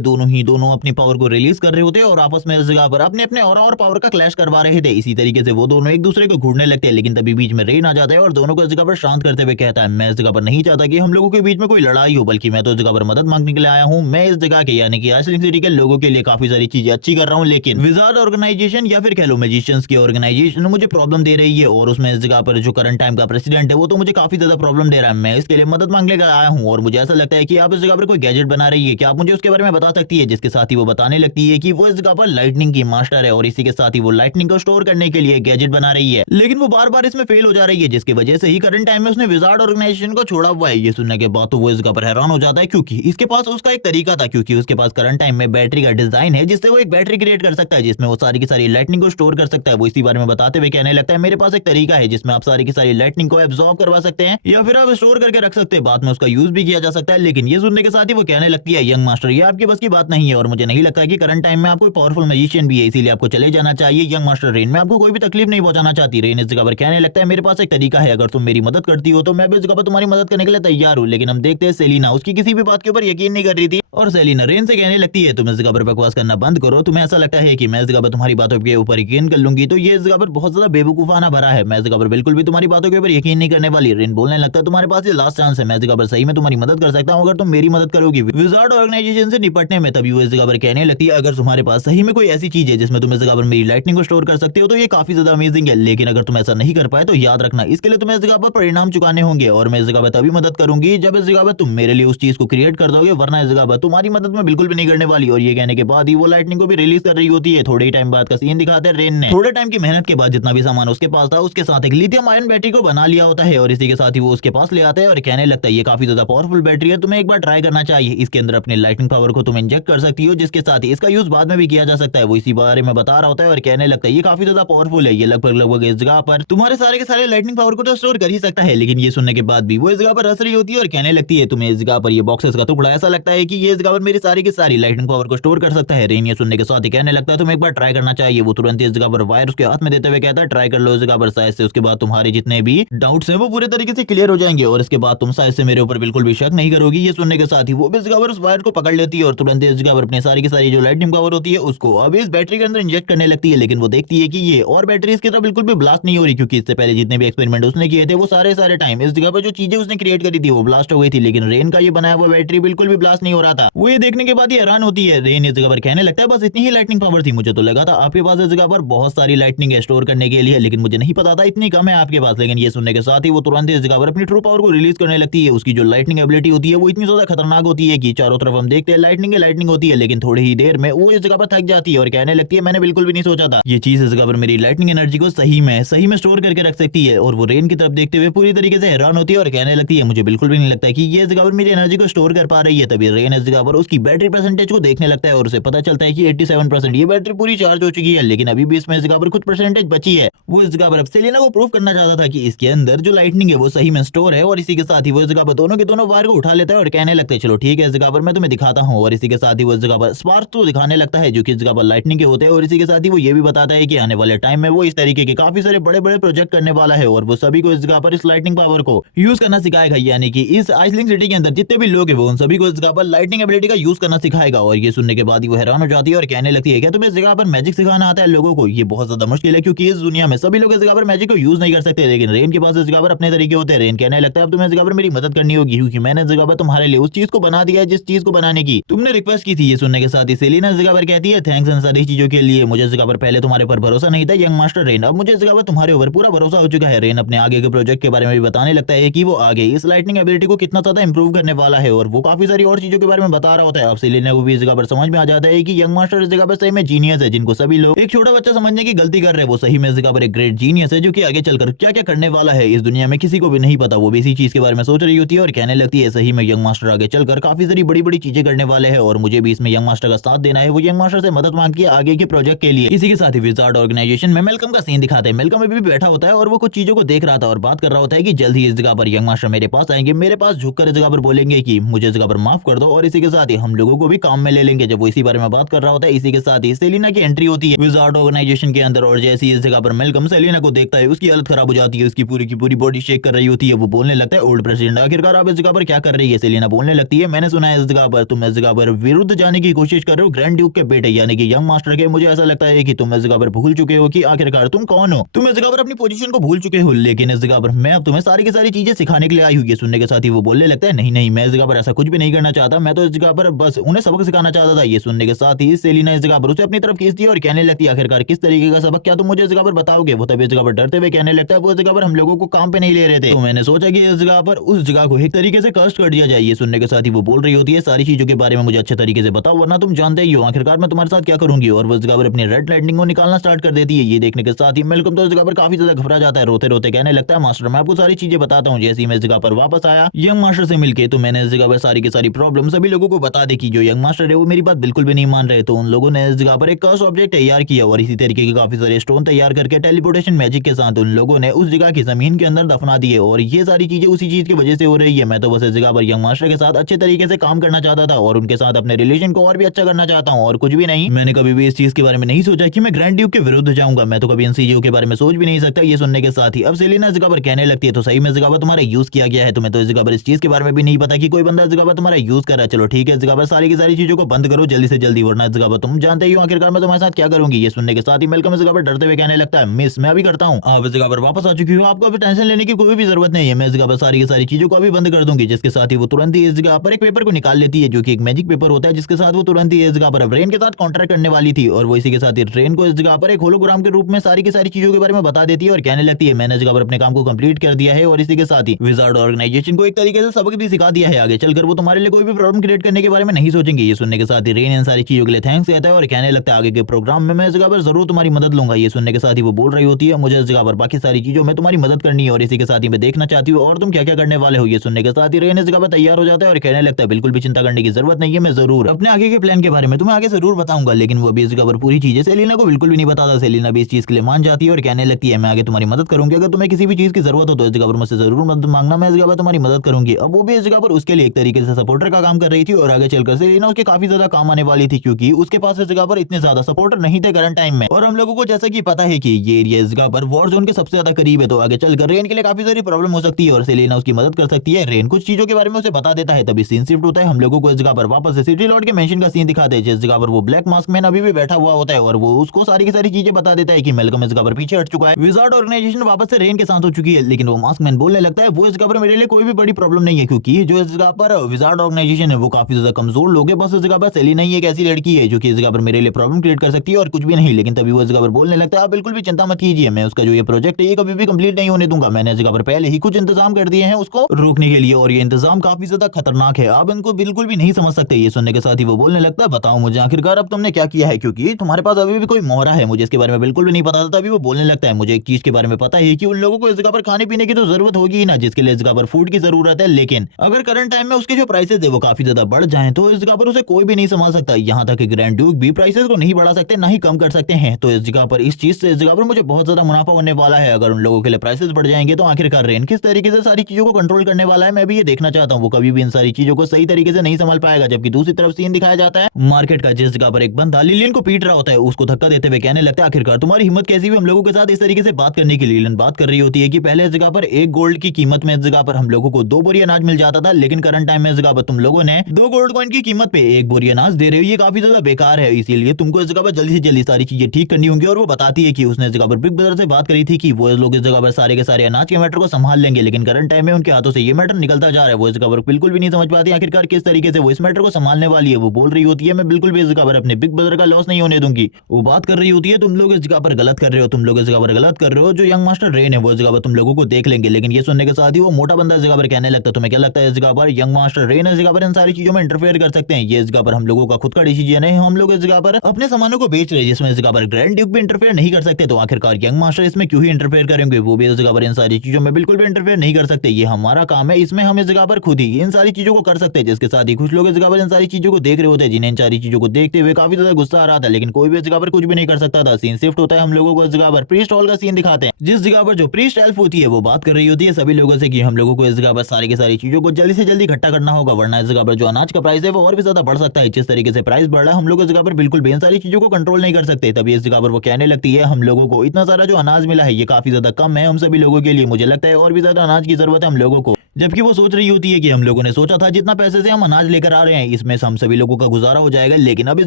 दोनों अपनी पावर को रिलीज कर रहे होते हैं और आपस में इस जगह पर अपने अपने ऑरा और पावर का क्लैश करवा रहे थे। इसी तरीके से वो दोनों एक दूसरे को घूरने लगते हैं, लेकिन तभी बीच में रेन आ जाता है और दोनों को इस जगह पर शांत करते हुए कहता है मैं इस जगह पर नहीं चाहता कि हम लोगों के बीच में कोई लड़ाई हो, बल्कि मैं तो इस जगह पर मदद मांगने के लिए आया हूँ। मैं इस जगह के यानी कि आइसलिंग सिटी के लोगों के लिए काफी सारी चीजें अच्छी कर रहा हूँ, लेकिन विजार्ड ऑर्गेनाइजेशन या फिर कह लो मैजिशियंस की ऑर्गेनाइजेशन मुझे प्रॉब्लम दे रही है और उसमें इस जगह पर जो करंट टाइम का प्रेसिडेंट है वो तो मुझे काफी ज्यादा प्रॉब्लम दे रहा है। मैं इसके लिए मदद मांगने के लिए आया हूँ और मुझे ऐसा लगता है कि आप इस जगह पर कोई गैजेट बना रही है, क्या आप मुझे उसके बारे में बता सकती है? जिसके साथ ही वो बताने लगती है कि वो इस जगह पर लाइटनिंग की मास्टर है और इसी के साथ ही वो लाइटनिंग को स्टोर करने के लिए गैजेट बना रही है, लेकिन वो बार बार इसमें फेल हो जा रही है, जिसकी वजह से ही करंट टाइम में उसने विजार्ड ऑर्गेनाइजेशन को छोड़ा हुआ है। ये सुनने के बाद तो वो इस जगह पर हैरान हो जाता है क्योंकि इसके पास उसका एक तरीका था, क्योंकि उसके पास करंट टाइम में बैटरी का डिजाइन है जिससे वो एक बैटरी क्रिएट कर सकता है जिसमें वो सारी की सारी लाइटनिंग को स्टोर कर सकता है। वो इसी बारे में बताते हुए कहने लगता है मेरे पास एक तरीका है जिसमें आप सारी की सारी लाइटनिंग को एब्जॉर्ब करवा सकते हैं या फिर आप स्टोर करके रख सकते हैं, बाद में उसका यूज भी किया जा सकता है। लेकिन ये सुनने के साथ ही वो कहने लगती है, यंग मास्टर ये आपकी बस की बात नहीं है और मुझे नहीं लगता कि करंट टाइम में आप कोई पावरफुल मैजिशियन भी है, इसीलिए आपको चले जाना चाहिए। यंग मास्टर रेन, मैं आपको कोई भी तकलीफ नहीं पहुंचाना चाहती। रेन इस जगह पर कहने लगता है, मेरे पास एक तरीका है, अगर तुम मेरी मदद करती हो तो मैं भी इस जगह पर तुम्हारी मदद करने के लिए तैयार हूँ। लेकिन हम देखते हैं सेलिना उसकी किसी भी बात के ऊपर यकीन नहीं कर रही थी और सेलिना रेन से कहने लगती है, तुम इस जगह पर बकवास करना बंद करो। तुम्हें ऐसा लगता है कि मैं इस जगह पर तुम्हारी बातों के ऊपर यकीन कर लूंगी, तो ये इस जगह पर बहुत ज्यादा बेवकूफाना भरा है। मैं इस जगह पर बिल्कुल भी तुम्हारी बातों के ऊपर यकीन नहीं करने वाली। रेन बोलने लगता है, तुम्हारे पास ये लास्ट चांस है, मैं इस जगह पर सही में तुम्हारी मदद कर सकता हूँ अगर तुम मेरी मदद करोगी विजार्ड ऑर्गेनाइजेशन से निपटने में। तभी वो इस जगह पर कहने लगती है, अगर तुम्हारे पास सही में कोई ऐसी चीज है जिसमें तुम इस जगह पर मेरी लाइटनिंग को स्टोर कर सकते हो तो ये काफी ज्यादा अमेजिंग है। लेकिन अगर तुम ऐसा नहीं कर पाए तो याद रखना इसके लिए तुम्हें इस जगह पर परिणाम चुकाने होंगे और मैं इस जगह पर तभी मदद करूंगी जब इस जगह पर तुम मेरे लिए उस चीज को क्रिएट कर दोगे, वरना इस जगह पर तुम्हारी मदद में बिल्कुल भी नहीं करने वाली। और ये कहने के बाद ही वो लाइटनिंग को भी रिलीज कर रही होती है। थोड़े ही टाइम बाद का सीन दिखाते हैं, रेन ने थोड़े टाइम की मेहनत के बाद जितना भी सामान उसके पास था उसके साथ एक लिथियम आयन बैटरी को बना लिया होता है और इसी के साथ ही वो उसके पास ले आता है और कहने लगता है, ये काफी ज्यादा पावरफुल बैटरी है, तुम्हें एक बार ट्राई करना चाहिए। इसके अंदर अपने लाइटनिंग पावर को तुम इंजेक्ट कर सकती हो, जिसके साथ ही इसका यूज बाद में भी किया जा सकता है। वो इसी बारे में बता रहा होता है और कहने लगता है, ये काफी ज्यादा पावरफुल है, ये लगभग इस जगह पर तुम्हारे सारे के सारे लाइटनिंग पावर को तो स्टोर कर ही सकता है। लेकिन ये सुनने के बाद भी वो इस जगह पर हंस रही होती है और कहने लगती है, तुम्हें इस जगह पर ये बॉक्सेस का टुकड़ा ऐसा लगता है कि ये इस जगह पर मेरी सारी की सारी लाइटनिंग पावर को स्टोर कर सकता है। रेन ये सुनने के साथ ही कहने लगता है, तुम्हें एक बार ट्राई करना चाहिए। वो तुरंत इस जगह पर वायर उसके हाथ में देते हुए कहता है, ट्राई कर लो इस जगह पर शायद से उसके बाद तुम्हारे जितने भी डाउट्स हैं वो पूरे तरीके से क्लियर हो जाएंगे और इसके बाद तुम शायद से मेरे ऊपर बिल्कुल भी शक नहीं करोगी। ये सुनने के साथ ही वो भी इस जगह पर उस वायर को पकड़ लेती है और तुरंत इस जगह पर अपने सारी की सारी जो लाइटनिंग पावर होती है उसको अब इस बैटरी के अंदर इंजेक्ट करने लगती है। लेकिन वो देखती है कि ये और बैटरी इसकी तरफ बिल्कुल भी ब्लास्ट नहीं हो रही, क्योंकि इससे पहले जितने भी एक्सपेरिमेंट उसने किए थे वो सारे टाइम इस जगह पर जो चीजें उसने क्रिएट करी थी वो ब्लास्ट हो गई थी। लेकिन रेन का ये बनाया हुआ बैटरी बिल्कुल भी ब्लास्ट नहीं हो रहा था। वो ये देखने के बाद ही हैरान होती है। रेन इस जगह पर कहने लगता है, बस इतनी ही लाइटनिंग पावर थी, मुझे तो लगा था आपके पास इस जगह पर बहुत सारी लाइटनिंग स्टोर करने के लिए, लेकिन मुझे नहीं पता था इतनी कम है आपके पास। लेकिन ये सुनने के साथ ही वो तुरंत इस जगह पर अपनी ट्रू पावर को रिलीज करने लगती है। उसकी जो लाइटनिंग एबिलिटी होती है वो इतनी ज्यादा खतरनाक होती है कि चारों तरफ हम देखते हैं लाइटनिंग होती है। लेकिन थोड़ी ही देर में वो इस जगह पर थक जाती है और कहने लगती है, मैंने बिल्कुल भी नहीं सोचा था ये चीज इस जगह पर मेरी लाइटनिंग एनर्जी को सही में स्टोर करके रख सकती है। और वो रेन की तरफ देखते हुए पूरी तरीके से हैरान होती है और कहने लगती है, मुझे बिल्कुल भी नहीं लगता कि ये इस जगह पर मेरी एनर्जी को स्टोर कर पा रही है। तभी रेन इस जगह पर उसकी बैटरी परसेंटेज को देखने लगता है और उसे पता चलता है कि 87% ये बैटरी पूरी चार्ज हो चुकी है, लेकिन अभी भी इसमें इस जगह पर कुछ परसेंटेज बची है। वो इस जगह पर अब सेलिना को प्रूव करना चाहता था कि इसके अंदर जो लाइटनिंग है वो सही में स्टोर है। और इसी के साथ ही वो इस जगह पर दोनों के दोनों वायर को उठा लेता है और कहने लगता है, चलो ठीक है इस जगह पर मैं तुम्हें दिखाता हूँ। और इसी के साथ ही वो इस जगह पर स्पार्क तो दिखाने लगता है जो कि इस जगह पर लाइटनिंग के होते हैं। और इसी के साथ ही वो ये भी बताता है कि आने वाले टाइम में वो इस तरीके के काफी सारे बड़े बड़े प्रोजेक्ट करने वाला है और वो सभी को इस जगह पर इस लाइटनिंग पावर को यूज करना सिखाएगा। यानी कि इस आइसलिंग सिटी के अंदर जितने भी लोग हैं वो उन सभी को इस जगह पर लाइटनिंग एबिलिटी का यूज करना सिखाएगा। और ये सुनने के बाद ही वो हैरान हो जाती है और कहने लगती है, क्या तुम्हें इस जगह पर मैजिक सिखाना आता है लोगों को? ये बहुत ज्यादा मुश्किल है क्योंकि इस दुनिया में सभी लोग इस जगह पर मैजिक को यूज नहीं कर सकते, लेकिन रेन के पास इस जगह पर अपने तरीके होते हैं। रेन कहने लगता है, अब तुम्हें इस जगह पर मेरी मदद करनी होगी क्योंकि मैंने इस जगह पर तुम्हारे लिए उस चीज को बना दिया है जिस चीज को बनाने की तुमने रिक्वेस्ट की थी। ये सुनने के साथ ही सेलिना इस जगह पर कहती है, थैंक्स इन सारी चीजों के लिए, मुझे इस जगह पर पहले तुम्हारे पर भरोसा नहीं था यंग मास्टर रेन, अब मुझे इस जगह पर तुम्हारे ऊपर पूरा भरोसा हो चुका है। रेन अपने आगे के प्रोजेक्ट के बारे में भी बताने लगता है कि वो आगे इस लाइटनिंग एबिलिटी को कितना ज्यादा इंप्रूव करने वाला है और वो काफी सारी और चीजों के बारे में बता रहा होता है। अब सेलिना को भी इस जगह पर समझ में आ जाता है कि यंग मास्टर इस जगह पर सही में जीनियस है, जिनको सभी लोग एक छोटा बच्चा समझने की गलती कर रहे हैं। वो सही में इस जगह पर एक ग्रेट जीनियस है जो कि आगे चलकर क्या क्या करने वाला है इस दुनिया में किसी को भी नहीं पता। वो भी इसी चीज के बारे में सोच रही होती है और कहने लगती है, सही में यंग मास्टर आगे चलकर काफी सारी बड़ी बड़ी चीजें करने वाले हैं और मुझे भी इसमें यंग मास्टर का साथ देना है। वो यंग मास्टर से मदद मांगती है आगे के प्रोजेक्ट के लिए। इसी के साथ ही विजार्ड ऑर्गेनाइजेशन में मेलकम का सीन दिखाते हैं। मेलकम अभी भी बैठा होता है और वो कुछ चीजों को देख रहा था और बात कर रहा होता है कि जल्द ही इस जगह पर यंग मास्टर मेरे पास आएंगे, मेरे पास झुककर इस जगह पर बोलेंगे कि मुझे इस जगह पर माफ कर दो और इसी के साथ ही हम लोगों को भी काम में ले लेंगे। जब वो इसी बारे में बात कर रहा होता है इसी के साथ ही सेलिना की एंट्री होती है विजार्ड ऑर्गेनाइजेशन के अंदर और जैसे ही इस जगह पर मेलकम सेलिना को देखता है उसकी हालत खराब हो जाती है, उसकी पूरी की पूरी बॉडी शेक कर रही होती है। वो बोलने लगता है, ओल्ड प्रेसिडेंट आखिरकार आप इस जगह पर क्या कर रही है? सेलिना बोलने लगती है, मैंने सुना है इस जगह पर तुम इस जगह पर विरुद्ध जाने की कोशिश कर रहे हो ग्रैंड ड्यूक के बेटे यानी कि यंग मास्टर के। मुझे ऐसा लगता है कि तुम इस जगह पर भूल चुके हो कि आखिरकार तुम कौन हो, तुम इस जगह पर अपनी पोजीशन को भूल चुके हो। लेकिन इस जगह पर मैं अब तुम्हें सारी की सारी चीजें सिखाने के लिए आई हूँ। ये सुनने के साथ ही वो बोलने लगता है, नहीं नहीं मैं इस जगह पर ऐसा कुछ भी नहीं करना चाहता, मैं तो इस जगह पर बस उन्हें सबक सिखाना चाहता था। ये सुनने के साथ ही सेलिना इस जगह पर उसे अपनी तरफ खींच दिया और कहने लगती है, आखिरकार किस तरीके का सबक, क्या तुम मुझे इस जगह पर बताओगे? वो तभी इस जगह पर डरते हुए कहने लगता है, वो इस जगह पर हम लोगों को काम पे नहीं ले रहे थे, तो मैंने सोचा कि इस जगह पर उस जगह को एक तरीके से कष्ट कर दिया जाए। ये सुनने के साथ ही वो बोल रही होती है, सारी चीजों के बारे में मुझे अच्छे तरीके से बताओ वरना तुम जानते ही हो आखिरकार मैं तुम्हारे साथ क्या करूंगी। और वो इस जगह पर अपनी रेड लाइटनिंग को निकालना स्टार्ट कर देती है। ये देखने के साथ ही मेलकम तो इस जगह पर काफी ज्यादा घबरा जाता है, रोते रोते कहने लगता है, मास्टर मैं आपको सारी चीजें बताता हूँ। जैसे ही मैं इस जगह पर वापस आया यंग मास्टर से मिलके तो मैंने इस जगह पर सारी की सारी प्रॉब्लम सभी लोगों को बता दे कि जो यंग मास्टर है वो मेरी बात बिल्कुल भी नहीं मान रहे। तो उन लोगों ने इस जगह पर एक कर्स ऑब्जेक्ट तैयार किया और इसी तरीके के काफी सारे स्टोन तैयार करके टेलीपोर्टेशन मैजिक के साथ उन लोगों ने उस जगह की जमीन के अंदर दफना दिए। और ये सारी चीजें उसी चीज की वजह से हो रही है। मैं तो बस इस जगह पर यंग मास्टर के साथ अच्छे तरीके से काम करना चाहता था और उनके साथ अपने रिलेशन को और भी अच्छा करना चाहता हूँ और कुछ भी नहीं। मैंने कभी भी इस चीज के बारे में नहीं सोचा कि मैं ग्रैंड ड्यूक के विरुद्ध जाऊंगा। मैं तो कभी इन चीजों के बारे में सोच भी नहीं सकता। ये सुनने के साथ ही अब सेलिना इस जगह पर कहने लगती है तो सही में इस जगह पर तुम्हारा यूज किया गया है। तुम्हें तो इस जगह पर इस चीज के बारे में भी नहीं पता कि कोई बंदा इस जगह पर तुम्हारा यूज कर रहा है। चलो ठीक है, इस जगह पर सारी की सारी चीजों को बंद करो जल्दी से जल्दी, वरना इस जगह पर तुम जानते ही हो आखिरकार मैं तुम्हारे साथ क्या करूंगी। ये सुनने के साथ ही मेलकम इस जगह पर डरते हुए कहने लगता है मिस मैं अभी करता हूँ, आप इस जगह पर वापस आ चुकी हो, आपको अभी टेंशन लेने की कोई भी जरूरत नहीं है। मैं इस जगह पर सारी की सारी चीजों को अभी बंद कर दूंगी। जिसके साथ ही वो तुरंत ही इस जगह पर एक पेपर को निकाल लेती है जो कि एक मैजिक पेपर होता है, जिसके साथ वो तुरंत ही इस जगह पर रेन के साथ कॉन्ट्रैक्ट करने वाली थी। और वो इसी के साथ ही रेन को इस जगह पर एक होलोग्राम के रूप में सारी की सारी चीजों के बारे में बता देती है और कहने लगती है मैंने इस जगह पर अपने काम को कंप्लीट कर दिया है और इसी के साथ ही विजार्ड ऑर्गेनाइजेशन को एक तरीके से सबक भी सिखा दिया है। आगे चलकर वो तुम्हारे लिए कोई भी प्रॉब्लम क्रिएट करने के बारे में नहीं सोचेंगे। ये सुनने के साथ ही रेन इन सारी चीजों के लिए थैंक्स कहता है और कहने लगता है आगे के प्रोग्राम में मैं इस जगह पर जरूर तुम्हारी मदद लूंगा। ये सुनने के साथ ही वो बोल रही होती है मुझे इस जगह पर बाकी सारी चीजों में तुम्हारी मदद करनी है और इसी के साथ ही मैं देखना चाहती हूँ और तुम क्या क्या करने वाले हो। ये सुनने के साथ ही रेन इस जगह पर तैयार हो जाता है और कहने लगता है बिल्कुल भी चिंता करने की जरूरत नहीं है, मैं जरूर अपने आगे के प्लान के बारे में तुम्हें आगे जरूर बताऊंगा। लेकिन वो भी इस जगह पर पूरी चीजें सेलिना को बिल्कुल भी नहीं बताता। सेलिना भी इस चीज के लिए मान जाती है और कहने लगती है मैं आगे तुम्हारी मदद करूंगी, अगर तुम्हें किसी भी चीज की जरूरत हो तो इस जगह पर मुझसे जरूर मदद मांगना, मैं इस जगह पर तुम्हारी मदद करूंगी। अब वो भी इस जगह पर उसके लिए एक तरीके से सपोर्टर का काम कर रही थी और आगे चलकर सेलिना उसके काफी ज्यादा काम आने वाली थी क्योंकि उसके पास इस जगह पर इतने ज्यादा सपोर्टर नहीं थे करंट टाइम में। और हम लोगों को जैसा कि पता है कि ये एरिया इस जगह पर वॉर जोन के सबसे ज्यादा करीब है, तो आगे चलकर रेन के लिए काफी सारी प्रॉब्लम हो सकती है और सेलिना उसकी मदद कर सकती है। रेन कुछ चीजों के बारे में उसे बता देता है, तभी सीन शिफ्ट होता है। हम लोगों को इस जगह पर वापस से सिटी लॉर्ड के मेंशन का सीन दिखाते हैं जिस जगह पर वो ब्लैक मास्क मैन अभी भी बैठा हुआ होता है और वो उसको सारी की सारी चीजें बता देता है कि मेलकम इस जगह पर पीछे हट चुका है, विजार्ड ऑर्गेनाइजेशन वापस से रेन के साथ हो चुकी है। लेकिन वो मास्क मैन बोलने लगता है वो इस जगह पर मेरे लिए कोई भी बड़ी प्रॉब्लम नहीं है क्योंकि जो इस जगह पर विजार्ड ऑर्गेनाइजेशन है वो काफी ज्यादा कमजोर लोग है। बस इस जगह पर सेलिना ही एक ऐसी लड़की है जो कि इस जगह पर मेरे लिए प्रॉब्लम क्रिएट कर सकती है और कुछ भी नहीं। लेकिन तभी वो इस जगह पर बोलने लगता है आप बिल्कुल भी चिंता मत कीजिए, मैं उसका जो ये प्रोजेक्ट है ये कभी भी कंप्लीट नहीं होने दूंगा। मैंने इस जगह पर पहले ही कुछ इंतजाम कर दिए हैं उसको रोकने के लिए और ये इंतजाम काफी ज्यादा खतरनाक है, आप इनको बिल्कुल भी नहीं समझ सकते। ये सुनने के साथ ही वो बोलने लगता है बताओ मुझे आखिरकार अब तुमने क्या किया है क्योंकि तुम्हारे पास अभी भी कोई मोहरा है, मुझे इसके बारे में बिल्कुल भी नहीं पता था। तभी वो बोलने लगता है मुझे एक चीज के बारे में पता है कि उन लोगों को इस जगह पर खाने पीने की तो जरूरत होगी ही ना, जिसके लिए इस जगह पर फूड की जरूरत है। लेकिन अगर करंट टाइम में उसके जो प्राइसेस है वो काफी ज्यादा बढ़ जाएं तो इस जगह पर उसे कोई भी नहीं संभाल सकता। यहाँ तक कि ग्रैंड ड्यूक भी प्राइसेस को नहीं बढ़ा सकते ना ही कम कर सकते हैं। तो इस जगह पर इस चीज से इस जगह पर मुझे बहुत ज्यादा मुनाफा होने वाला है। अगर उन लोगों के लिए प्राइसेस बढ़ जाएंगे तो आखिरकार रेन किस तरीके से सारी चीजों को कंट्रोल करने वाला है मैं भी ये देखना चाहता हूँ। वो कभी भी इन सारी चीजों को सही तरीके से नहीं संभाल पाएगा। जबकि दूसरी तरफ सीन दिखाया जाता है मार्केट का जिस जगह पर एक बंदा लिलियन को पीट रहा होता है उसको धक्का देते हुए कहने लगता है आखिरकार तुम्हारी हिम्मत कैसी हुई हम लोगों के साथ इस तरीके से बात करने की। लिलियन बात कर रही होती है कि पहले इस जगह पर 1 गोल्ड की कीमत में इस जगह पर हम लोगों को 2 बोरी अनाज मिल जाता था, लेकिन करंट टाइम में इस जगह पर तुम लोगों ने 2 गोल्ड कॉइन की कीमत पे 1 बोरी अनाज दे रहे हो, ये काफी ज्यादा बेकार है। इसीलिए तुमको इस जगह पर जल्दी से जल्दी सारी चीजें ठीक करनी होंगी। और वो बताती है कि उसने इस जगह पर बिग ब्रदर से बात करी थी कि वो लोग इस जगह पर सारे के सारे अनाज के मैटर को संभाल लेंगे, लेकिन करंट टाइम में उनके हाथों से ये मैटर निकलता जा रहा है। वो इस जगह पर बिल्कुल भी नहीं समझ पाती आखिरकार किस तरीके से वो इस मैटर को संभालने वाली है। वो बोल रही होती है मैं बिल्कुल भी इस जगह पर अपने बिग ब्रदर का लॉस नहीं होने दूंगी। वो बात कर रही होती है तुम लोग इस जगह पर गलत कर रहे हो, तुम लोग इस जगह पर गलत कर रहे हो, जो यंग मास्टर रेन है वो इस जगह पर तुम लोगों को देख लेंगे। लेकिन ये सुनने के साथ ही वो मोटा बंदा इस जगह पर कहने लगता है तुम्हें क्या लगता है इस जगह पर यंग मास्टर रेन इस जगह पर इन सारी चीजों में इंटरफेयर कर सकते हैं? ये इस जगह पर हम लोगों का खुद का डिसीजन है, हम लोग इस जगह पर अपने सामानों को बेच रहे हैं जिसमें इस जगह पर ग्रैंड ड्यूक भी इंटरफेयर नहीं कर सकते। तो आखिरकार यंग मास्टर इसमें क्यों ही इंटरफेयर करेंगे? वो भी इस जगह पर इन सारी चीजों में बिल्कुल भी इंटरफेयर नहीं कर सकते, ये हमारा काम है, इसमें हम इस जगह पर खुद ही इन सारी चीजों को कर सकते हैं। जिसके साथ ही कुछ लोग इस जगह पर इन सारी चीजों को देख रहे होते हैं जिन्हें इन सारी चीजों को देखते हुए काफी ज्यादा गुस्सा आ रहा था, लेकिन कोई भी इस जगह पर कुछ भी नहीं कर सकता था। सीन शिफ्ट होता है, हम लोगों को इस जगह पर प्रीस्ट हॉल का सीन दिखाते हैं जिस जगह पर जो प्रीस्ट एल्फ होती है वो बात कर रही होती है सभी लोगों से कि हम लोगों को इस जगह पर सारी की सारी चीजों को जल्दी से जल्दी इकट्ठा करना होगा, वरना इस जगह पर जो अनाज का प्राइस है वो और भी ज्यादा बढ़ सकता है। जिस तरीके से प्राइस बढ़ रहा है हम लोग इस जगह पर बिल्कुल भी इन सारी चीजों को कंट्रोल नहीं कर सकते। तभी इस जगह पर वो कहने लगती है हम लोगों को इतना सारा जो अनाज मिला है ये काफी ज्यादा कम है हम सभी लोगों के लिए, मुझे लगता है और भी ज्यादा अनाज की जरूरत है हम लोगों को। जबकि वो सोच रही होती है कि हम लोगों ने सोचा था जितना पैसे से हम अनाज लेकर आ रहे हैं इसमें से हम सभी लोगों का गुजारा हो जाएगा, लेकिन अब इस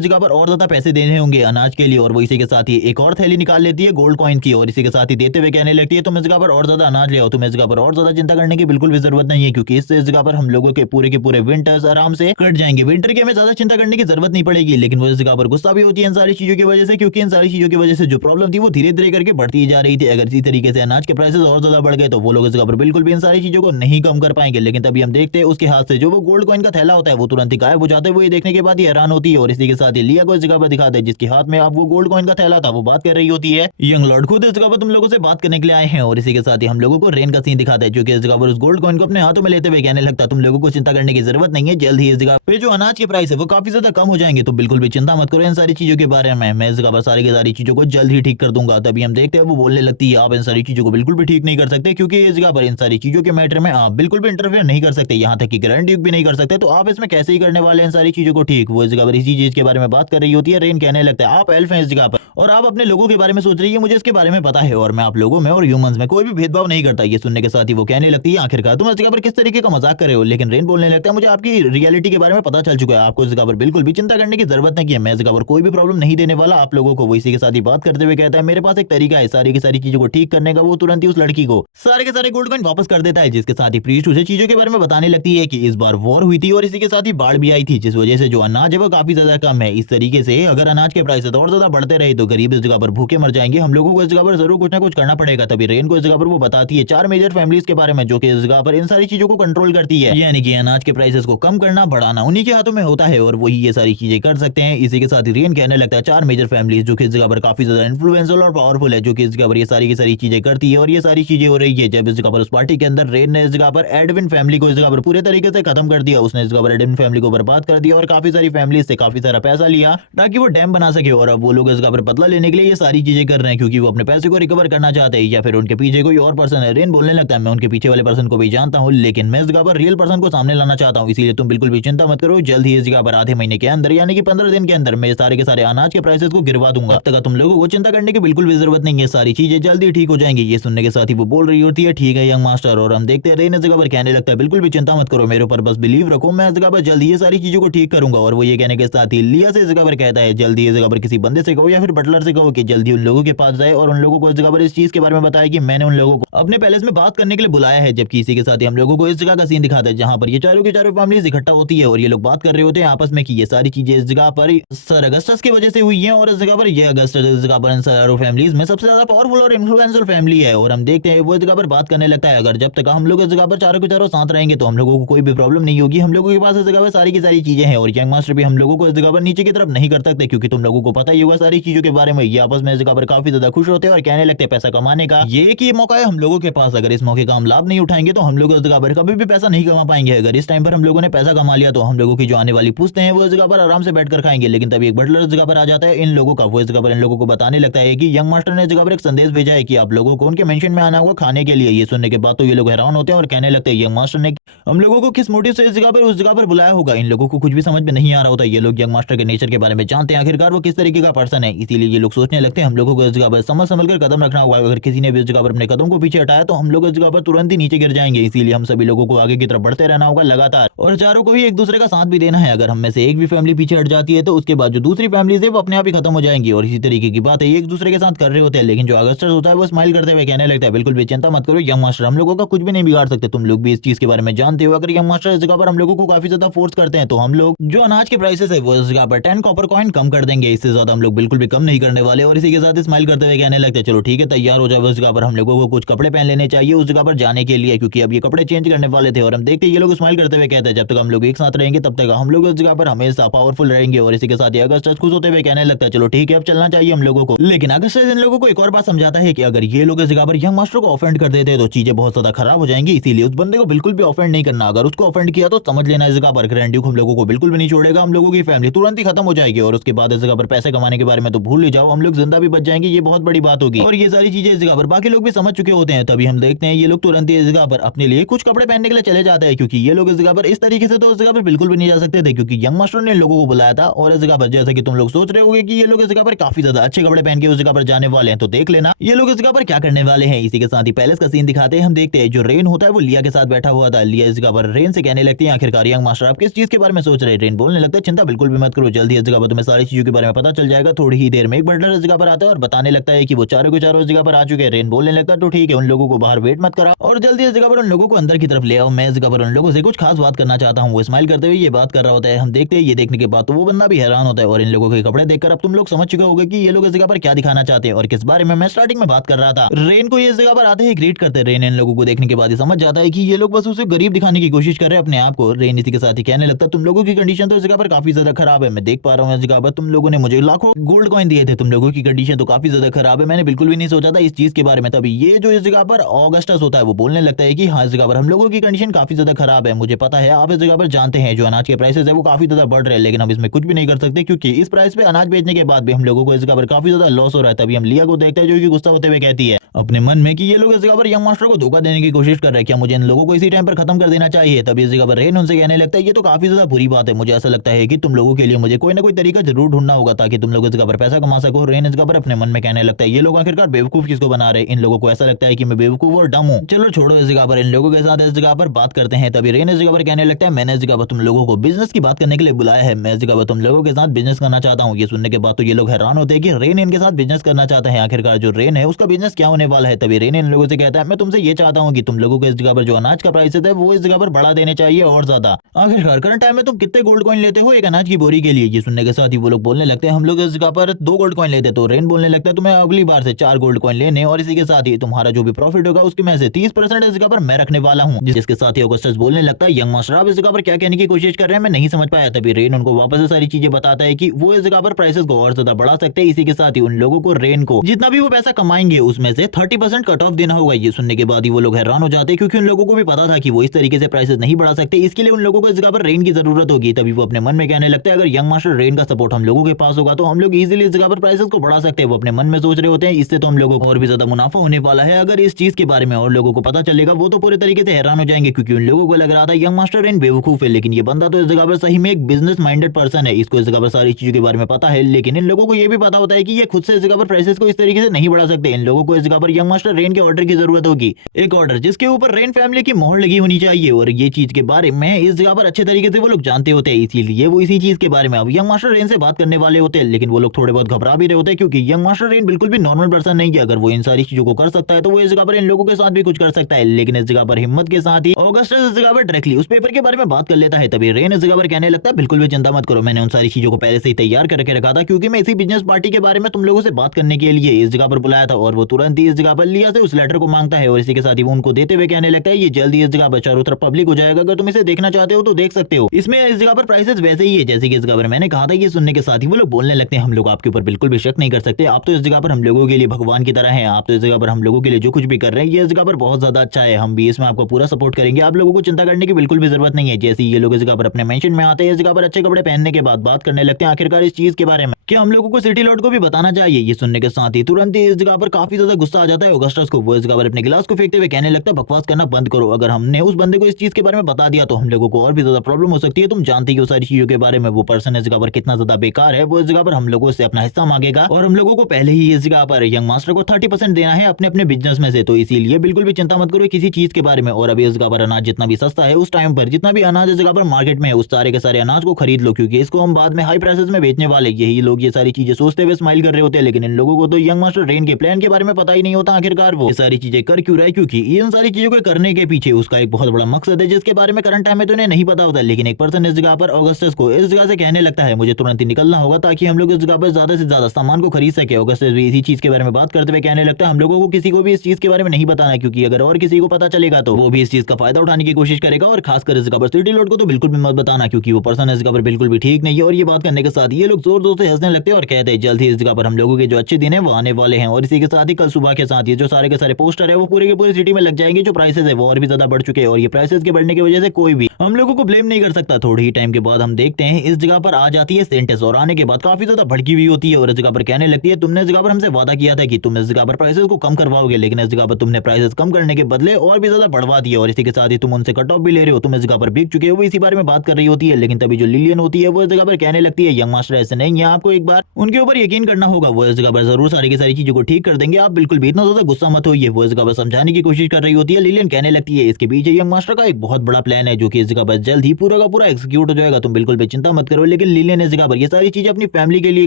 जगह पर और ज्यादा पैसे देने होंगे अनाज के लिए। और वो इसी के साथ ही एक और थैली निकाल लेती है गोल्ड कॉइन की और इसी के साथ ही देते हुए कहने लगती है तुम इस जगह पर और ज्यादा अनाज ले आओ, तुम इस जगह पर और ज्यादा चिंता करने की बिल्कुल भी जरूरत नहीं है क्योंकि इससे इस जगह पर हम लोगों के पूरे विंटर्स आराम से कट जाएंगे, विंटर की हमें ज्यादा चिंता करने की जरूरत नहीं पड़ेगी। लेकिन वो इस जगह पर गुस्सा भी होती है इन सारी चीजों की वजह से, क्योंकि इन सारी चीजों की वजह से जो प्रॉब्लम थी वो धीरे धीरे करके बढ़ती जा रही थी। अगर इसी तरीके से अनाज के प्राइसेस और ज्यादा बढ़ गए तो वो लोग इस जगह पर बिल्कुल भी इन सारी चीजों को नहीं कम कर पाएंगे। लेकिन तभी हम देखते हैं उसके हाथ से जो वो गोल्ड कॉइन का थैला होता है वो तुरंत ही गायब हो जाता है। वो ये देखने के बाद ही हैरान होती है और इसी के साथ ही लिया को इस जगह पर दिखाते हैं जिसके हाथ में अब वो गोल्ड कॉइन का थैला था। वो बात कर रही होती है। यंग लॉर्ड खुद इस जगह पर तुम लोगों से बात करने के लिए आए हैं और इसी के साथ ही हम लोगों को रेन का सीन दिखाता है जो कि इस जगह पर उस गोल्ड कॉइन को अपने हाथों में लेते हुए कहने लगता है तुम लोगों को चिंता करने की जरूरत नहीं है, जल्द ही इस जगह पे जो अनाज के प्राइस है वो काफी ज्यादा कम हो जाएंगे, तो बिल्कुल भी चिंता मत करो इन सारी चीजों के बारे में। मैं इस जगह पर सारी की सारी चीजों को जल्द ही ठीक कर दूंगा। तभी हम देखते हैं वो बोलने लगती है आप इन सारी चीजों को बिल्कुल भी ठीक नहीं कर सकते क्योंकि इस जगह पर इन सारी चीजों के मैटर में आप बिल्कुल भी इंटरफेयर नहीं कर सकते, यहाँ तक कि ग्रैंड ड्यूक भी नहीं कर सकते, तो आप इसमें कैसे ही करने वाले इन सारी चीजों को ठीक। वो इस जगह पर इसी चीज के बारे में बात कर रही होती है। रेन कहने लगता है आप एल्फ हैं इस जगह पर और आप अपने लोगों के बारे में सोच रही है, मुझे इसके बारे में पता है और मैं आप लोगों में और ह्यूमंस में कोई भी भेदभाव नहीं करता। ये सुनने के साथ ही वो कहने लगती है आखिरकार तुम इस जगह पर किस तरीके का मजाक कर रहे हो। लेकिन रेन बोलने लगता है मुझे आपकी रियलिटी के बारे में पता चल चुका है, आपको इस जगह पर बिल्कुल भी चिंता करने की जरूरत नहीं है, मैं इस जगह पर कोई भी प्रॉब्लम नहीं देने वाला आप लोगों को। वो इसी के साथ ही बात करते हुए कहता है मेरे पास एक तरीका है सारी की सारी चीजों को ठीक करने का। वो तुरंत ही उस लड़की को सारे के सारे गोल्ड कॉइन वापस कर देता है जिसके साथ ही प्रीस्ट उसे चीजों के बारे में बताने लगती है कि इस बार वॉर हुई थी और इसी के साथ ही बाढ़ भी आई थी जिस वजह से जो अनाज है वो काफी ज्यादा कम है। इस तरीके से अगर अनाज के प्राइस और ज्यादा बढ़ते रहे तो गरीब इस जगह पर भूखे मर जाएंगे, हम लोगों को इस जगह पर जरूर कुछ ना कुछ करना पड़ेगा। तभी रेन को इस जगह पर वो बताती है 4 मेजर फैमिलीज के बारे में जो कि इस जगह पर इन सारी चीजों को कंट्रोल करती है, यानी कि अनाज के प्राइसेस को कम करना बढ़ाना उन्हीं के हाथों में होता है और वही ये सारी चीजें कर सकते हैं। इसी के साथ ही रेन कहने लगता है 4 मेजर फैमिलीज जो कि इस जगह पर काफी ज्यादा इन्फ्लुएंशियल और पावरफुल है जो कि इस जगह पर ये सारी की सारी चीजें करती है और ये सारी चीजें हो रही है जब इस जगह पर उस पार्टी के अंदर रेन ने इस जगह पर एडविन फैमिली को इस जगह पर पूरे तरीके से खत्म कर दिया। उसने इस जगह पर एडविन फैमिली को बर्बाद कर दिया और काफी सारी फैमिलीज से काफी सारा पैसा लिया ताकि वो डैम बना सके और अब वो लोग इस जगह पर बदला लेने के लिए ये सारी चीजें कर रहे हैं क्योंकि वो अपने पैसे को रिकवर करना चाहते हैं या फिर उनके पीछे कोई और पर्सन है। रेन बोलने लगता है मैं उनके पीछे वाले पर्सन को भी जानता हूँ लेकिन मैं इस जगह पर रियल पर्सन को सामने लाना चाहता हूँ, इसीलिए तुम बिल्कुल भी चिंता मत करो, जल्द ही इस जगह पर आधे महीने के अंदर यानी कि 15 दिन के अंदर मैं सारे के सारे अनाज के प्राइसेस को गिरवा दूंगा। अब तक तुम लोगों को चिंता करने की बिल्कुल भी जरूरत नहीं है, सारी चीजें जल्दी ठीक हो जाएंगी। ये सुनने के साथ ही वो बोल रही होती है ठीक है यंग मास्टर और हम देखते हैं रेन इस जगह पर कहने लगता है बिल्कुल भी चिंता मत करो, मेरे ऊपर बस बिलीव रखो, मैं इस जगह पर जल्द ये सारी चीजों को ठीक करूंगा। और वो ये कहने के साथ ही लिया से इस जगह पर कहता है जल्दी इस जगह पर किसी बंदे से कहो या फिर बटलर से कहो कि जल्दी उन लोगों के पास जाए और उन लोगों को इस जगह पर इस चीज के बारे में बताया कि मैंने उन लोगों को अपने पैलेस में बात करने के लिए बुलाया है। जबकि इसी के साथ ही हम लोगों को इस जगह का सीन दिखाता है जहां पर ये चारों की चारों फैमिलीज इकट्ठा होती है और ये लोग बात कर रहे होते हैं आपस में कि ये सारी चीजें इस जगह पर सर अगस्टस की वजह से हुई है और इस जगह पर ये अगस्टस इस जगह पर इन चारों फैमिलीज में सबसे ज्यादा पावरफुल और इन्फ्लुएंशियल फैमिली है। और हम देखते हैं वो इस जगह पर बात करने लगता है अगर जब तक हम लोग इस जगह पर चारों के चारों साथ रहेंगे तो हम लोगों को कोई भी प्रॉब्लम नहीं होगी, हम लोगों के पास इस जगह पर सारी की सारी चीजें हैं और यंग मास्टर भी हम लोगों को इस जगह पर नीचे की तरफ नहीं कर सकते क्योंकि तुम लोगों को पता ही होगा सारी चीजों के बारे में। ये आपस में इस जगह पर काफी ज्यादा खुश होते हैं और कहने लगते हैं पैसा कमाने का ये एक ही मौका है हम लोगों के पास, अगर इस मौके का हम लाभ नहीं उठाएंगे तो हम लोग इस जगह पर कभी भी पैसा नहीं कमा पाएंगे। अगर इस टाइम पर हम लोगों ने पैसा कमा लिया तो हम लोगों की जो आने वाली पूछते हैं वो इस जगह पर आराम से बैठकर खाएंगे। लेकिन तभी एक बटलर इस जगह पर आ जाता है इन लोगों का, वो इस जगह पर इन लोगों को बताने लगता है कि यंग मास्टर ने इस जगह पर एक संदेश भेजा है कि आप लोगों को उनके मेंशन में आना होगा खाने के लिए। ये सुनने के बाद तो ये लोग हैरान होते हैं और कहने लगते हैं यंग मास्टर ने हम लोगों को किस मोटिव से इस जगह पर उस जगह पर बुलाया होगा। इन लोगों को कुछ भी समझ में नहीं आ रहा होता, ये लोग यंग मास्टर के नेचर के बारे में जानते हैं आखिरकार वो किस तरीके का पर्सन है, इसीलिए ये लोग सोचने लगते हैं हम लोगों को इस जगह पर समझ समझ कर कदम रखना होगा। अगर किसी ने भी इस जगह पर अपने कदम को पीछे हटाया तो हम लोग इस जगह पर तुरंत ही नीचे गिर जाएंगे, इसीलिए हम सभी लोगों को आगे की तरफ बढ़ते रहना होगा लगातार और चारों को भी एक दूसरे का साथ भी देना है। अगर हम में से एक भी फैमिली पीछे हट जाती है तो उसके बाद जो दूसरी फैमिली है वो अपने आप ही खत्म हो जाएंगी और इसी तरीके की बात है एक दूसरे के साथ कर रहे होते हैं। लेकिन जो अगस्टस होता है वो स्माइल करते हुए कहने लगता है बिल्कुल भी चिंता मत करो यंग मास्टर, हम लोगों का कुछ भी नहीं बिगाड़ सकते, तुम लोग भी इस चीज के बारे में जानते हो। अगर यंग मास्टर इस जगह पर हम लोगों को काफी ज्यादा फोर्स करते हैं तो हम लोग जो अनाज के प्राइसेस है वो इस जगह पर 10 कॉपर कॉइन कम कर देंगे, इससे ज्यादा हम लोग बिल्कुल भी कम नहीं करने वाले। और इसी के साथ स्माइल करते हुए कहने लगते हैं चलो ठीक है तैयार हो जाओ, उस जगह पर हम लोगों को कुछ कपड़े पहन लेने चाहिए उस जगह पर जाने के लिए क्योंकि अब ये कपड़े चेंज करने वाले थे। और हम देखते हैं ये लोग स्माइल करते हुए कहते हैं जब तक हम लोग एक साथ रहेंगे तब तक हम लोग इस जगह पर हमेशा पावरफुल रहेंगे। और इसी के साथ अगस्टस खुश होते हुए कहने लगता है चलो ठीक है अब चलना चाहिए हम लोगों को। लेकिन अगस्टस इन लोगों को एक और बात समझाता है कि अगर ये लोग इस जगह पर यंग मास्टर को ऑफेंड कर देते तो चीजें बहुत ज्यादा खराब हो जाएंगी, इसीलिए उस बंदे को बिल्कुल भी ऑफेंड नहीं करना, अगर उसको ऑफेंड किया तो समझ लेना इस जगह पर ग्रैंड ड्यूक हम लोगों को बिल्कुल भी नहीं छोड़ेगा, हम लोगों की फैमिली तुरंत ही खत्म हो जाएगी और उसके बाद इस जगह पर पैसे कमाने के बारे में तो भूल ही जाओ, हम लोग जिंदा भी बच जाएंगे, ये बहुत बड़ी बात होगी। और ये सारी चीजें इस जगह पर बाकी लोग भी समझ चुके होते हैं। तभी हम देखते हैं ये लोग तुरंत ही इस जगह पर अपने लिए कुछ कपड़े पहनने के लिए चले जाते हैं क्योंकि ये लोग इस जगह पर इस तरीके से तो इस जगह पर बिल्कुल भी नहीं जा सकते थे क्योंकि यंग मास्टर ने इन लोगों को बुलाया था। और इस जगह पर जैसा कि तुम लोग सोच रहे होगे कि ये लोग इस जगह पर काफी ज्यादा अच्छे कपड़े पहन के उस जगह पर जाने वाले हैं, तो देख लेना ये लोग इस जगह पर क्या करने वाले हैं। इसी के साथ ही पैलेस का सीन दिखाते हैं, हम देखते हैं जो रेन होता है वो लिया के साथ बैठा हुआ था। लिया इस जगह पर रेन से कहने लगती है आखिरकार यंग मास्टर आप किस चीज के बारे में सोच रहे हैं। रेन बोलने लगता है चिंता बिल्कुल भी मत करो, जल्दी इस जगह पर तुम्हें सारी चीजों के बारे में पता चल जाएगा। थोड़ी ही देर में एक बटलर इस जगह पर आता है और बताने लगता है कि वो चारों के चारों इस जगह पर आ चुके हैं। रेन बोलने लगता है तो ठीक है उन लोगों को बाहर वेट मत करा और जल्दी इस जगह पर उन लोगों को अंदर की तरफ ले आओ, मैं इस जगह पर उन लोगों से कुछ खास बात करना चाहता हूँ। वो स्माइल करते हुए ये बात कर रहा होता है। हम देखते हैं ये देखने के बाद तो वो बंदा भी हैरान होता है और इन लोगों के कपड़े देखकर अब तुम लोग समझ चुके होंगे कि ये लोग इस जगह पर क्या दिखाना चाहते हैं और किस बारे में मैं स्टार्टिंग में बात कर रहा था। रेन को ये इस जगह पर आते ही ग्रीट करते हैं। रेन इन लोगों को देखने के बाद ही समझ जाता है है कि ये लोग बस उसे गरीब दिखाने की कोशिश कर रहे हैं अपने आप को। रेन इसी के साथ ही कहने लगता है तुम लोगों की कंडीशन तो इस जगह पर काफी ज्यादा खराब है, मैं देख पा रहा हूँ इस जगह पर तुम लोगों ने मुझे लाखों गोल्ड कॉइन दिए थे, तुम लोगों की कंडीशन तो काफी ज्यादा खराब है, मैंने बिल्कुल भी नहीं सोचा था इस चीज के बारे में। तभी ये जो इस जगह पर ऑगस्टस होता है वो बोलने लगता है कि हाँ इस जगह पर हम लोगों की कंडीशन काफी ज्यादा खराब है, मुझे पता है आप इस जगह पर जानते हैं जो अनाज के प्राइसेस है वो काफी ज्यादा बढ़ रहे हैं, लेकिन हम इसमें कुछ भी नहीं कर सकते क्योंकि इस प्राइस पे अनाज बेचने के बाद भी हम लोगों को इस जगह पर काफी ज्यादा लॉस हो रहा है। तभी हम लिया को देखते हैं जो कि गुस्सा होते हुए कहती है अपने मन में कि ये लोग इस जगह पर यंग मास्टर को धोखा देने की कोशिश कर रहे हैं, क्या मुझे इन लोगों को इसी टाइम पर खत्म कर देना चाहिए। तभी इस जगह पर रेन उनसे कहने लगता है ये तो काफी ज्यादा बुरी बात है, मुझे ऐसा लगता है कि तुम लोगों के लिए मुझे कोई ना कोई तरीका जरूर ढूंढना होगा ताकि तुम लोग इस जगह पर पैसा कमा सको। रेन इस जगह पर अपने मन में कहने लगता है ये लोग आखिरकार बेवकूफ किसको बना रहे हैं, इन लोगों को ऐसा लगता है कि मैं बेवकूफ और डम हूँ। चलो छोड़ो इस जगह पर, इन लोगों के साथ इस जगह पर बात करते हैं। तभी रेन इस जगह पर कहने लगता है मैंने इस जगह पर तुम लोगों को बिजनेस की बात करने के लिए बुलाया है, मैं इस जगह पर तुम लोगों के साथ बिजनेस करना चाहता हूँ। ये सुनने के बाद तो ये लोग हैरान होते हैं कि रेन इनके साथ बिजनेस करना चाहता है, आखिरकार जो रेन है उसका बिजनेस क्या होने वाला है। तभी रेन इन लोगों से कहता है मैं तुमसे ये चाहता हूँ कि तुम लोगों को इस जगह पर जो अनाज का प्राइस है वो इस जगह पर बढ़ा देने चाहिए और ज्यादा। आखिरकार करंट टाइम में तुम कितने गोल्ड कॉइन लेते हो एक अनाज की बोरी के लिए। ये सुनने के साथ ही वो लोग बोलने लगते हैं हम लोग इस जगह पर 2 गोल्ड कॉइन लेते, तो रेन बोलने लगता है तुम्हें अगली बार से 4 गोल्ड कॉइन लेने और इसी के साथ ही तुम्हारा जो भी प्रॉफिट होगा उसके में से 30% इस जगह पर मैं रखने वाला हूँ। जिसके साथ ही ऑगस्टस बोलने लगता है यंग मास्टर आप इस जगह पर क्या कहने की कोशिश कर रहे हैं, मैं नहीं समझ पाया। तभी रेन उनको वापस से सारी चीजें बताता है कि वो इस जगह पर प्राइसेस को और ज्यादा बढ़ा सकते हैं, इसी के साथ ही उन लोगों को रेन को जितना भी वो पैसा कमाएंगे उसमें से 30% कट ऑफ देना होगा। ये सुनने के बाद ही वो लोग हैरान हो जाते हैं क्योंकि उन लोगों को भी पता था कि वो इस तरीके से प्राइसेस नहीं बढ़ा सकते, इसके लिए उन लोगों को इस जगह पर रेन की जरूरत होगी। तभी वो अपने मन में कहने लगता है अगर यंग मास्टर रेन का सपोर्ट हम लोगों के पास होगा तो हम लोग इजीली इस जगह पर प्राइसेस को बढ़ा सकते हैं। वो अपने मन में सोच रहे होते हैं इससे तो हम लोगों को और भी ज्यादा मुनाफा होने वाला है, अगर इस चीज के बारे में और लोगों को पता चलेगा वो तो पूरे तरीके से हैरान हो जाएंगे क्योंकि उन लोगों को लग रहा था यंग मास्टर रेन बेवकूफ है, लेकिन ये बंदा तो इस जगह पर सही में एक बिजनेस माइंडेड पर्सन है, इसको इस जगह पर सारी चीजों के बारे में पता है। लेकिन इन लोगों को ये भी पता होता है कि ये खुद से इस जगह पर प्राइसेस को इस तरीके से नहीं बढ़ा सकते, इन लोगों को इस जगह पर यंग मास्टर रेन के ऑर्डर की जरूरत होगी, एक ऑर्डर जिसके ऊपर रेन फैमिली की मोहर लगी होनी चाहिए। और ये चीज के बारे में इस जगह पर अच्छे तरीके से वो लोग जानते होते हैं, इसीलिए वो इसी चीज के बारे में अब यंग मास्टर रेन से बात करने वाले होते हैं। लेकिन वो लोग थोड़े बहुत घबरा भी रहे होते हैं क्योंकि यंग मास्टर रेन बिल्कुल भी नॉर्मल पर्सन नहीं है, अगर वो इन सारी चीजों को कर सकता है तो वो इस जगह पर इन लोगों के साथ भी कुछ कर सकता है। लेकिन इस जगह पर हिम्मत के साथ ही ऑगस्टस इस जगह पर डायरेक्टली उस पेपर के बारे में बात कर लेता है। तभी रेन इस जगह पर कहने लगता है बिल्कुल भी चिंता मत करो, मैंने उन सारी चीजों को पहले से ही तैयार करके रखा था क्योंकि मैं इसी बिजनेस पार्टी के बारे में तुम लोगों से बात करने के लिए इस जगह पर बुलाया था। और वो तुरंत ही इस जगह पर लिया से उस लेटर को मांगता है और इसी के साथ ही वो उनको देते हुए कहने लगता है ये जल्दी इस जगह पर चारों तरफ पब्लिक हो जाएगा, अगर तुम इसे देखना चाहते हो तो देख सकते हो। इसमें इस जगह पर प्राइसेस वैसे ही है जैसे कि इस जगह पर मैंने कहा था। ये सुनने के साथ ही वो लोग बोलने लगते हैं हम लोग आपके ऊपर बिल्कुल भी शक नहीं कर सकते, आप तो इस जगह पर हम लोगों के लिए भगवान की तरह हैं, आप तो इस जगह पर हम लोगों के लिए जो कुछ भी कर रहे हैं ये इस जगह पर बहुत ज्यादा अच्छा है, हम भी इसमें आपको पूरा सपोर्ट करेंगे, आप लोगों को चिंता करने की बिल्कुल भी जरूरत नहीं है। जैसे ये लोग इस जगह पर अपने मेंशन में आते हैं, इस जगह पर अच्छे कपड़े पहनने के बाद बात करने लगते हैं आखिरकार इस चीज के बारे में कि हम लोगों को सिटी लॉर्ड को भी बताना चाहिए। ये सुनने के साथ ही तुरंत ही इस जगह पर काफी ज्यादा गुस्सा आ जाता है ऑगस्टस को, वो इस जगह पर अपने गिलास को फेंकते हुए कहने लगता है बकवास करना बंद करो, अगर हमने उस बंदे को इस चीज के बारे में बता दिया तो हम लोगों को और भी ज्यादा प्रॉब्लम हो सकती है, तुम जानती हो सारी चीजों के बारे में, वो पर्सन इस जगह पर कितना ज्यादा बेकार है, वो इस जगह पर हम लोगों से अपना हिस्सा मांगेगा और हम लोगों को पहले ही इस जगह पर यंग मास्टर को 30% देना है अपने अपने बिजनेस में से, तो इसीलिए बिल्कुल भी चिंता मत करो किसी चीज के बारे में। और अभी इस जगह पर अनाज जितना भी सस्ता है उस टाइम पर जितना भी अनाज इस जगह पर मार्केट में है उस सारे के सारे अनाज को खरीद लो क्योंकि इसको हम बाद में हाई प्राइसेस में बेचने वाले। यही लोग ये सारी चीजें सोचते हुए स्माइल कर रहे होते हैं, लेकिन इन लोगों को तो यंग मास्टर रेन के प्लान के बारे में पता ही नहीं होता आखिरकार वो ये सारी चीजें कर क्यों रहा है, क्योंकि इन सारी चीजों को करने के पीछे उसका एक बहुत बड़ा मकसद है जिसके बारे में करंट टाइम में तो नहीं पता होता। लेकिन एक पर्सन इस जगह पर ऑगस्टस को इस जगह से कहने लगता है मुझे तुरंत ही निकलना होगा ताकि हम लोग इस जगह पर ज्यादा से ज्यादा सामान को खरीद सके। ऑगस्टस भी इसी चीज के बारे में बात करते हुए कहने लगता है हम लोगों को किसी को भी इस चीज के बारे में नहीं बताना क्योंकि अगर और किसी को पता चलेगा तो वो भी इस चीज का फायदा उठाने की कोशिश करेगा, और खासकर इस जगह पर सिटी लॉर्ड को तो बिल्कुल भी मत बताना क्योंकि वो पर्सन इस जगह पर बिल्कुल भी ठीक नहीं है। और ये बात करने के साथ ये लोग जोर जोर से हंसने लगते हैं और कहते हैं जल्द ही इस जगह पर हम लोगों के जो अच्छे दिन है वो आने वाले हैं। और इसी के साथ ही कल सुबह के साथ ये जो सारे के सारे पोस्टर है वो पूरे के पूरे सिटी में लग जाएंगे, जो प्राइसेस है वो और भी ज्यादा बढ़ चुके हैं और ये प्राइसेस के बढ़ने की वजह से कोई भी हम लोगों को ब्लेम नहीं कर सकता। थोड़ी ही टाइम के बाद हम देखते हैं इस जगह पर आ जाती है सेंटेस और आने के बाद काफी ज्यादा भड़की हुई होती है और इस जगह पर कहने लगती है तुमने इस जगह पर हमसे वादा किया था कि तुम इस जगह पर प्राइसेस को कम करवाओगे, लेकिन इस जगह पर तुमने प्राइसेस कम करने के बदले और भी ज्यादा बढ़वा दिया और इसी के साथ ही तुम उनसे कट ऑफ भी ले रहे हो, तुम इस जगह पर बिक चुके हो। वो इसी बारे में बात कर रही होती है, लेकिन तभी जो लिलियन होती है वो इस जगह पर कहने लगती है यंग मास्टर ऐसे नहीं है, आपको एक बार उनके ऊपर यकीन करना होगा, वो इस जगह पर जरूर सारी की सारी चीजों को ठीक कर देंगे, आप बिल्कुल भी इतना ज्यादा गुस्सा मत होइए। वो इस जगह पर समझाने की कोशिश कर रही होती है। लिलियन कहने लगती है इसके पीछे यंग मास्टर का एक बहुत बड़ा प्लान है जो कि इस जगह पर जल्द ही पूरा का पूरा एग्जीक्यूट हो जाएगा, तुम बिल्कुल भी चिंता मत करो। लेकिन लिलियन इस जगह पर ये सारी चीजें अपनी फैमिली के लिए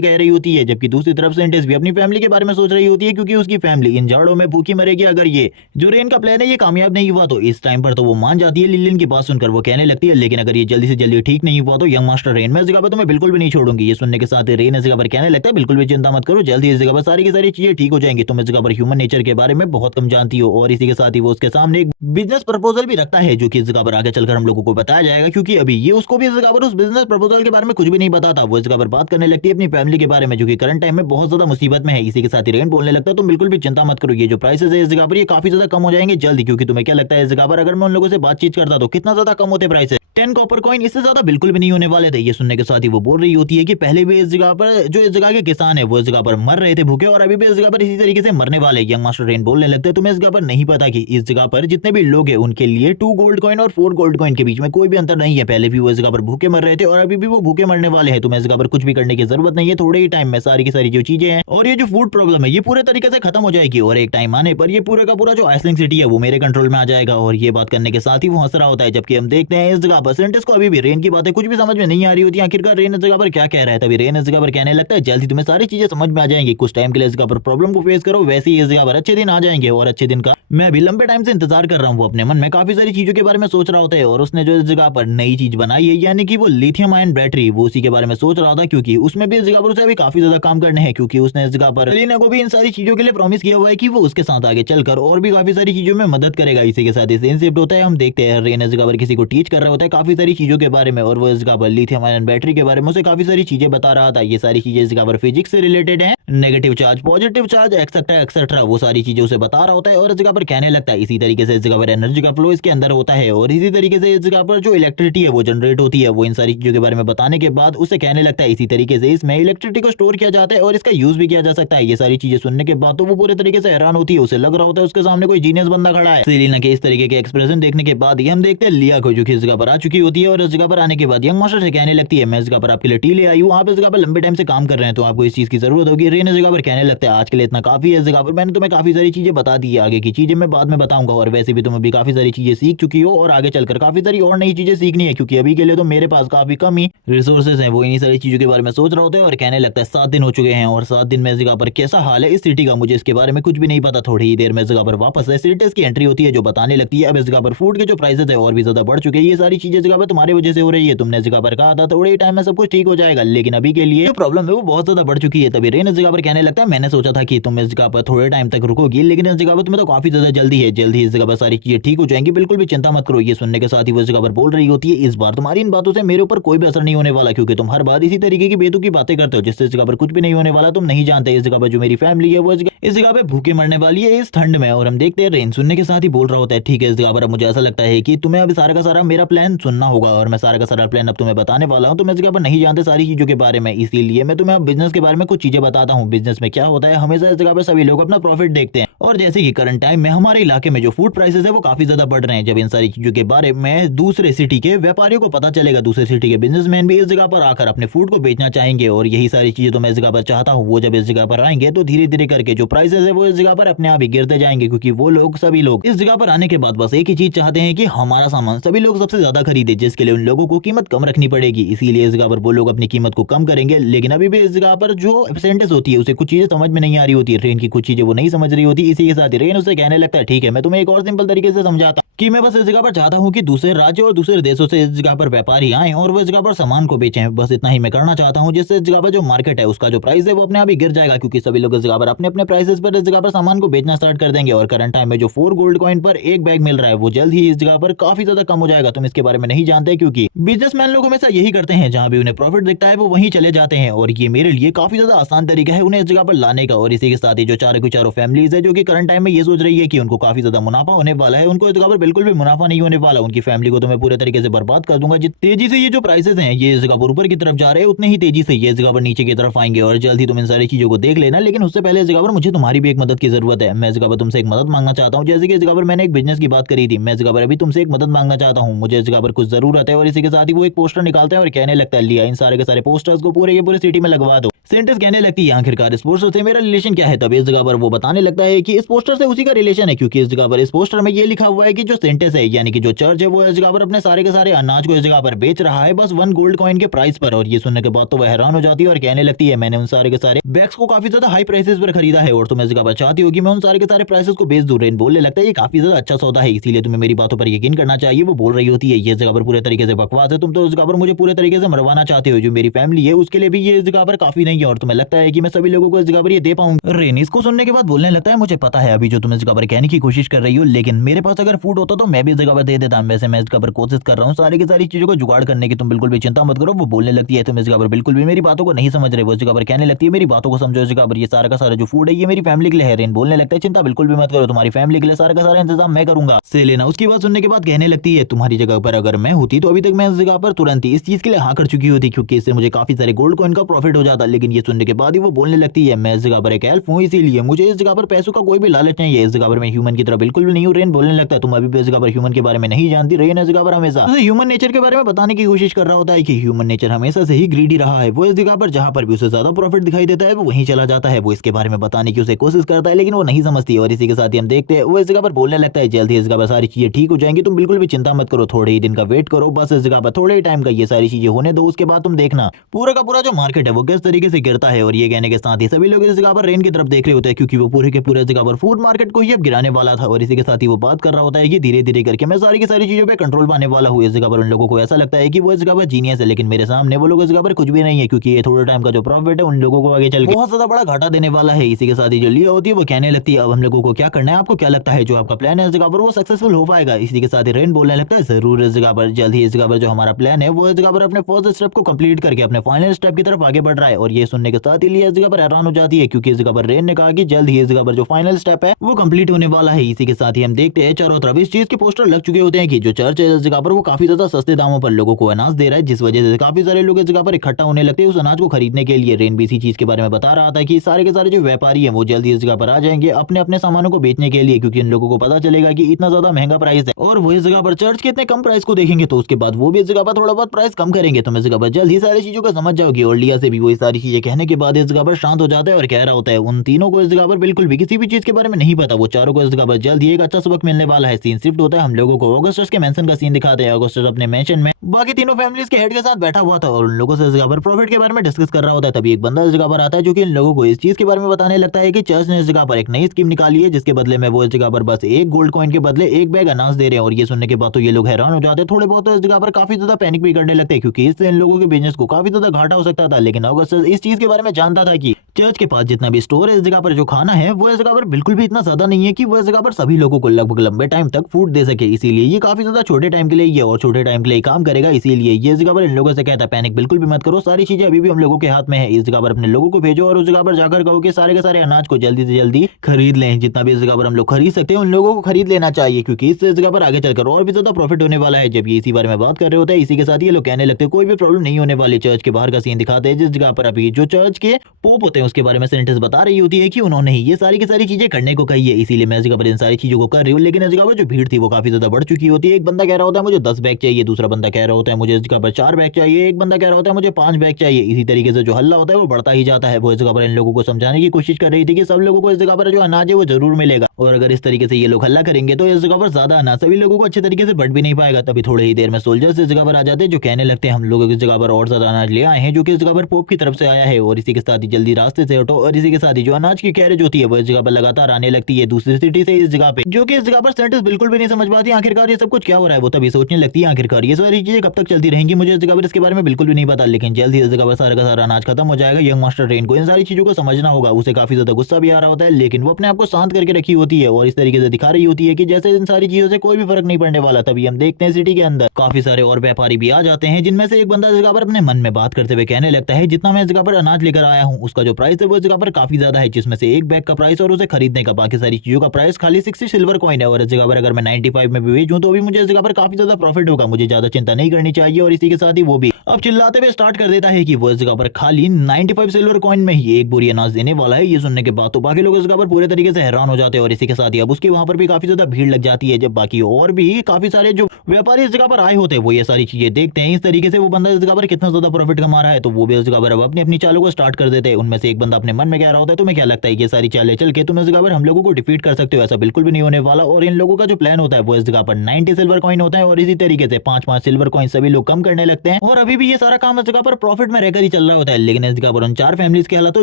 कह रही होती है, जबकि दूसरी तरफ सेंटेस भी अपनी फैमिली के बारे में सोच रही होती है क्योंकि उसकी फैमिली इन झाड़ों में भूखी मरेगी अगर ये जो रेन का प्लान है ये कामयाब नहीं हुआ। तो इस टाइम पर तो वो मान जाती है लिलियन की बात सुनकर, वो कहने लगती है लेकिन अगर ये जल्दी से जल्दी ठीक नहीं हुआ तो यंग मास्टर रेन मैं इस जगह पर तुम्हें बिल्कुल भी नहीं छोड़ूंगी। ये सुनने के साथ रेन इस जगह पर कहने लगता है बिल्कुल भी चिंता मत करो, जल्द ही इस जगह पर सारी की सारी चीजें ठीक हो जाएंगी। तुम इस जगह पर ह्यूमन नेचर के बारे में बहुत कम जानती हो। और इसी के साथ ही वो उसके सामने एक बिजनेस प्रपोजल भी रखता है जो कि इस जगह पर आगे चलकर हम लोगों को बताया जाएगा, क्योंकि अभी ये उसको भी इस जगह पर उस बिजनेस प्रपोजल के बारे में कुछ भी नहीं पता था। वो इस जगह पर बात करने लगती है अपनी फैमिली के बारे में जो कि करंट टाइम में बहुत ज्यादा मुसीबत में है। इसी के साथ ही रेन बोलने लगता है तुम बिल्कुल भी चिंता मत करो, ये जो प्राइसेस है इस जगह पर ये काफी ज्यादा कम हो जाएंगे जल्दी। क्योंकि तुम्हें क्या लगता है इस जगह पर अगर मैं उन लोगों से बातचीत करता तो कितना ज्यादा कम होते प्राइस 10 कॉपर कॉइन, इससे ज्यादा बिल्कुल भी नहीं होने वाले थे। ये सुनने के साथ ही वो बोल रही होती है कि पहले भी इस जगह पर जो इस जगह के किसान है वो इस जगह पर मर रहे थे भूखे, और अभी भी इस जगह पर इसी तरीके से मरने वाले। यंग मास्टर रेन बोलने लगते हैं तुम्हें इस जगह पर नहीं पता कि इस जगह पर जितने भी लोग हैं उनके लिए 2 गोल्ड कॉइन और 4 गोल्ड कॉइन के बीच में कोई भी अंतर नहीं है। पहले भी वो इस जगह पर भूखे मर रहे थे और अभी भी वो भूखे मरने वाले हैं। तुम्हें इस जगह पर कुछ भी करने की जरूरत नहीं है, थोड़े ही टाइम में सारी की सारी जो चीजें हैं और ये जो फूड प्रॉब्लम है ये पूरे तरीके से खत्म हो जाएगी, और एक टाइम आने पर ये पूरे का पूरा जो आइसलिंग सिटी है वो मेरे कंट्रोल में आ जाएगा। और ये बात करने के साथ ही वो हंस रहा होता है, जबकि हम देखते हैं इस जगह पर सेंटिस को अभी भी रेन की बातें कुछ भी समझ में नहीं आ रही होती। आखिरकार रेन इस जगह पर क्या कह रहा है। तभी रेन इस जगह पर कहने लगता है जल्दी तुम्हें सारी चीजें समझ में आ जाएंगी, कुछ टाइम के लिए इस जगह पर प्रॉब्लम को फेस करो, वैसे ही इस जगह पर अच्छे दिन आ जाएंगे। और अच्छे दिन का मैं अभी लंबे टाइम से इंतजार कर रहा हूँ। वो अपने मन में काफी सारी चीजों के बारे में सोच रहा होता है, और उसने जो इस जगह पर नई चीज बनाई है यानी कि वो लिथियम आयन बैटरी, वो उसी के बारे में सोच रहा था, क्योंकि उसमें भी इस जगह पर उसे अभी काफी ज्यादा काम करने हैं। क्योंकि उसने इस जगह पर लीना को भी इन सारी चीजों के लिए प्रॉमिस किया हुआ है कि वो उसके साथ आगे चलकर और भी काफी सारी चीजों में मदद करेगा। इसी के साथ सीन शिफ्ट होता है, हम देखते हैं रेन इस जगह पर किसी को टीच कर रहा होता है काफी सारी चीजों के बारे में, और वो इस जगह पर लिथियम आयन बैटरी के बारे में उसे काफी सारी चीजें बता रहा था। ये सारी चीजें इस जगह पर फिजिक्स से रिलेटेड है, negative charge, positive charge, etcetera etcetera, वो सारी चीजें उसे बता रहा होता है। और इस जगह पर कहने लगता है इसी तरीके से इस जगह पर एनर्जी का फ्लो इसके अंदर होता है, और इसी तरीके से इस जगह पर जो इलेक्ट्रिसिटी है वो जनरेट होती है। वो इन सारी चीजों के बारे में बताने के बाद उसे कहने लगता है इसी तरीके से इसमें इलेक्ट्रिसिटी को स्टोर किया जाता है और इसका यूज भी किया जा सकता है। ये सारी चीजें सुनने के बाद तो वो पूरे तरीके से हैरान होती है, उसे लग रहा होता है उसके सामने कोई जीनियस बंदा खड़ा है। सेलिना के इस तरीके के एक्सप्रेशन देखने के बाद ही हम देखते हैं लिया को, जो कि इस जगह पर आ चुकी होती है, और इस जगह पर आने के बाद यंग मास्टर से कहने लगती है मैं इस जगह पर आपके लिए टी ले आई हूँ, आप इस जगह पर लंबे टाइम से काम कर रहे हैं तो आपको इस चीज की जरूरत होगी। रेन इस जगह पर कहने लगता है आज के लिए इतना काफी है, इस जगह पर मैंने तुम्हें काफी सारी चीजें बता दी है, आगे की चीजें मैं बाद में बताऊंगा, और वैसे भी तुम अभी काफी सारी चीजें सीख चुकी हो और आगे चलकर काफी सारी और नई चीजें सीखनी है, क्योंकि अभी के लिए तो मेरे पास काफी कम ही रिसोर्सेज हैं। वो इन्हीं सारी चीजों के बारे में सोच रहा होता है और कहने लगता है 7 दिन हो चुके हैं और 7 दिन में इस जगह पर कैसा हाल है इस सिटी का, मुझे इसके बारे में कुछ भी नहीं पता। थोड़ी ही देर में इस जगह पर वापस एसिडिटीज की एंट्री होती है जो बताने लगती है अब इस जगह पर फूड के जो प्राइसेस है और भी ज्यादा बढ़ चुके हैं, ये सारी चीजें जगह पर तुम्हारी वजह से हो रही है। तुमने इस जगह पर कहा था थोड़े ही टाइम में सब कुछ ठीक हो जाएगा, लेकिन अभी के लिए जो प्रॉब्लम है वो बहुत ज्यादा बढ़ चुकी है। तभी रेन इस जगह पर कहने लगता है मैंने सोचा था कि तुम इस जगह पर थोड़े टाइम तक रुकोगी, लेकिन इस जगह पर तुम्हें तो काफी ज्यादा जल्दी है, जल्दी इस जगह पर सारी चीजें ठीक हो जाएंगी, बिल्कुल भी चिंता मत करो। ये सुनने के साथ ही वो इस जगह पर बोल रही होती है इस बार तुम्हारी इन बातों से मेरे ऊपर कोई भी असर नहीं होने वाला, क्योंकि तुम हर बार इसी तरीके की बेतुकी बातें करते हो जिससे इस जगह पर कुछ भी नहीं होने वाला। तुम नहीं जानते इस जगह पर जो मेरी फैमिली है वो इस जगह पे भूखे मरने वाली है इस ठंड में। और हम देखते हैं रेन सुनने के साथ ही बोल रहा होता है ठीक है इस जगह पर अब मुझे ऐसा लगता है कि तुम्हें अभी सारा का सारा मेरा प्लान सुनना होगा, और मैं सारा का सारा प्लान अब तुम्हें बताने वाला हूँ। तुम इस जगह पर नहीं जानते सारी चीजों के बारे में, इसीलिए मैं तुम्हें अब बिजनेस के बारे में कुछ चीजें बताता हूँ। बिजनेस में क्या होता है, हमेशा इस जगह पर सभी लोग अपना प्रॉफिट देखते हैं, और जैसे कि करंट टाइम में हमारे इलाके में जो फूड प्राइसेस है वो काफी ज्यादा बढ़ रहे हैं। जब इन सारी चीजों के बारे में दूसरे सिटी के व्यापारियों को पता चलेगा, दूसरे सिटी के बिजनेसमैन भी इस जगह पर आकर अपने फूड को बेचना चाहेंगे, और यही सारी चीजें तो मैं इस जगह पर चाहता हूँ। वो जब इस जगह पर आएंगे तो धीरे धीरे करके जो प्राइसेस है वो इस जगह पर अपने आप ही गिरते जाएंगे, क्योंकि वो लोग सभी लोग इस जगह पर आने के बाद बस एक ही चीज चाहते हैं कि हमारा सामान सभी लोग सबसे ज्यादा खरीदे, जिसके लिए उन लोगों को कीमत कम रखनी पड़ेगी। इसीलिए इस जगह पर वो लोग अपनी कीमत को कम करेंगे, लेकिन अभी भी इस जगह पर जो एब्सेंटेज होती है उसे कुछ चीजें समझ में नहीं आ रही होती है, रेन की कुछ चीजें वो नहीं समझ रही होती। इसी के साथ रेन उसे कहने लगता है ठीक है मैं तुम्हें एक और सिंपल तरीके से समझाता कि मैं बस इस जगह पर चाहता हूँ कि दूसरे राज्यों और दूसरे देशों से इस जगह पर व्यापारी आए और वो इस जगह पर सामान को बेचें, बस इतना ही मैं करना चाहता हूँ, जिससे इस जगह पर जो मार्केट है उसका जो प्राइस है वो अपने आप ही गिर जाएगा, क्योंकि सभी लोग इस जगह पर अपने अपने प्राइसेस पर इस जगह पर सामान को बेचना स्टार्ट कर देंगे। और करंट टाइम में जो 4 गोल्ड कॉइन पर एक बैग मिल रहा है वो जल्द ही इस जगह पर काफी ज्यादा कम हो जाएगा। तुम इसके बारे में नहीं जानते, क्योंकि बिजनेसमैन लोग हमेशा यही करते हैं, जहां भी उन्हें प्रॉफिट दिखता है वो वहीं चले जाते हैं, और ये मेरे लिए काफी ज्यादा आसान तरीका है उन्हें इस जगह पर लाने का। और इसी के साथ ही जो चारों की चारों फैमिलीज है जो कि करंट टाइम में ये सोच रही है कि उनको काफी ज्यादा मुनाफा होने वाला है, उनको इस जगह पर बिल्कुल भी मुनाफा नहीं होने वाला। उनकी फैमिली को तो मैं पूरे तरीके से बर्बाद कर दूंगा। जितनी तेजी से ये जो प्राइसेस हैं ये इस जगह पर ऊपर की तरफ जा रहे हैं, उतने ही तेजी से ये इस जगह पर नीचे की तरफ आएंगे, और जल्द ही तुम इन सारी चीजों को देख लेना। लेकिन उससे पहले इस जगह पर मुझे तुम्हारी भी एक मदद की जरूरत है। मैं इस जगह पर तुमसे एक मदद मांगना चाहता हूँ, जैसे कि इस जगह पर मैंने एक बिजनेस की बात करी थी, मैं इस जगह पर अभी तुमसे एक मदद मांगना चाहता हूँ, मुझे इस जगह पर कुछ जरूरत है। और इसी के साथ ही वो एक पोस्टर निकालता है और कहने लगता है लिया इन सारे के सारे पोस्टर्स को पूरे के पूरे सिटी में लगवा दो। सेंटेंस कहने लगती है आखिरकार इस पोस्टर से मेरा रिलेशन क्या है। तब इस जगह पर वो बताने लगता है कि इस पोस्टर से उसी का रिलेशन है, क्योंकि इस जगह पर इस पोस्टर में ये लिखा हुआ है कि जो सेंटेस है यानी कि जो चर्च है वो इस जगह पर अपने सारे के सारे अनाज को इस जगह पर बेच रहा है बस 1 गोल्ड कॉइन के प्राइस पर। और ये सुनने के बाद तो वह हैरान हो जाती है और कहने लगती है मैंने उन सारे के सारे बैग्स को काफी ज्यादा हाई प्राइसेस पर खरीदा है और तुम इस जगह पर चाहती हो कि मैं उन सारे के सारे प्राइसेस को बेच दूं। रेन बोलने लगता है ये काफी ज्यादा अच्छा सौदा है इसीलिए तुम्हें मेरी बातों पर यकीन करना चाहिए। वो बोल रही होती है ये जगह पर पूरे तरीके से बकवास है, तुम तो इस जगह पर मुझे पूरे तरीके से मरवाना चाहते हो। जो मेरी फैमिली है उसके लिए भी ये इस जगह पर काफी नहीं है और तुम्हें लगता है कि मैं सभी लोगों को इस जगह पर ये दे पाऊंगा। रेन इसको सुनने के बाद बोलने लगता है मुझे पता है अभी जो तुम इस जगह पर कहने की कोशिश कर रही हो, लेकिन मेरे पास अगर फूड होता तो मैं भी इस जगह पर दे देता। वैसे मैं इस जगह पर कोशिश कर रहा हूँ सारी की सारी चीजों को जुगाड़ करने की, तुम बिल्कुल भी चिंता मत करो। वो बोलने लगती है तुम इस जगह पर बिल्कुल भी मेरी बातों को नहीं समझ रहे। वो इस जगह पर कहने लगती है मेरी बातों को समझो, इस जगह पर ये सारा का सारा जो फूड है ये मेरी फैमिली के लिए है। रेन बोलने लगता है चिंता बिल्कुल भी मत करो, तुम्हारी फैमिली के लिए सारा का सारा इंतजाम मैं करूंगा। सेलेना उसकी बात सुनने के बाद कहने लगती है तुम्हारी जगह पर अगर मैं होती तो अभी तक मैं इस जगह पर तुरंत ही इस चीज के लिए हाँ कर चुकी होती क्योंकि इससे मुझे काफी सारे गोल्ड कॉइन का प्रॉफिट हो जाता। लेकिन ये सुनने के बाद ही वो बोलने लगती है मैं इस जगह पर एक एल्फ हूँ इसीलिए मुझे इस जगह पर पैसों का कोई भी लालच नहीं है। इस जगह पर मैं ह्यूमन की तरह बिल्कुल भी नहीं हूँ। रेन बोलने लगता है तुम अभी भी इस जगह पर ह्यूमन के बारे में नहीं जानती। रेन इस जगह पर हमेशा ह्यूमन नेचर के बारे में बताने की कोशिश कर रहा होता है कि ह्यूमन नेचर हमेशा से ही ग्रीडी रहा है। वो इस जगह पर जहां पर भी उसे ज्यादा प्रॉफिट दिखाई देता है वो वहीं चला जाता है। वो इसके बारे में बताने की उसे कोशिश करता है लेकिन वो नहीं समझती और इसी के साथ ही हम देखते हैं वो इस जगह पर बोलने लगता है जल्द ही इस जगह पर सारी चीजें ठीक हो जाएंगी, तुम बिल्कुल भी चिंता मत करो, थोड़े ही दिन का वेट करो, बस इस जगह पर थोड़े ही टाइम का ये सारी चीजें होने दो, उसके बाद तुम देखना पूरा का पूरा जो मार्केट है वो किस तरीके से गिरता है। और ये कहने के साथ ही सभी लोग इस जगह पर रेन की तरफ देख रहे होते हैं क्योंकि वो पूरे के पूरे जगह पर फूड मार्केट को ही अब गिराने वाला था। और इसी के साथ ही वो बात कर रहा होता है कि धीरे धीरे करके मैं सारी की सारी चीजों पर कंट्रोल पाने वाला हूँ। इस जगह पर उन लोगों को ऐसा लगता है कि वो इस जगह पर जीनियस है लेकिन मेरे सामने वो लोग इस जगह पर कुछ भी नहीं है क्योंकि ये थोड़े टाइम का जो प्रॉफिट है उन लोगों को आगे चल के बहुत ज्यादा बड़ा घाटा देने वाला है। इसी के साथ ही जो लिया होती है वो कहने लगती है अब हम लोगों को क्या करना है, आपको क्या लगता है जो आपका प्लान है इस जगह पर वो सक्सेसफुल हो पाएगा। इसी के साथ ही रेन बोलने लगता है जरूर इस जगह पर जल्द ही इस जगह पर जो हमारा प्लान है वो इस जगह पर अपने फर्स्ट स्टेप को कंप्लीट करके अपने फाइनल स्टेप की तरफ आगे बढ़ रहा है। और ये सुनने के साथ ही लिया इस जगह पर हैरान हो जाती है क्योंकि इस जगह पर रेन ने कहा कि जल्द ही इस जगह पर जो फाइनल स्टेप है वो कंप्लीट होने वाला है। इसी के साथ ही हम देखते हैं चारों तरफ इस चीज के पोस्टर लग चुके होते हैं कि जो चर्च है इस जगह पर वो काफी ज्यादा सस्ते दामों पर लोगों को अनाज दे रहा है जिस वजह से काफी सारे लोग इस जगह पर इकट्ठा होने लगते हैं उस अनाज को खरीदने के लिए। रेन भी इसी चीज के बारे में बता रहा था कि सारे के सारे जो व्यापारी हैं वो जल्दी इस जगह पर आ जाएंगे अपने अपने सामानों को बेचने के लिए क्योंकि इन लोगों को पता चलेगा कि इतना ज्यादा महंगा प्राइस है और वो इस जगह पर चर्च के इतने कम प्राइस को देखेंगे तो उसके बाद वो भी इस जगह पर थोड़ा बहुत प्राइस कम करेंगे। तुम इस जगह पर जल्द ही सारी चीजों को समझ जाओगी। और लिया से भी वो सारी चीजें कहने के बाद इस जगह पर शांत हो जाता है और कह रहा होता है उन तीनों को इस जगह पर बिल्कुल भी किसी भी चीज के बारे में नहीं पता, वो चारों को इस जगह पर जल्द ही एक अच्छा सबक मिलने वाला है। सीन शिफ्ट होता है, हम लोगों को ऑगस्टस के मेंशन का सीन दिखाते हैं। ऑगस्टस अपने मेंशन में बाकी तीनों फैमिलीज के हेड के साथ बैठा हुआ था और उन लोगों से इस जगह पर प्रॉफिट के बारे में डिस्कस कर रहा होता है। तभी एक बंदा इस जगह पर आता है जो कि इन लोगों को इस चीज के बारे में बताने लगता है कि चर्च ने इस जगह पर एक नई स्कीम निकाली है जिसके बदले में वो इस जगह पर बस 1 गोल्ड कॉइन के बदले 1 बैग अनाज दे रहे हैं। और ये सुनने के बाद तो ये लोग हैरान हो जाते हैं, थोड़े बहुत तो इस जगह पर काफी ज्यादा पैनिक भी करने लगते हैं क्योंकि इससे इन लोगों के बिजनेस को काफी ज्यादा घाटा हो सकता था। लेकिन ऑगस्टस इस चीज के बारे में जानता था कि चर्च के पास जितना भी स्टोर है इस जगह पर जो खाना है वो इस जगह पर बिल्कुल भी इतना ज्यादा नहीं है कि वो इस जगह पर सभी लोगों को लगभग लंबे टाइम तक फूड दे सके, इसीलिए ये काफी ज्यादा छोटे टाइम के लिए ये और छोटे टाइम के लिए काम करेगा। इसीलिए ये इस जगह पर इन लोगों से कहता है पैनिक बिल्कुल भी मत करो, सारी चीजें अभी भी हम लोगों के हाथ में है। इस जगह पर अपने लोगों को भेजो और उस जगह पर जाकर कहो कि सारे के सारे अनाज को जल्दी से जल्दी खरीद लें, जितना भी इस जगह पर हम लोग खरीद सकते हैं उन लोगों को खरीद लेना चाहिए क्योंकि इससे इस जगह पर आगे चलकर और भी ज्यादा प्रॉफिट होने वाला है। जब ये इसी बारे में बात कर रहे होते हैं इसी के साथ ये लोग कहने लगते हैं कोई भी प्रॉब्लम नहीं होने वाली। चर्च के बाहर का सीन दिखाते हैं जिस जगह पर अभी जो चर्च के पोप होते हैं उसके बारे में सेनेटर्स बता रही होती है कि उन्होंने ही ये सारी की सारी चीजें करने को कही है, इसीलिए मैं इस जगह पर इन सारी चीजों को कर रही हूँ। लेकिन इस जगह पर जो भीड़ थी वो काफी ज्यादा बढ़ चुकी होती है। एक बंदा कह रहा होता है मुझे 10 बैग चाहिए, दूसरा बंदा कह रहा होता है मुझे इस जगह पर 4 बैग चाहिए, एक बंदा कह रहा होता है मुझे 5 बैग चाहिए। इसी तरीके से जो हल्ला होता है वो बढ़ता ही जाता है। वो इस जगह पर इन लोगों को समझाने की कोशिश कर रही थी कि सब लोगों को इस जगह पर जो अनाज है वो जरूर मिलेगा और अगर इस तरीके से ये लोग हल्ला करेंगे तो इस जगह पर ज्यादा अनाज सभी लोगों को अच्छे तरीके से बढ़ भी नहीं पाएगा। तभी थोड़ी ही देर में सोल्जर्स इस जगह पर आ जाते हैं जो कहने लगते हैं हम लोग इस जगह पर और ज्यादा अनाज ले आए हैं जो कि इस जगह पर पोप की तरफ से आया है। और इसी के साथ ही जल्दी रास्ते से हटो। और इसी के साथ ही जो अनाज की कैरेज होती है वो इस जगह पर लगातार आने लगती है दूसरी सिटी से इस जगह पे, जो कि इस जगह पर सेनेटर्स बिल्कुल भी नहीं समझ पाती आखिरकार ये सब कुछ क्या हो रहा है। वो तभी सोचने लगती है आखिरकार ये सारी चीजें कब तक चलती रहेंगी, मुझे इस जगह पर इसके बारे में बिल्कुल भी नहीं पता। लेकिन जल्द ही इस जगह पर सारा का सारा अनाज खत्म हो जाएगा। यंग मास्टर रेन को इन सारी चीजों को समझना होगा, उसे काफी ज्यादा गुस्सा भी आ रहा होता है लेकिन वो अपने आप को शांत करके रखी होती है और इस तरीके से दिखा रही होती है कि जैसे इन सारी चीजों से कोई भी फर्क नहीं पड़ने वाला। तभी हम देखते हैं सिटी के अंदर काफी सारे और व्यापारी भी आ जाते हैं जिनमें से एक बंदा इस जगह पर अपने मन में बात करते हुए कहने लगता है जितना मैं इस जगह पर अनाज लेकर आया हूँ उसका जो प्राइस है वो इस जगह पर काफी ज्यादा है, जिसमें से 1 बैग का प्राइस और उसे खरीदने का बाकी सारी चीजों का प्राइस खाली 60 सिल्वर कॉइन है। और इस जगह पर अगर मैं 95 में भी बेचूं तो भी मुझे इस जगह पर काफी ज्यादा प्रॉफिट होगा, मुझे ज्यादा चिंता नहीं करनी चाहिए। और इसी के साथ ही वो भी अब चिल्लाते हुए स्टार्ट कर देता है कि वो इस जगह पर खाली 95 सिल्वर कॉइन में ही 1 बोरी अनाज देने वाला है। ये सुनने के बाद तो बाकी लोग इस जगह पर पूरे तरीके से हैरान हो जाते हैं और इसी के साथ ही अब उसके वहां पर भी काफी ज्यादा भीड़ लग जाती है। जब बाकी और भी काफी सारे जो व्यापारी इस जगह पर आए होते हैं वो ये सारी चीजें देखते हैं इस तरीके से वो बंदा इस जगह पर कितना ज्यादा प्रॉफिट कमा रहा है तो वो भी इस जगह पर अब अपनी अपनी चालों को स्टार्ट कर देते हैं। उनमें से एक बंदा अपने मन में कह रहा होता है तुम्हें क्या लगता है ये सारी चालें चल के तुम इस जगह पर हम लोगों को डिफीट कर सकते हो? ऐसा बिल्कुल भी नहीं होने वाला और इन लोगों का जो प्लान होता है वो इस जगह पर 90 सिल्वर कॉइन होता है और इसी तरीके से 5-5 सिल्वर कॉइन सभी लोग कम करने लगते हैं और अभी भी ये सारा काम इस जगह पर प्रॉफिट में रहकर ही चल रहा होता है। लेकिन इस जगह पर उन 4 फैमिलीज की हालत तो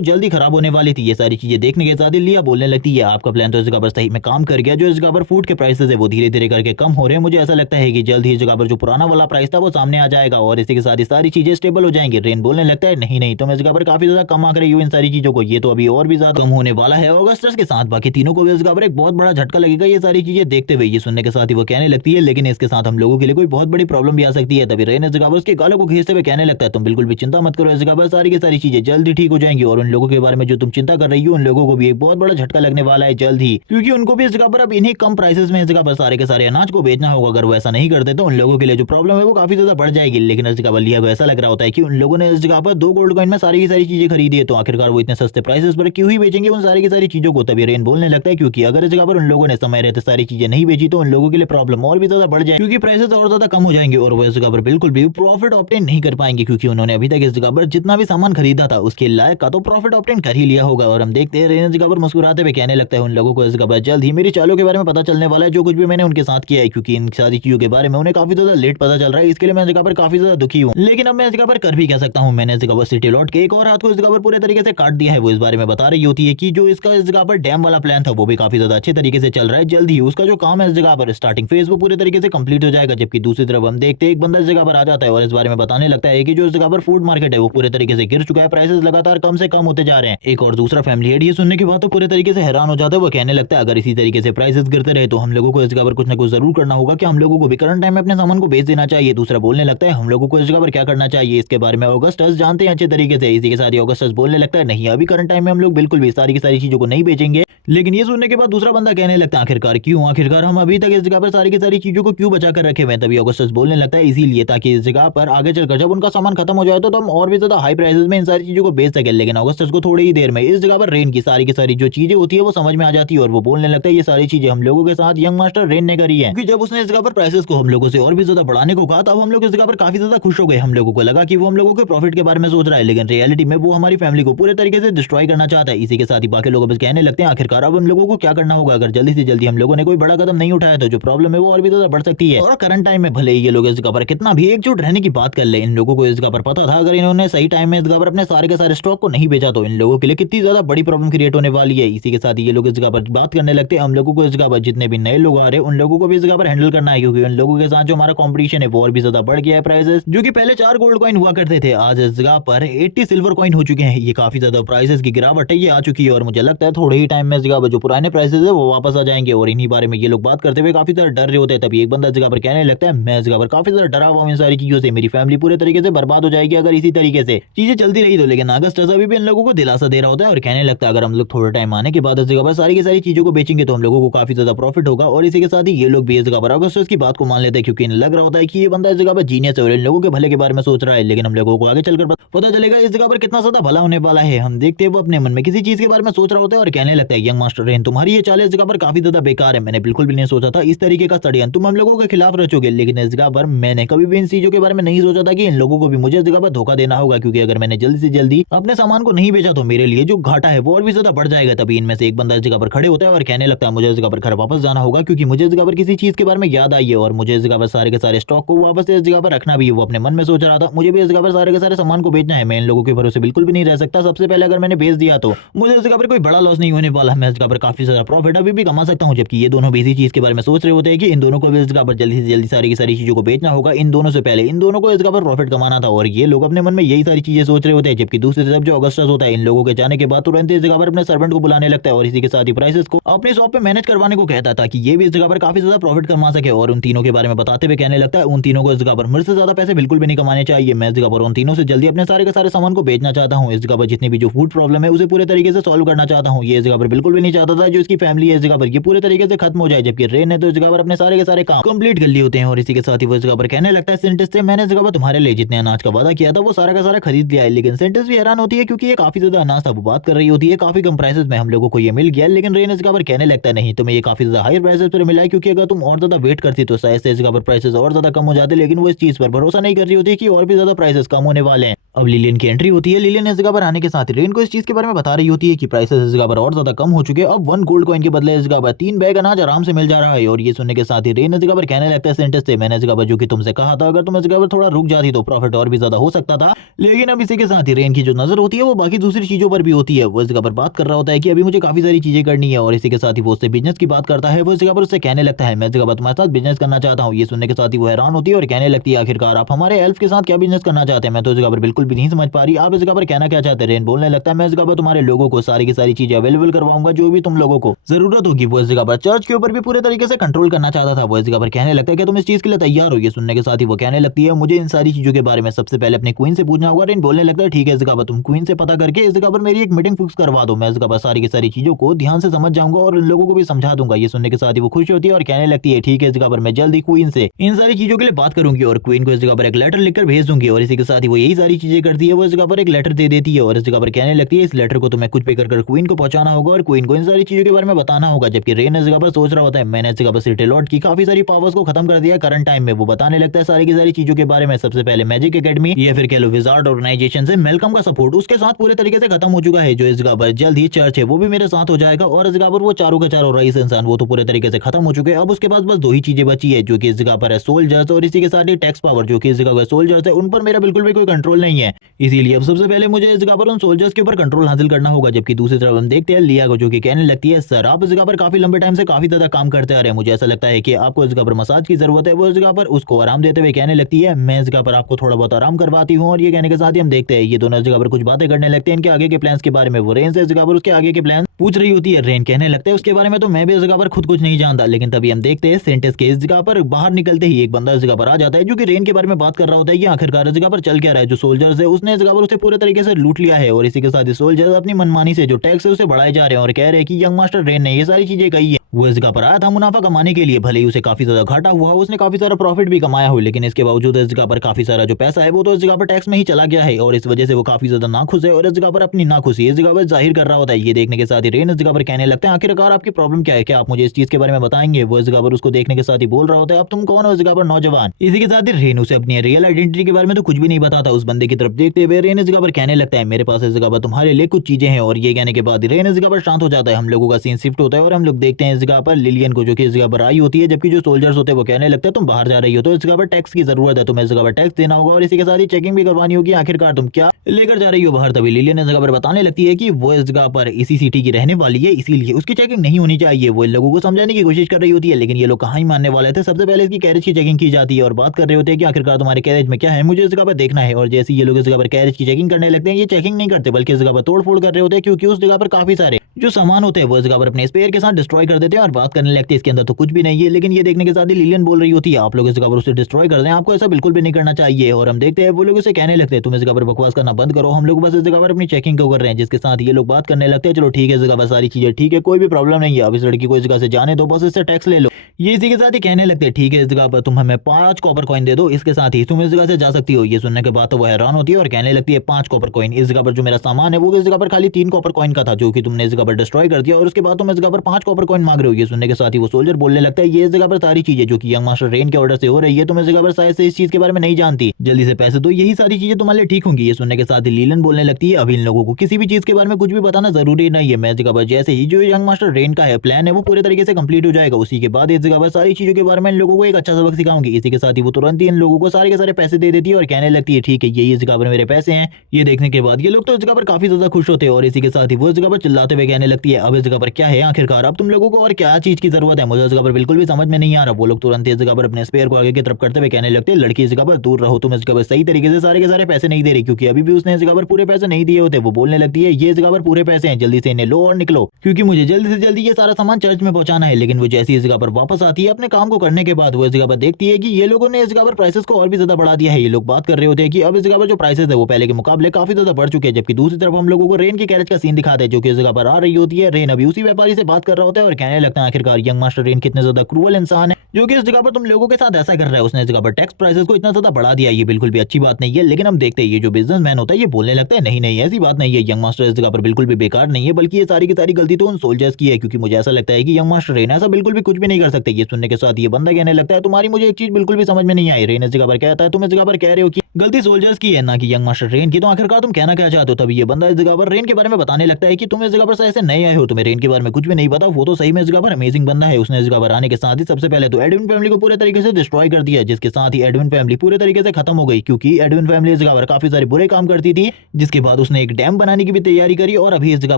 जल्दी खराब होने वाली थी। ये सारी चीजें देखने के साथ ही लिया बोलने लगती है आपका प्लान तो इस जगह पर सही में काम कर गया। जो इस जगह पर फूड के प्राइसेस है वो धीरे धीरे करके कम हो रहे हैं। मुझे ऐसा लगता है कि जल्द ही इस जगह पर जो पुराना वाला प्राइस था वो सामने आ जाएगा और इसी के साथ ही सारी चीजें स्टेबल हो जाएंगी। रेन बोलने लगता है नहीं नहीं, तुम इस जगह पर काफी ज्यादा कम आंक रही हो इन सारी चीजों को, ये तो अभी और भी ज्यादा कम होने वाला है ऑगस्टस के साथ। बाकी तीनों को भी इस जगह पर एक बहुत बड़ा झटका लगेगा ये सारी चीजें देखते हुए। ये सुनने के साथ ही वो कहने लगती है लेकिन इसके साथ हम लोगों के लिए कोई बहुत बड़ी प्रॉब्लम भी आ सकती है। तभी रेन इस जगह पर उसके गालों को खींचते हुए कहने लगता है तुम बिल्कुल भी चिंता मत करो, इस जगह पर सारी की सारी चीजें जल्दी ठीक हो जाएंगी और उन लोगों के बारे में जो तुम चिंता कर रही हो उन लोगों को भी एक बहुत बड़ा झटका लगने वाला है जल्द ही, क्योंकि उनको भी इस जगह पर अब इन्हीं कम प्राइसेस में इस जगह पर सारे के सारे अनाज को बेचना होगा। अगर वो ऐसा नहीं करते तो उन लोगों के लिए जो प्रॉब्लम है वो काफी ज्यादा बढ़ जाएगी। लेकिन इस जगह पर लिया को ऐसा लग रहा होता है कि उन लोगों ने इस जगह पर 2 गोल्ड कॉइन में सारी की सारी चीजें खरीदी है तो आखिरकार वो इतने सस्ते प्राइसेस पर क्यों ही बेचेंगे उन सारी की सारी चीजों को। तभी रेन बोलने लगता है क्योंकि अगर इस जगह पर उन लोगों ने समय रहते सारी चीजें नहीं बेची तो उन लोगों के लिए प्रॉब्लम और भी ज्यादा बढ़ जाएगी, क्योंकि प्राइसेस और ज्यादा कम हो जाएंगे और वो इस जगह पर बिल्कुल भी प्रॉफिट ऑब्टेन नहीं कर पाएंगे, क्योंकि उन्होंने अभी तक इस जगह पर जितना भी सामान खरीदा था उसके लायक का तो प्रॉफिट ऑब्टेन कर ही लिया होगा। और हम देखते हैं रेन इस जगह पर मुस्कुराते हुए कहने लगता है उन लोगों को इस जगह पर जल्द ही मेरी चालों के बारे में पता चलने वाला है, जो कुछ भी मैंने उनके साथ किया है, क्योंकि इन सारी चीजों के बारे में उन्हें काफी ज्यादा लेट पता चल रहा है। इसके लिए मैं इस जगह पर काफी ज्यादा दुखी हूँ, लेकिन अब मैं इस जगह पर कर भी क्या सकता हूँ। मैंने इस जगह पर सिटी लॉट के एक और हाथ को इस जगह पर पूरे तरीके से काट दिया है। वो इस बारे में बता रही होती है कि जो इसका इस जगह पर डैम वाला प्लान था वो भी काफी ज्यादा अच्छे तरीके से चल रहा है। जल्द ही उसका जो काम है इस जगह पर स्टार्टिंग फेज वो पूरे तरीके से कंप्लीट हो जाएगा। जबकि दूसरी तरफ हम देखते हैं एक बंदा इस जगह पर आ जाता है और इस बारे में बताने लगता है कि जो इस जगह पर फूड मार्केट है वो पूरे तरीके से गिर चुका है, प्राइसेस लगातार कम से कम होते जा रहे हैं। एक और दूसरा फैमिली हेड ये सुनने के बाद तो पूरे तरीके से हैरान हो जाता है। वो कहने लगता है अगर इसी तरीके से प्राइसेस गिरते रहे तो हम लोगों को इस जगह पर कुछ ना कुछ जरूर करना होगा। क्या हम लोगों को भी करंट टाइम में अपने सामान को बेच देना चाहिए? दूसरा बोलने लगता है हम लोगों को इस जगह पर क्या करना चाहिए इसके बारे में ऑगस्टस जानते हैं अच्छे तरीके से। इसी के साथ ही ऑगस्टस बोलने लगता है नहीं अभी करंट टाइम में हम लोग बिल्कुल भी सारी की सारी चीजों को नहीं बेचेंगे। लेकिन ये सुनने के बाद दूसरा बंदा कहने लगता है आखिरकार क्यों, आखिरकार हम अभी तक इस जगह पर सारी की सारी चीजों को क्यों बचा कर रखे हुए हैं? तभी ऑगस्टस बोलने लगता है इसीलिए ताकि इस जगह पर आगे चलकर जब उनका सामान खत्म हो जाए तो हम और भी ज्यादा हाई प्राइसेस में इन सारी चीजों को बेच सके। लेकिन ऑगस्टस को थोड़ी ही देर में इस जगह पर रेन की सारी जो चीजें होती है वो समझ में आ जाती है और वो बोलने लगता है ये सारी चीजें हम लोगों के साथ यंग मास्टर रेन ने करी है, क्योंकि जब उसने इस जगह पर प्राइसेस को हम लोगों से और भी ज्यादा बढ़ाने को कहा तब हम लोग इस जगह पर काफी ज्यादा खुश हो गए। हम लोगों को लगा कि वो हम लोगों के प्रॉफिट के बारे में सोच रहा है, लेकिन रियलिटी में वो हमारी फैमिली को पूरे तरीके से डिस्ट्रॉय करना चाहता है। इसी के साथ ही बाकी लोग बस कहने लगते हैं आखिरकार अब हम लोगों को क्या करना होगा। अगर जल्दी से जल्दी हम लोगों ने कोई बड़ा कदम नहीं उठाया तो जो प्रॉब्लम है वो और भी ज्यादा बढ़ सकती है। और करंट टाइम में भले ही ये लोग इस जगह पर कितना भी एकजुट रहने की बात कर ले, इन लोगों को इस जगह पर पता था अगर इन्होंने सही टाइम में इस जगह पर अपने सारे के सारे स्टॉक को नहीं बेचा तो इन लोगों के लिए कितनी ज्यादा बड़ी प्रॉब्लम क्रिएट होने वाली है। इसी के साथ ये लोग इस जगह पर बात करने लगते हैं हम लोगों को इस जगह पर जितने भी नए लोग आ रहे हैं उन लोगों को भी इस जगह पर हैंडल करना है, क्योंकि उन लोगों के साथ जो हमारा कंपटीशन है वो और भी ज्यादा बढ़ गया है। प्राइसेस जो कि पहले 4 गोल्ड कॉइन हुआ करते थे आज इस जगह पर 80 सिल्वर कॉइन हो चुके हैं। ये काफी ज्यादा प्राइसेस की गिरावट है ये आ चुकी है और मुझे लगता है थोड़े ही टाइम में इस जगह पर जो पुराने प्राइसेस है वो वापस आ जाएंगे और इन्हीं बारे में ये लोग बात करते हुए काफी ज्यादा डर रहे होते हैं। तभी एक बंदा इस जगह पर कहने लगता है मैं इस जगह पर काफी ज्यादा डरा हुआ हूं इन सारी चीजों से, मेरी फैमिली पूरे तरीके से बर्बाद हो जाएगी अगर इसी तरीके से चीजें चलती रही तो। लेकिन अगस्टस अभी भी इन लोगों को दिलासा दे रहा होता है और कहने लगता है अगर हम लोग थोड़ा टाइम आने के बाद इस जगह पर सारी की सारी चीजों को बेचेंगे तो हम लोगों को काफी ज्यादा प्रॉफिट होगा। और इसी के साथ ही ये लोग भी इस जगह पर अगस्टस की बात को मान लेते हैं, क्योंकि इन्हें लग रहा होता है कि ये बंदा इस जगह पर जीनियस है और इन लोगों के भले के बारे में सोच रहा है। लेकिन हम लोगों को आगे चलकर पता चलेगा इस जगह पर कितना ज्यादा भला होने वाला है। हम देखते हैं वो अपने मन में किसी चीज के बारे में सोच रहा होता है और कहने लगता है यंग मास्टर रेन तुम्हारी ये चाल इस जगह पर काफी ज्यादा बेकार है, मैंने बिल्कुल भी नहीं सोचा था इस तरीके का षड्यंत्र तुम हम लोगों के खिलाफ रचोगे। लेकिन इस जगह पर मैंने कभी भी इन चीजों के बारे में नहीं सोचा था कि इन लोगों को भी मुझे इस जगह पर धोखा देना होगा, क्योंकि अगर मैंने जल्दी से जल्दी अपने सामान को नहीं बेचा तो मेरे लिए जो घाटा है वो और भी ज्यादा बढ़ जाएगा। तभी इनमें से एक बंदा इस जगह पर खड़े होता है और कहने लगता है मुझे इस जगह पर घर वापस जाना होगा, क्योंकि मुझे इस जगह पर किसी चीज के बारे में याद आई है और मुझे इस जगह पर सारे के सारे स्टॉक को वापस इस जगह पर रखना भी है। वो अपने मन में सोच रहा था मुझे भी इस जगह पर सारे के सारे सामान को बेचना है, मैं इन लोगों के भरोसे बिल्कुल भी नहीं रह सकता। सबसे पहले अगर मैंने बेच दिया तो मुझे इस जगह पर कोई बड़ा लॉस नहीं होने वाला, मैं इस जगह पर काफी ज्यादा प्रॉफिट अभी भी कमा सकता हूँ। जबकि ये दोनों भी इसी चीज के बारे में सोच रहे होते हैं कि इन दोनों को भी इस जगह पर जल्दी से जल्दी सारी की सारी चीजों को बेचना होगा। इन दोनों से पहले इन दोनों को इस जगह पर प्रॉफिट कमाना था और ये लोग अपने मन में यही सारी चीजें सोच रहे होते हैं। जबकि दूसरी तरफ जो अगस्टस होता है इन लोगों के जाने के बाद तुरंत इस जगह पर अपने सर्वेंट को बुलाने लगता है और इसी के साथ ही प्राइसेस को अपने शॉप पे मैनेज करवाने को कहता था कि ये भी इस जगह पर काफी ज्यादा प्रॉफिट कमा सके। और उन तीनों के बारे में बताते हुए कहने लगता है उन तीनों को इस जगह पर मेरे से ज्यादा पैसे बिल्कुल भी नहीं कमाने चाहिए, मैं इस जगह पर उन तीनों से जल्दी अपने सारे के सारे सामान को बेचना चाहता हूँ। इस जगह पर जितनी भी जो फूड प्रॉब्लम है उसे पूरे तरीके से सॉल्व करना चाहता हूँ। ये इस जगह पर बिल्कुल भी नहीं चाहता था जो इसकी फैमिली है इस जगह पर ये पूरे तरीके से खत्म हो जाए। जबकि रेन ने तो इस जगह पर अपने सारे के सारे काम कंप्लीट कर लिए होते हैं और इसी के साथ ही वो इस जगह पर कहने लगता है सेंटिस से मैंने इस जगह पर तुम्हारे लिए जितने अनाज का वादा किया था वो सारा का सारा खरीद लिया है। लेकिन सेंटिस भी हैरान होती है क्योंकि ये काफी ज्यादा अनाज था, वो बात कर रही होती है काफी कम प्राइसेस में हम लोगों को ये मिल गया। लेकिन रेन इस जगह पर कहने लगता है नहीं तुम्हें ये काफी ज्यादा हाई प्राइसेस पर मिला है, क्योंकि अगर तुम और ज्यादा वेट करती तो शायद से इस जगह पर प्राइसेस और ज्यादा कम हो जाते। लेकिन वो इस चीज पर भरोसा नहीं कर रही होती कि और भी ज्यादा प्राइसेस कम होने वाले हैं अब लिलियन की एंट्री होती है। लिलियन इस जगह पर आने के साथ रेन को इस चीज के बारे में बता रही होती है कि प्राइसेस इस जगह पर और ज्यादा कम हो चुके हैं। अब 1 गोल्ड कॉइन के बदले इस जगह पर 3 बैग अनाज आराम से मिल जा रहा है। और ये सुनने के साथ ही रेन इस जगह पर कहने लगता है सेंटेंस से, मैंने इस जगह पर जो कि तुमसे कहा था, अगर तुम इस जगह पर थोड़ा रुक जाती तो प्रॉफिट और भी ज्यादा हो सकता था। लेकिन अब इसी के साथ ही रेन की जो नजर होती है वो बाकी दूसरी चीजों पर भी होती है। वो इस जगह पर बात कर रहा होता है कि अभी मुझे काफी सारी चीजें करनी है। और इसी के साथ ही वो उससे बिजनेस की बात करता है। वो इस जगह पर उससे कहने लगता है, मैं इस जगह पर तुम्हारे साथ बिजनेस करना चाहता हूँ। ये सुनने के साथ ही वो हैरान होती है और कहने लगती है, आखिरकार आप हमारे एल्फ के साथ क्या बिजनेस करना चाहते हैं? मैं तो इस जगह पर बिल्कुल भी नहीं समझ पा रही, आप इस जगह पर कहना क्या चाहते हैं? रेन बोलने लगता है, मैं इस जगह पर तुम्हारे लोगों को सारी की सारी चीजें अवेलेबल करवाऊंगा जो भी तुम लोगों को जरूरत होगी। वो इस जगह पर चर्च के ऊपर भी पूरे तरीके से कंट्रोल करना चाहता था। वो इस जगह पर कहने लगता है कि तुम इस चीज के लिए तैयार हो? ये सुनने के साथ ही वो कहने लगती है, मुझे इन सारी चीजों के बारे में सबसे पहले अपनी क्वीन से पूछना होगा। रेन बोलने लगता है, ठीक है, इस जगह पर तुम क्वीन से पता करके इस जगह पर मेरी एक मीटिंग फिक्स करवा दो। मैं इस जगह पर सारी की सारी चीजों को ध्यान से समझ जाऊंगा और इन लोगों को भी समझा दूंगा। ये सुनने के साथ ही वो खुश होती है और कहने लगती है, ठीक है, इस जगह पर मैं जल्दी क्वीन से इन सारी चीजों के लिए बात करूंगी और क्वीन को इस जगह पर एक लेटर लिखकर भेज दूंगी। और इसी के साथ ही वो यही सारी चीजें करती है। वो इस जगह पर एक लेटर दे देती है और इस जगह पर कहने लगती है, इस लेटर को तुम्हें कुछ पे कर क्वीन को पहुंचाना होगा और क्वीन को इन सारी चीजों के बारे में बताना होगा। जबकि रेन इस जगह पर सोच रहा होता है, मैंने इस जगह पर सिटी लॉर्ड की काफी सारी पावर्स को खत्म कर दिया करंट टाइम में। वो बताने लगता है सारी की सारी चीजों के बारे में। सबसे पहले मैजिक एकेडमी या फिर कह लो विजार्ड ऑर्गेनाइजेशन से मेलकम का सपोर्ट उसके साथ पूरे तरीके से खत्म हो चुका है। जो इस जगह पर जल्द ही चर्च है वो भी मेरे साथ हो जाएगा। और इस जगह पर वो चारों के चारों रईस इंसान वो तो पूरे तरीके से खत्म हो चुके हैं। अब उसके पास बस 2 ही चीजें बची है, जो कि इस जगह पर है सोल्जर्स और इसी के साथ ही टैक्स पावर। जो कि इस जगह पर सोल्जर्स है उन पर मेरा बिल्कुल भी कोई कंट्रोल नहीं है, इसीलिए अब सबसे पहले मुझे इस जगह पर उन सोल्जर्स के ऊपर कंट्रोल हासिल करना होगा। जबकि दूसरी तरफ हम देखते हैं लिया को, जो कि कहने लगती है, सर आप इस जगह पर काफी लंबे टाइम से काफी ज्यादा काम करते आ रहे हैं, मुझे ऐसा लगता है कि आपको इस जगह पर मसाज की जरूरत है। वो इस जगह पर उसको आराम देते हुए कहने लगती है, मैं इस जगह पर आपको थोड़ा बहुत आराम करवाती हूँ। और ये कहने के साथ ही हम देखते हैं ये दोनों इस जगह पर कुछ बातें करने लगते हैं इनके आगे के प्लान्स के बारे में। वो रेन से इस जगह पर उसके आगे के प्लान पूछ रही होती है। रेन कहने लगता है, उसके बारे में तो मैं भी इस जगह पर खुद कुछ नहीं जानता। लेकिन तभी हम देखते हैं सेंटेंस के इस जगह पर बाहर निकलते ही एक बंदा इस जगह पर आ जाता है, जो कि रेन के बारे में बात कर रहा होता है कि आखिरकार इस जगह पर चल क्या रहा है। जो सोल्जर्स है उसने इस जगह पर उसे पूरे तरीके से लूट लिया है। और इसी के साथ सोल्जर्स अपनी मनमानी से जो टैक्स है उसे बढ़ाए जा रहे हैं और कह रहे हैं कि यंग मास्टर रेन ने ये सारी चीजें कही है। वो इस जगह पर आया था मुनाफा कमाने के लिए, भले ही उसे काफी ज्यादा घाटा हुआ, उसने काफी सारा प्रॉफिट भी कमाया हो, लेकिन इसके बावजूद इस जगह पर काफी सारा जो पैसा है वो तो इस जगह पर टैक्स में ही चला गया है। और इस वजह से वो काफी ज्यादा नाखुश है और इस जगह पर अपनी नाखुशी इस जगह पर जाहिर कर रहा होता है। ये देखने के साथ ही रेन इस जगह पर कहने लगते हैं, आखिरकार आपकी प्रॉब्लम क्या है, क्या आप मुझे इस चीज के बारे में बताएंगे? वो इस जगह पर उसको देखने के साथ ही बोल रहा होता है, अब तुम कौन हो इस जगह पर नौजवान? इसी के साथ ही रेन उसे अपनी रियल आइडेंटिटी के बारे में तो कुछ भी नहीं बताता। उस बंदे की तरफ देखते हुए रेन इस जगह पर कहने लगता है, मेरे पास इस जगह पर तुम्हारे लिए कुछ चीजें हैं। और ये कहने के बाद रेन इस जगह पर शांत हो जाता है। हम लोगों का सीन शिफ्ट होता है और हम लोग देखते हैं इस जगह पर लिलियन को, जो कि इस जगह पर आई होती है। जबकि जो सोल्जर्स होते हैं वो कहने लगता है, तुम बाहर जा रही हो तो इस जगह पर टैक्स की जरूरत है, तुम्हें इस जगह पर टैक्स देना होगा और इसी के साथ ही चेकिंग भी करवानी होगी, आखिरकार तुम क्या लेकर जा रही हो बाहर। तभी लिलियन इस जगह पर बताने लगती है कि वो इस जगह पर इसी सिटी की रहने वाली है, इसीलिए उसकी चेकिंग नहीं होनी चाहिए। वो इन लोगों को समझाने की कोशिश कर रही होती है, लेकिन ये लोग कहाँ ही मानने वाले थे। सबसे पहले इसकी कैरेज की चेकिंग की जाती है और बात कर रहे होते हैं कि आखिरकार तुम्हारे कैरेज में क्या है, मुझे इस जगह पर देखना है। और जैसे ये लोग इस जगह पर कैरेज की चेकिंग करने लगते हैं, ये चेकिंग नहीं करते बल्कि इस जगह पर तोड़फोड़ कर रहे होते हैं, क्योंकि उस जगह पर काफी सारे जो सामान होते हैं वो इस जगह पर अपने स्पेयर के साथ डिस्ट्रॉय कर देते हैं और बात करने लगते हैं इसके अंदर तो कुछ भी नहीं है। लेकिन ये देखने के साथ ही लिलियन बोल रही होती है, आप लोग इस जगह पर उसे डिस्ट्रॉय कर दें, आपको ऐसा बिल्कुल भी नहीं करना चाहिए। और हम देखते हैं वो लोग उसे कहने लगते हैं, तुम इस जगह पर बकवास करना बंद करो, हम लोग बस इस जगह पर अपनी चेकिंग को कर रहे हैं। जिसके साथ ये लोग बात करने लगते हैं, चलो ठीक है, इस जगह पर सारी चीजें ठीक है, कोई भी प्रॉब्लम नहीं है, अब इस लड़की को इस जगह से जाने दो, बस इससे टैक्स ले लो। ये इसी के साथ ही कहने लगते हैं, ठीक है, इस जगह पर तुम हमें 5 कॉपर कॉइन दे दो, इसके साथ ही तुम इस जगह से जा सकती हो। ये सुनने के बाद तो वो हैरान होती है और कहने लगती है, 5 कॉपर कॉइन? इस जगह पर जो मेरा सामान है वो इस जगह पर खाली 3 कॉपर कॉइन का था, जो कि तुमने इस जगह पर डिस्ट्रॉय कर दिया, और उसके बाद तुम इस जगह पर 5 कॉपर कॉइन मांग रहे हो। ये सुनने के साथ ही वो सोल्जर बोलने लगता है, ये इस जगह पर सारी चीजें जो कि यंग मास्टर रेन के ऑर्डर से हो रही है, तुम इस जगह पर शायद से इस चीज के बारे में नहीं जानती, जल्दी से पैसे दो, यही सारी चीजें तुम्हारे लिए ठीक होंगी। ये सुनने के साथ ही लीलन बोलने लगती है, अभी इन लोगों को किसी भी चीज के बारे में कुछ भी बताना जरूरी नहीं है, मैं इस जगह पर जैसे ही जो यंग मास्टर रेन का है प्लान है वो पूरे तरीके से कंप्लीट हो जाएगा, उसी के बाद इस जगह पर सारी चीजों के बारे में इन लोगों को एक अच्छा सबक सिखाऊंगी। इसी के साथ ही वो तुरंत ही इन लोगों को सारे के सारे पैसे दे देती है और कहने लगती है, ठीक है, ये इस जगह पर मेरे पैसे हैं। ये देखने के बाद ये लोग तो इस जगह पर काफी ज्यादा खुश होते हैं और इसी के साथ ही वो इस जगह पर चिल्लाते हुए कहने लगती है, अब इस जगह पर क्या है, आखिरकार अब तुम लोगों को और क्या चीज की जरूरत है, मुझे इस जगह पर बिल्कुल भी समझ में नहीं आ रहा। वो लोग तुरंत इस जगह पर अपने स्पेयर को आगे की तरफ करते हुए कहने लगते हैं, लड़की इस जगह पर दूर रहो, तुम इस जगह पर सही तरीके से सारे के सारे पैसे नहीं दे रही, क्योंकि अभी भी उसने इस जगह पर पूरे पैसे नहीं दिए होते। वो बोलने लगती है, ये इस जगह पर पूरे पैसे हैं, जल्दी से इन्हें लो और निकलो, क्योंकि मुझे जल्दी से जल्दी ये सारा सामान चर्च में पहुंचाना है। लेकिन वो जैसी इस जगह पर वापस आती है अपने काम को करने के बाद, वो इस जगह पर देखती है कि ये लोगों ने इस जगह पर प्राइसेस को और भी ज्यादा बढ़ा दिया है। ये लोग बात कर रहे होते हैं कि अब इस जगह पर जो प्राइसेस है वो पहले के मुकाबले काफी ज्यादा बढ़ चुके हैं। जबकि दूसरी तरफ हम लोगों को रेन की कैरेज का सीन दिखाते हैं, जो कि इस जगह पर आ रही होती है। रेन अभी उसी व्यापारी से बात कर रहा होता है और कहने लगता है, आखिरकार यंग मास्टर रेन कितने ज्यादा क्रूअल इंसान है, जो कि इस जगह पर तुम लोगों के साथ ऐसा कर रहा है। उसने इस जगह पर टैक्स प्राइसेस को इतना ज्यादा बढ़ा दिया, ये बिल्कुल भी अच्छी बात नहीं है। लेकिन हम देखते हैं ये जो बिजनेसमैन होता है ये बोलने लगता है नहीं नहीं ऐसी बात नहीं है, यंग मास्टर इस जगह पर बिल्कुल भी बेकार नहीं है, बल्कि ये सारी की सारी गलती तो उन सोल्जर्स की है, क्योंकि मुझे ऐसा लगता है कि यंग मास्टर रेन ऐसा बिल्कुल भी कुछ भी नहीं कर सकते। ये सुनने के साथ ये बंदा कहने लगता है तुम्हारी मुझे एक चीज बिल्कुल भी समझ में नहीं आई। रेन इस जगह पर कहता है तुम इस जगह पर कह रहे हो कि गलती सोल्जर्स की है ना कि यंग मास्टर रेन की, तो आखिरकार तुम कहना क्या चाहते हो। तभी ये बंदा इस जगह पर रेन के बारे में बताने लगता है कि तुम इस जगह पर ऐसे नए आए हो, तुम्हें रेन के बारे में कुछ भी नहीं पता। वो तो सही में इस जगह पर अमेजिंग बंदा है। उसने इस जगह पर आने के साथ ही सबसे पहले तो एडविन फैमिली को पूरे तरीके से डिस्ट्रॉय कर दिया, जिसके साथ ही एडविन फैमिली पूरे तरीके से खत्म हो गई, क्योंकि एडविन फैमिली इस जगह पर काफी सारे बुरे काम करती थी। जिसके बाद उसने एक डैम बनाने की भी तैयारी करी और अभी इस जगह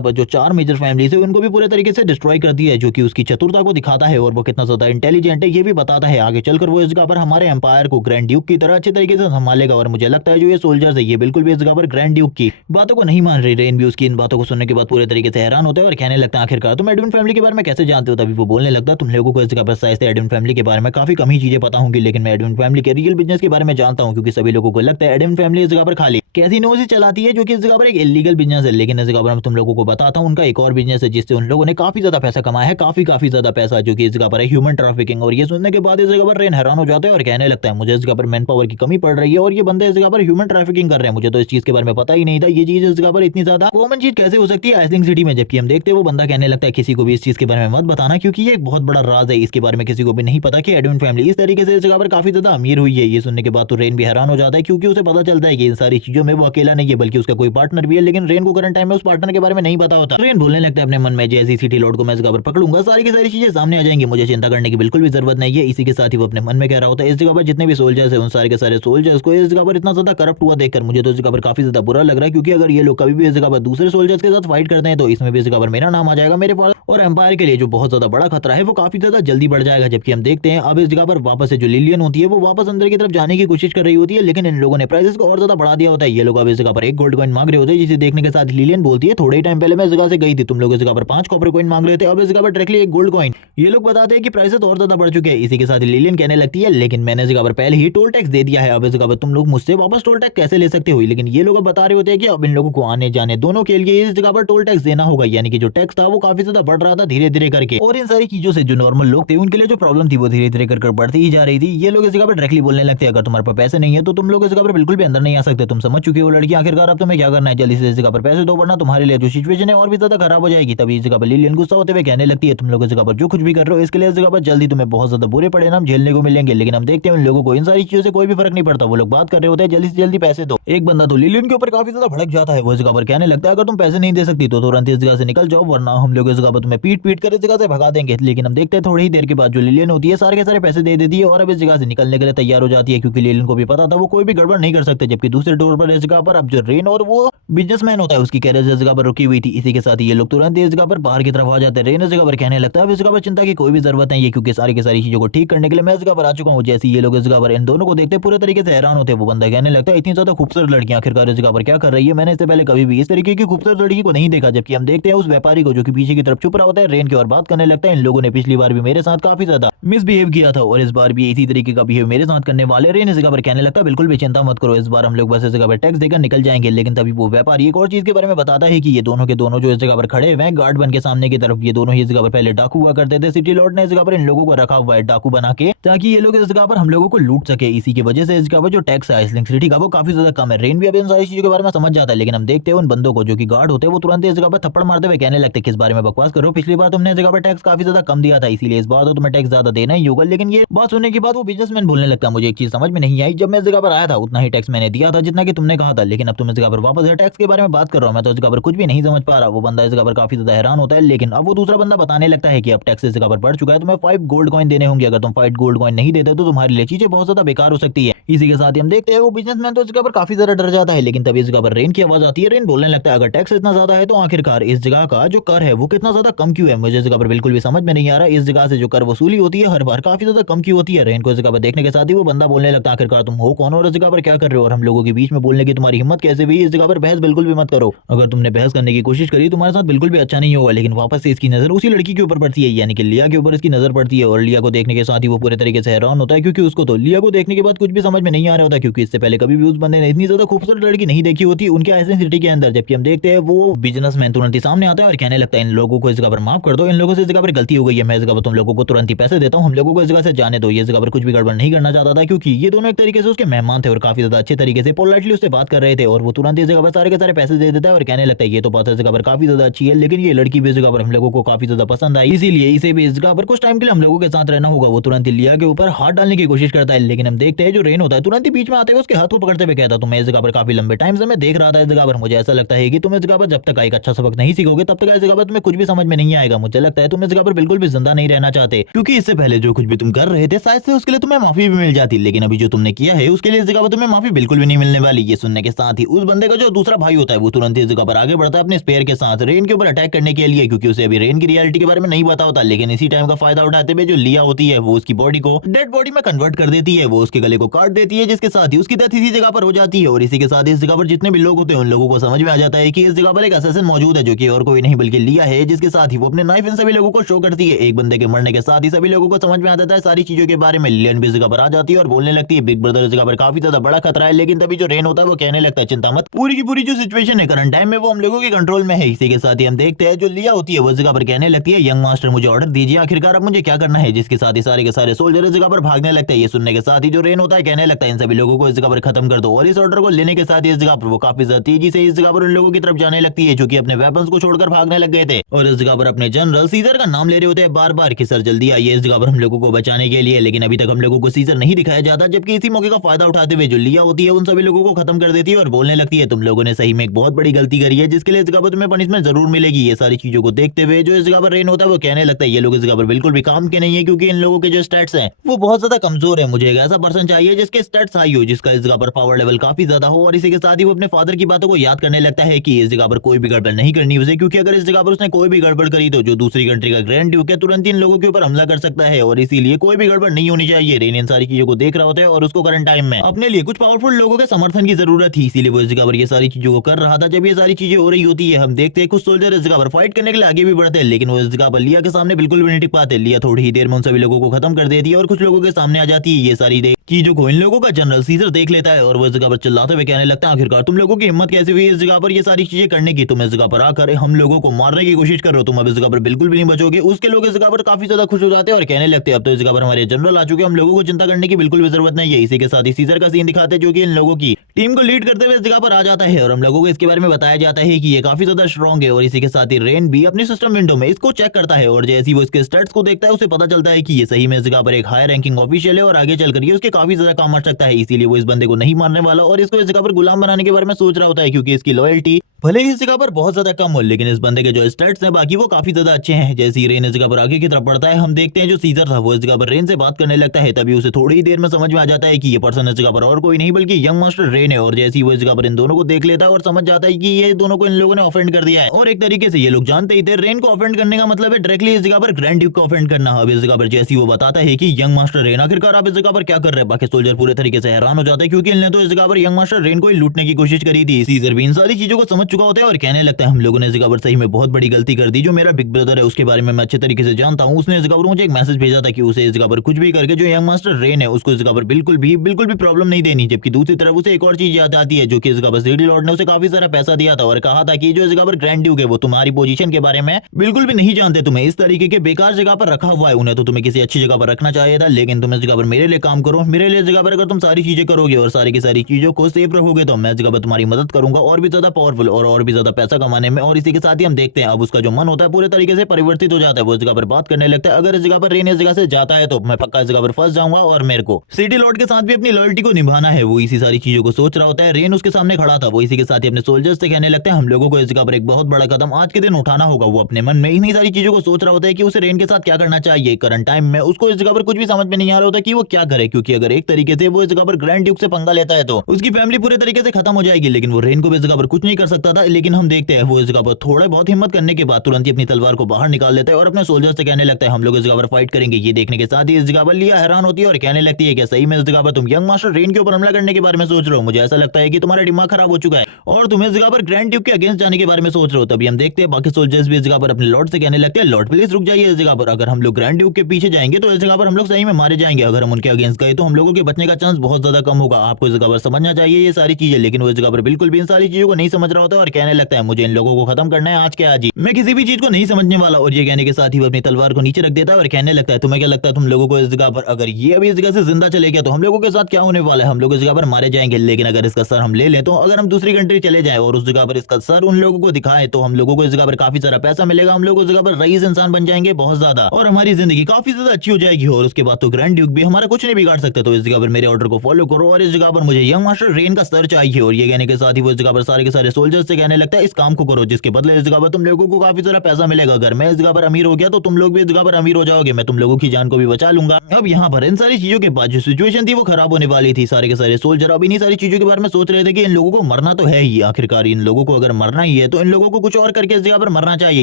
पर जो 4 मेजर फैमिलीज है उनको भी पूरे तरीके से डिस्ट्रॉय कर दिया है, जो कि उसकी चतुरता को दिखाता है और वो कितना ज्यादा इंटेलिजेंट है ये भी बताता है। आगे चलकर वो इस जगह पर हमारे एम्पायर को ग्रैंड ड्यूक की तरह अच्छे तरीके से संभालेगा और मुझे लगता है जो ये सोल्जर्स है ये बिल्कुल भी इस जगह पर ग्रैंड ड्यूक की बातों को नहीं मान रही। रेन भी उसकी इन बातों को सुनने के बाद पूरे तरीके से हैरान होता है और कहने लगता है आखिरकार तुम एडविन फैमिली के बारे में कैसे जानते हो। तभी वो बोलने लगता है तुम लोगों को इस जगह पर शायद एडविन फैमिली के बारे में काफी कम ही चीजें पता होंगी, लेकिन मैं एडविन फैमिली के रियल बिजनेस के बारे में जानता हूं, क्योंकि सभी लोगों को लगता है एडविन फैमिली इस जगह पर खाली कैसीनोज ही चलाती है, जो कि इस जगह पर एक इलीगल बिजनेस है। लेकिन इस जगह पर मैं तुम लोगों को बताता हूं उनका एक और बिजनेस है जिससे उन लोगों ने काफी ज्यादा पैसा कमाया है, काफी ज्यादा पैसा, जो कि इस जगह पर है ह्यूमन ट्रैफिकिंग। और ये सुनने के बाद इस जगह पर रेन हैरान हो जाता है और कहने लगता है मुझे इस जगह पर मैन पावर की कमी पड़ रही है और ये बंदे इस जगह पर ह्यूमन ट्रैफिकिंग कर रहे हैं। मुझे तो इस चीज के बारे में पता ही नहीं था, ये चीज इस जगह पर इतनी ज्यादा कॉमन चीज कैसे हो सकती है आइसलिंग सिटी में। जबकि हम देखते हैं वो बंदा कहने लगता है किसी को भी इस चीज के बारे में मत बताना, क्योंकि ये एक बहुत बड़ा राज है, इसके बारे में किसी को भी नहीं पता कि एडविन फैमिली इस तरीके से इस जगह पर काफी ज्यादा अमीर हुई है। ये सुनने के बाद तो रेन भी हैरान हो जाता है, क्योंकि उसे पता चलता है कि इन सारी चीजों में वो अकेला नहीं है बल्कि उसका कोई पार्टनर भी है। लेकिन रेन को करंट टाइम में उस पार्टनर के बारे में नहीं पता होता। रेन बोलने लगता है अपने मन में जैसी सिटी लॉर्ड को मैं इस जगह पर पकड़ूंगा सारी की सारी चीजें सामने आ जाएंगी, मुझे चिंता करने की बिल्कुल भी जरूरत नहीं है। इसी के साथ ही वो अपने मन में कह रहा होता है इस जगह पर जितने भी सोल्जर्स है उन सारे के सारे सोल्जर्स को इस जगह पर इतना ज्यादा करप्ट हुआ देखकर मुझे तो इस जगह पर काफी ज्यादा बुरा लग रहा है, क्योंकि अगर ये लोग कभी भी इस जगह पर दूसरे सोल्जर्स के साथ फाइट करते हैं तो इसमें भी इस जगह पर मेरा नाम आ जाएगा। मेरे पास और एम्पायर के लिए जो बहुत ज्यादा बड़ा खतरा है वो काफी ज्यादा जल्दी बढ़ जाएगा। जबकि हम देखते हैं अब इस जगह पर वापस से जो लिलियन होती है वो वापस अंदर की तरफ जाने की कोशिश कर रही होती है, लेकिन इन लोगों ने प्राइसेस को और ज्यादा बढ़ा दिया होता है। ये लोग अब इस जगह पर 1 गोल्ड कॉइन मांग रहे होते हैं, जिसे देखने के साथ लिलियन बोलती है थोड़े ही टाइम पहले मैं इस जगह से गई थी, तुम लोग इस जगह पर 5 कॉपर कॉइन मांग रहे थे, अब इस जगह पर डायरेक्टली 1 गोल्ड कॉइन। ये लोग बताते हैं कि प्राइसेस और ज्यादा बढ़ चुके हैं। इसी के साथ लिलियन कहने लगती है लेकिन मैंने इस जगह पर पहले ही टोल टैक्स दे दिया है, अब इस जगह पर तुम लोग मुझसे वापस टोल टैक्स कैसे ले सकते हो। लेकिन ये लोग अब बता रहे होते हैं कि अब इन लोगों को आने जाने दोनों के लिए इस जगह पर टोल टैक्स देना होगा, यानी कि जो टैक्स था वो काफी ज्यादा बढ़ रहा था धीरे धीरे करके, और इन सारी चीजों से जो नॉर्मल लोग थे उनके लिए जो प्रॉब्लम थी वो धीरे धीरे कर बढ़ती ही जा रही थी। ये लोग इस जगह पर डायरेक्टली बोलने लगते हैं अगर तुम्हारे पास पैसे नहीं है तो तुम लोग इस जगह पर बिल्कुल भी अंदर नहीं आ सकते, तुम समझ चुके हो लड़की, आखिरकार अब तुम्हें क्या करना है, जल्दी से इस जगह पर पैसे दो वरना तुम्हारे लिए जो सिचुएशन है और भी ज्यादा खराब हो जाएगी। तभी इस जगह पर लिलियन गुस्सा होते हुए कहने लगती है तुम लोग इस जगह पर जो कुछ भी कर रहे हो इसके लिए इस जगह पर जल्दी तुम्हें बहुत ज्यादा बुरे परिणाम झेलने को मिलेंगे। लेकिन हम देखते हैं उन लोगों को इन सारी चीजों से कोई भी फर्क नहीं पड़ता, वो लोग बात कर रहे होते हैं जल्दी से जल्दी पैसे दो। एक बंदा तो लिलियन के ऊपर काफी ज्यादा भड़क जाता है, वो इस जगह पर कहने लगता है अगर तुम पैसे नहीं दे सकती तो तुरंत इस जगह से निकल जाओ वरना हम लोग इस जगह पर तुम्हें पीट पीट कर इस जगह से भगा देंगे। लेकिन हम देखते हैं थोड़ी ही देर के बाद जो लिलियन होती है सारे के सारे पैसे दे देती है और अब इस जगह से निकलने के लिए तैयार हो जाती है, क्योंकि लिलियन को भी पता था वो कोई भी गड़बड़ नहीं कर सकते। जबकि दूसरे डोर पर इस जगह पर अब जो रेन और वो बिजनेसमैन होता है उसकी कैरेज इस जगह पर रुकी हुई थी। इसी के साथ ये लोग तुरंत इस जगह पर बाहर की तरफ आ जाते हैं। रेन इस जगह पर कहने लगता है अब इस जगह पर चिंता की कोई भी जरूरत नहीं है, क्योंकि सारी की सारी चीजों को ठीक करने के लिए मैं इस जगह पर आ चुका हूँ। जैसे ये लोग इस जगह पर इन दोनों को देखते पूरे तरीके से हैरान होते हैं। वो बंदा कहने लगता है इतनी ज्यादा खूबसूरत लड़कियां आखिरकार इस जगह पर क्या कर रही है, मैंने इससे पहले कभी भी इस तरीके की खूबसूरत लड़की को नहीं देखा। जबकि हम देखते हैं उस व्यापारी को जो कि पीछे की तरफ छुप रहा होता है रेन की और बात करने लगता है इन लोगों ने पिछली बार भी मेरे साथ काफी ज्यादा मिसबिहेव किया था और इस बार भी इसी तरीके का बिहेव मेरे साथ करने वाले। रेन इस जगह पर कहने लगता है बिल्कुल भी चिंता मत करो, इस बार हम लोग बस इस जगह पर टैक्स देकर निकल जाएंगे। लेकिन तभी वो व्यापारी एक और चीज के बारे में बताता है कि ये दोनों के दोनों जो इस जगह पर खड़े हुए हैं गार्ड बन के सामने की तरफ, ये दोनों ही इस जगह पर पहले डाकू हुआ करते थे। सिटी लॉर्ड ने इस जगह पर इन लोगों को रखा हुआ है डाकू बना के, ताकि ये लोग इस जगह पर हम लोगों को लूट सके। इसी की वजह से इस जगह पर जो टैक्स है आइसलिंग सिटी का वो काफी ज्यादा कम है। रेन भी अभी इन सारी चीजों के बारे में समझ जाता है, लेकिन हम देखते हैं उन बंदों को जो कि गार्ड होते हैं वो तुरंत इस जगह पर थप्पड़ मारते हुए कहने लगते किस बारे में बकवास करो, पिछली बार तुमने इस जगह पर टैक्स काफी ज्यादा कम दिया था इसीलिए इस बार तो तुम्हें टैक्स ज्यादा देना ही होगा। लेकिन ये बात सुनने के बाद वो बिजनेसमैन बोलने लगता है मुझे एक चीज समझ में नहीं आई, जब मैं इस जगह पर आया था उतना ही टैक्स मैंने दिया था जितना कि तुमने कहा था, लेकिन अब तुम इस जगह पर वापस टैक्स के बारे में बात कर रहा हूँ, मैं तो इस जगह पर कुछ भी नहीं समझ पा रहा। वो बंदा इस जगह पर काफी ज्यादा हैरान होता है, लेकिन अब वो दूसरा बंदा बताने लगता है कि अब टैक्स इस जगह पर बढ़ चुका है, तुम्हें 5 गोल्ड कॉइन देने होंगे, अगर तुम 5 गोल्ड कॉइन नहीं देते तो तुम्हारे लिए चीजें बहुत ज्यादा बेकार हो सकती है। इसी के साथ ही हम देखते हैं वो बिजनेसमैन तो इस जगह पर काफी ज्यादा डर जाता है। लेकिन तभी इस जगह पर रेन की आवाज आती है, रेन बोलने लगता है अगर टैक्स इतना ज्यादा है तो आखिरकार इस जगह का जो कर है वो कितना ज्यादा कम क्यों है, मुझे इस जगह पर बिल्कुल भी समझ में नहीं आ रहा। इस जगह से जो कर वसूली होती है हर बार काफी ज्यादा कम क्यों होती है। रेन को इस जगह पर देखने के साथ ही वो बंदा बोलने लगता है आखिरकार तुम हो कौन और इस जगह पर क्या कर रहे हो और हम लोगों के बीच में बोलने की तुम्हारी हिम्मत कैसे हुई। इस जगह पर बहस बिल्कुल भी मत करो, अगर तुमने बहस करने की कोशिश करी तुम्हारे साथ बिल्कुल भी अच्छा नहीं होगा। लेकिन वापस से इसकी नजर उसी लड़की के ऊपर पड़ती है, यानी कि लिया के ऊपर इसकी नजर पड़ती है और लिया को देखने के साथ ही वो पूरे तरीके से हैरान होता है, क्योंकि उसको तो लिया को देखने के बाद कुछ भी समझ में नहीं आ रहा होता, क्योंकि इससे पहले कभी भी उस बंदे ने इतनी ज्यादा खूबसूरत लड़की नहीं देखी होती उनके आइसलैंड सिटी के अंदर। जबकि हम देखते हैं वो बिजनेसमैन तुरंत ही सामने आता है और कहने लगता है इन लोगों को इस जगह पर माफ कर दो, इन लोगों से इस जगह पर गलती हो गई है, मैं इस जगह पर तुम लोगों को तुरंत ही पैसे देता हूँ, हम लोगों को इस जगह से जाने दो। ये जगह पर कुछ भी गड़बड़ नहीं करना चाहता था क्योंकि ये दोनों एक तरीके से उसके मेहमान थे और काफी ज्यादा अच्छे तरीके से पोलाइटली उससे बात कर रहे थे और वो तुरंत इस जगह पर सारे के सारे पैसे दे देता है और कहने लगता है ये तो बात इस जगह पर काफी ज्यादा अच्छी है, लेकिन ये लड़की भी इस जगह पर हम लोगों को काफी ज्यादा पसंद आई, इसीलिए इसे भी इस जगह पर कुछ टाइम के लिए हम लोगों के साथ रहना होगा। वो तुरंत ही लिया के ऊपर हाथ डालने की कोशिश करता है, लेकिन हम देखते हैं जो रेन होता है तुरंत ही बीच में आते हुए उसके हाथ को पकड़ते हुए कहता, तुम्हें इस जगह पर काफी लंबे टाइम से मैं देख रहा था इस जगह पर, मुझे ऐसा लगता है कि तुम इस जगह पर जब तक एक अच्छा सबक नहीं सीखोगे तब तक इस जगह पर तुम्हें कुछ भी समझ में नहीं आएगा। मुझे लगता है तुम इस जगह पर बिल्कुल भी जिंदा नहीं रहना चाहते, क्योंकि इससे पहले जो कुछ भी तुम कर रहे थे शायद से उसके लिए तुम्हें माफी भी मिल जाती, लेकिन अभी जो तुमने किया है उसके लिए इस जगह पर तुम्हें माफी बिल्कुल भी नहीं मिलने वाली। ये सुनने के साथ ही उस बंदे का जो दूसरा भाई होता है वो तुरंत ही इस जगह पर आगे बढ़ता है अपने स्पेयर के साथ रेन के ऊपर अटैक करने के लिए, क्योंकि उसे अभी रेन की रियलिटी के बारे में नहीं पता होता। लेकिन इसी टाइम का फायदा उठाते हुए जो लिया होती है वो उसकी बॉडी को डेड बॉडी में कन्वर्ट कर देती है, वो उसके गले को काट देती है, जिसके साथ ही उसकी डेथ इसी जगह पर हो जाती है। और इसी के साथ इस जगह पर जितने भी लोग होते हैं उन लोगों को समझ में आ जाता है कि इस जगह पर एक असैसिन मौजूद है, जो कि और कोई नहीं बल्कि लिया है, जिसके साथ ही वो अपने नाइफ इन सभी लोगों को शो करती है। एक बंदे के मरने के साथ ही सभी लोगों को समझ में आ जाता है सारी चीजों के बारे में। लिलियन भी इस जगह पर आ जाती है और बोलने लगती है बिग ब्रदर इस जगह पर काफी ज्यादा बड़ा खतरा है, लेकिन तभी जो रेन होता है वो कहने लगता है चिंता मत, पूरी की पूरी जो सिचुएशन है करंट टाइम में वो हम लोगों के कंट्रोल में है। इसी के साथ ही हम देखते हैं जो लिया होती है वो इस जगह पर कहने लगती है यंग मास्टर मुझे ऑर्डर दीजिए, आखिरकार अब मुझे क्या करना है, जिसके साथ ही सारे के सारे सोल्जर इस जगह पर भागने लगते हैं। ये सुनने के साथ ही जो रेन होता है कहने लगता है इन सभी लोगों को इस जगह पर खत्म कर दो, और इस ऑर्डर को लेने के साथ ही इस जगह पर वो काफी ज्यादा तेजी से इस जगह पर उन लोगों की तरफ जाने लगती है जो कि अपने वेपन्स को छोड़कर भागने लग गए थे, और इस जगह पर अपने जनरल सीजर का नाम ले रहे होते हैं बार बार कि सर जल्दी आइए इस जगह पर हम लोगों को बचाने के लिए। लेकिन अभी तक हम लोगों को सीजर नहीं दिखाया जाता, जबकि इसी मौके का फायदा उठाते हुए जो लिया होती है उन सभी लोगों को खत्म कर देती है और बोलने लगती है तुम लोगों ने सही में एक बहुत बड़ी गलती करी है, जिसके लिए इस जगह पर तुम्हें पनिशमेंट जरूर मिलेगी। ये सारी चीजों को देखते हुए जो इस जगह पर रेन होता है वो कहने लगता है ये लोग इस जगह पर बिल्कुल भी काम के नहीं है, क्योंकि इन लोगों के जो स्टैट्स हैं वो बहुत ज्यादा कमजोर है। मुझे एक ऐसा पर्सन चाहिए जिसके स्टैट्स हाई हो, जिसका इस जगह पर पावर लेवल काफी ज्यादा हो, और इसी के साथ ही वो अपने फादर की बातों को याद करने लगता है कि इस जगह पर कोई भी गड़बड़ नहीं करनी उसे, क्योंकि अगर इस जगह पर उसने कोई भी गड़बड़ करी तो जो दूसरी कंट्री का ग्रैंड ड्यूक है तुरंत इन लोगों के ऊपर हमला कर सकता है, और इसीलिए कोई भी गड़बड़ नहीं होनी चाहिए। रेन इन सारी चीजों को देख रहा होता है और उसको करंट टाइम में अपने लिए कुछ पावरफुल लोगों के समर्थन की जरूरत थी, इसीलिए वो इस जगह पर ये सारी चीजों को कर रहा था। जब ये सारी चीजें हो रही होती है हम देखते हैं कुछ सोल्जर इस जगह पर फाइट करने के लिए आगे भी बढ़ते हैं, लेकिन वो इस जगह पर लिया के सामने बिल्कुल भी नहीं टिक पाते। लिया थोड़ी ही देर में उन सभी लोगों को खत्म कर देती है और कुछ लोगों के सामने आ जाती है। ये सारी चीजों को इन लोगों का जनरल सीजर देख लेता है और वो इस जगह पर चिल्लाते हुए कहने लगता है आखिरकार तुम लोगों की हिम्मत कैसे हुई इस जगह पर ये सारी चीजें करने की, तुम इस जगह पर आकर हम लोगों को मारने की कोशिश कर रहे हो, तुम अब इस जगह पर बिल्कुल भी नहीं बचोगे। उसके लोग इस जगह पर काफी ज्यादा खुश हो जाते हैं और कहने लगते हैं अब तो इस जगह पर हमारे जनरल आ चुके हैं, हम लोगों को चिंता करने की बिल्कुल भी जरूरत नहीं है। इसी के साथ ही सीजर का सीन दिखाते हैं जो कि इन लोगों की टीम को लीड करते हुए इस जगह पर आ जाता है और हम लोगों को इसके बारे में बताया जाता है कि ये काफी ज्यादा स्ट्रॉन्ग है, और इसी के साथ ही रेन भी अपनी सिस्टम विंडो में इसको चेक करता है और जैसे ही वो इसके स्टैट्स को देखता है उसे पता चलता है कि ये सही में इस जगह पर एक हाई रैंकिंग ऑफिशियल है और आगे चलकर ये उसके काफी ज्यादा काम आ सकता है। इसीलिए वो इस बंदे को नहीं मारने वाला और इसको इस जगह पर गुलाम बनाने के बारे में सोच रहा होता है, क्योंकि इसकी लॉयल्टी भले ही इस जगह पर बहुत ज्यादा कम हो, लेकिन इस बंदे के जो स्टैट्स हैं बाकी वो काफी ज्यादा अच्छे हैं। जैसे ही रेन इस जगह पर आगे की तरफ बढ़ता है हम देखते हैं जो सीजर था वो इस जगह पर रेन से बात करने लगता है, तभी उसे थोड़ी ही देर में समझ में आ जाता है कि ये पर्सन इस जगह पर और कोई नहीं बल्कि यंग मास्टर रेन है। और जैसे ही वो इस जगह पर इन दोनों को देख लेता है और समझ जाता है कि ये दोनों को इन लोगों ने ऑफेंड कर दिया है, और एक तरीके से ये लोग जानते ही थे रेन को ऑफेंड करने का मतलब है डायरेक्टली इस जगह पर ग्रैंड ड्यूक को ऑफेंड करना। अब इस जगह पर जैसे ही वो बताता है कि यंग मास्टर रेन आखिरकार आप इस जगह पर क्या कर रहे हैं, बाकी सोल्जर पूरे तरीके से हैरान हो जाते हैं, क्योंकि इन्होंने तो इस जगह पर यंग मास्टर रेन को ही लूटने की कोशिश करी थी। सीजर भी इन सारी चीजों को समझ चुका होता है और कहने लगता है हम लोगों ने इस जगह पर सही में बहुत बड़ी गलती कर दी। जो मेरा बिग ब्रदर है उसके बारे में मैं अच्छे तरीके से जानता हूँ, उसने इस जगह पर मुझे एक मैसेज भेजा था कि उसे इस जगह पर कुछ भी करके जो यंग मास्टर रेन है उसको इस जगह पर बिल्कुल भी प्रॉब्लम नहीं देनी। जबकि दूसरी तरफ उसे एक और चीज याद आती है जो कि इस जगह पर सीडी लॉर्ड ने उसे काफी सारा पैसा दिया था और कहा था कि जो इस जगह पर ग्रैंड ड्यूक है वो तुम्हारी पोजीशन के बारे में बिल्कुल भी नहीं जानते, तुम्हें इस तरीके के बेकार जगह पर रखा हुआ है, उन्हें तो तुम्हें किसी अच्छी जगह पर रखना चाहिए था, लेकिन तुम इस जगह पर मेरे लिए काम करो, मेरे लिए जगह पर अगर तुम सारी चीजें करोगे और सारी की सारी चीजों को सेफ रखोगे तो मैं इस जगह पर तुम्हारी मदद करूंगा और भी ज्यादा पावरफुल और भी ज्यादा पैसा कमाने में। और इसी के साथ ही हम देखते हैं अब उसका जो मन होता है पूरे तरीके से परिवर्तित हो जाता है, वो इस जगह पर बात करने लगता है अगर इस जगह पर रेन इस जगह से जाता है तो मैं पक्का इस जगह पर फंस जाऊंगा और मेरे को सिटी लॉर्ड के साथ भी अपनी लॉयल्टी को निभाना है। वो इसी सारी चीजों को सोच रहा होता है। रेन उसके सामने खड़ा था, वो इसी के साथ ही अपने सोल्जर्स से कहने लगता है हम लोगों को इस जगह पर एक बहुत बड़ा कदम आज के दिन उठाना होगा। वो अपने मन में इन्हीं सारी चीजों को सोच रहा होता है कि उसे रेन के साथ क्या करना चाहिए। करंट टाइम में उसको इस जगह पर कुछ भी समझ में नहीं आ रहा होता कि वो क्या करे, क्योंकि अगर एक तरीके से वो इस जगह पर ग्रैंड ड्यूक से पंगा लेता है तो उसकी फैमिली पूरे तरीके से खत्म हो जाएगी, लेकिन वो रेन को भी इस जगह पर कुछ नहीं कर सकता था। लेकिन हम देखते हैं वो इस जगह पर थोड़ा बहुत हिम्मत करने के बाद तुरंत ही अपनी तलवार को बाहर निकाल लेता है और अपने सोल्जर से कहने लगता है हम लोग इस जगह पर फाइट करेंगे। ये देखने के साथ ही इस जगह पर लिया हैरान होती है और कहने लगती है कि सही में इस जगह पर तुम यंग मास्टर रेन के ऊपर हमला करने के बारे में सोच रहे हो, मुझे ऐसा लगता है कि तुम्हारा दिमाग खराब हो चुका है और तुम इस जगह पर ग्रैंड ड्यूक के अगेंस्ट जाने के बारे में सोच रहे हो। तभी हम देखते हैं बाकी सोल्जर्स भी इस जगह पर अपने लॉर्ड से कहने लगते हैं लॉर्ड प्लीज रुक जाइए इस जगह पर, अगर हम लोग ग्रैंड ड्यूक के पीछे जाएंगे तो इस जगह पर हम लोग सही में मारे जाएंगे, अगर हम उनके अगेंस्ट गए तो हम लोगों के बचने का चांस बहुत ज्यादा कम होगा, आपको इस जगह पर समझना चाहिए ये सारी चीजें। लेकिन वो इस जगह पर बिल्कुल भी इन सारी चीजों को नहीं समझ रहा होता है और कहने लगता है मुझे इन लोगों को खत्म करना है आज के आज ही, मैं किसी भी चीज को नहीं समझने वाला। और ये कहने के साथ ही वो अपनी तलवार को नीचे रख देता है और कहने लगता है तुम्हें क्या लगता है तुम लोगों को इस जगह पर अगर ये अभी इस जगह से जिंदा चले गया तो हम लोगों के साथ क्या होने वाला है, हम लोग इस जगह पर मारे जाएंगे। लेकिन अगर इसका सर हम ले लें तो अगर हम दूसरी कंट्री चले जाए और उस जगह पर इसका सर उन लोगों को दिखाए तो हम लोगों को इस जगह पर काफी सारा पैसा मिलेगा, हम लोग उस जगह पर रईस इंसान बन जाएंगे बहुत ज्यादा और हमारी जिंदगी काफी ज्यादा अच्छी हो जाएगी। और उसके बाद तो ग्रैंड ड्यूक भी हमारा कुछ नहीं बिगाड़ सकता। तो इस जगह पर मेरे ऑर्डर को फॉलो करो और इस जगह पर मुझे यंग मास्टर रेन का सर चाहिए। और ये कहने के साथ ही वो इस जगह पर सारे के सारे सोल्जर्स से कहने लगता है इस काम को करो जिसके बदले इस जगह पर तुम लोगों को काफी सारा पैसा मिलेगा। अगर मैं इस जगह पर अमीर हो गया तो तुम लोग भी इस जगह पर अमीर हो जाओगे, मैं तुम लोगों की जान को भी बचा लूंगा। अब यहाँ पर इन सारी चीजों के बाद जो सिचुएशन थी वो खराब होने वाली थी। सारे के सारे सोल्जर अब इन्हीं सारी चीजों के बारे में सोच रहे थे कि इन लोगों को मरना तो है ही, आखिरकार इन लोगों को अगर मरना ही है तो इन लोगों को कुछ और करके इस जगह पर मरना चाहिए।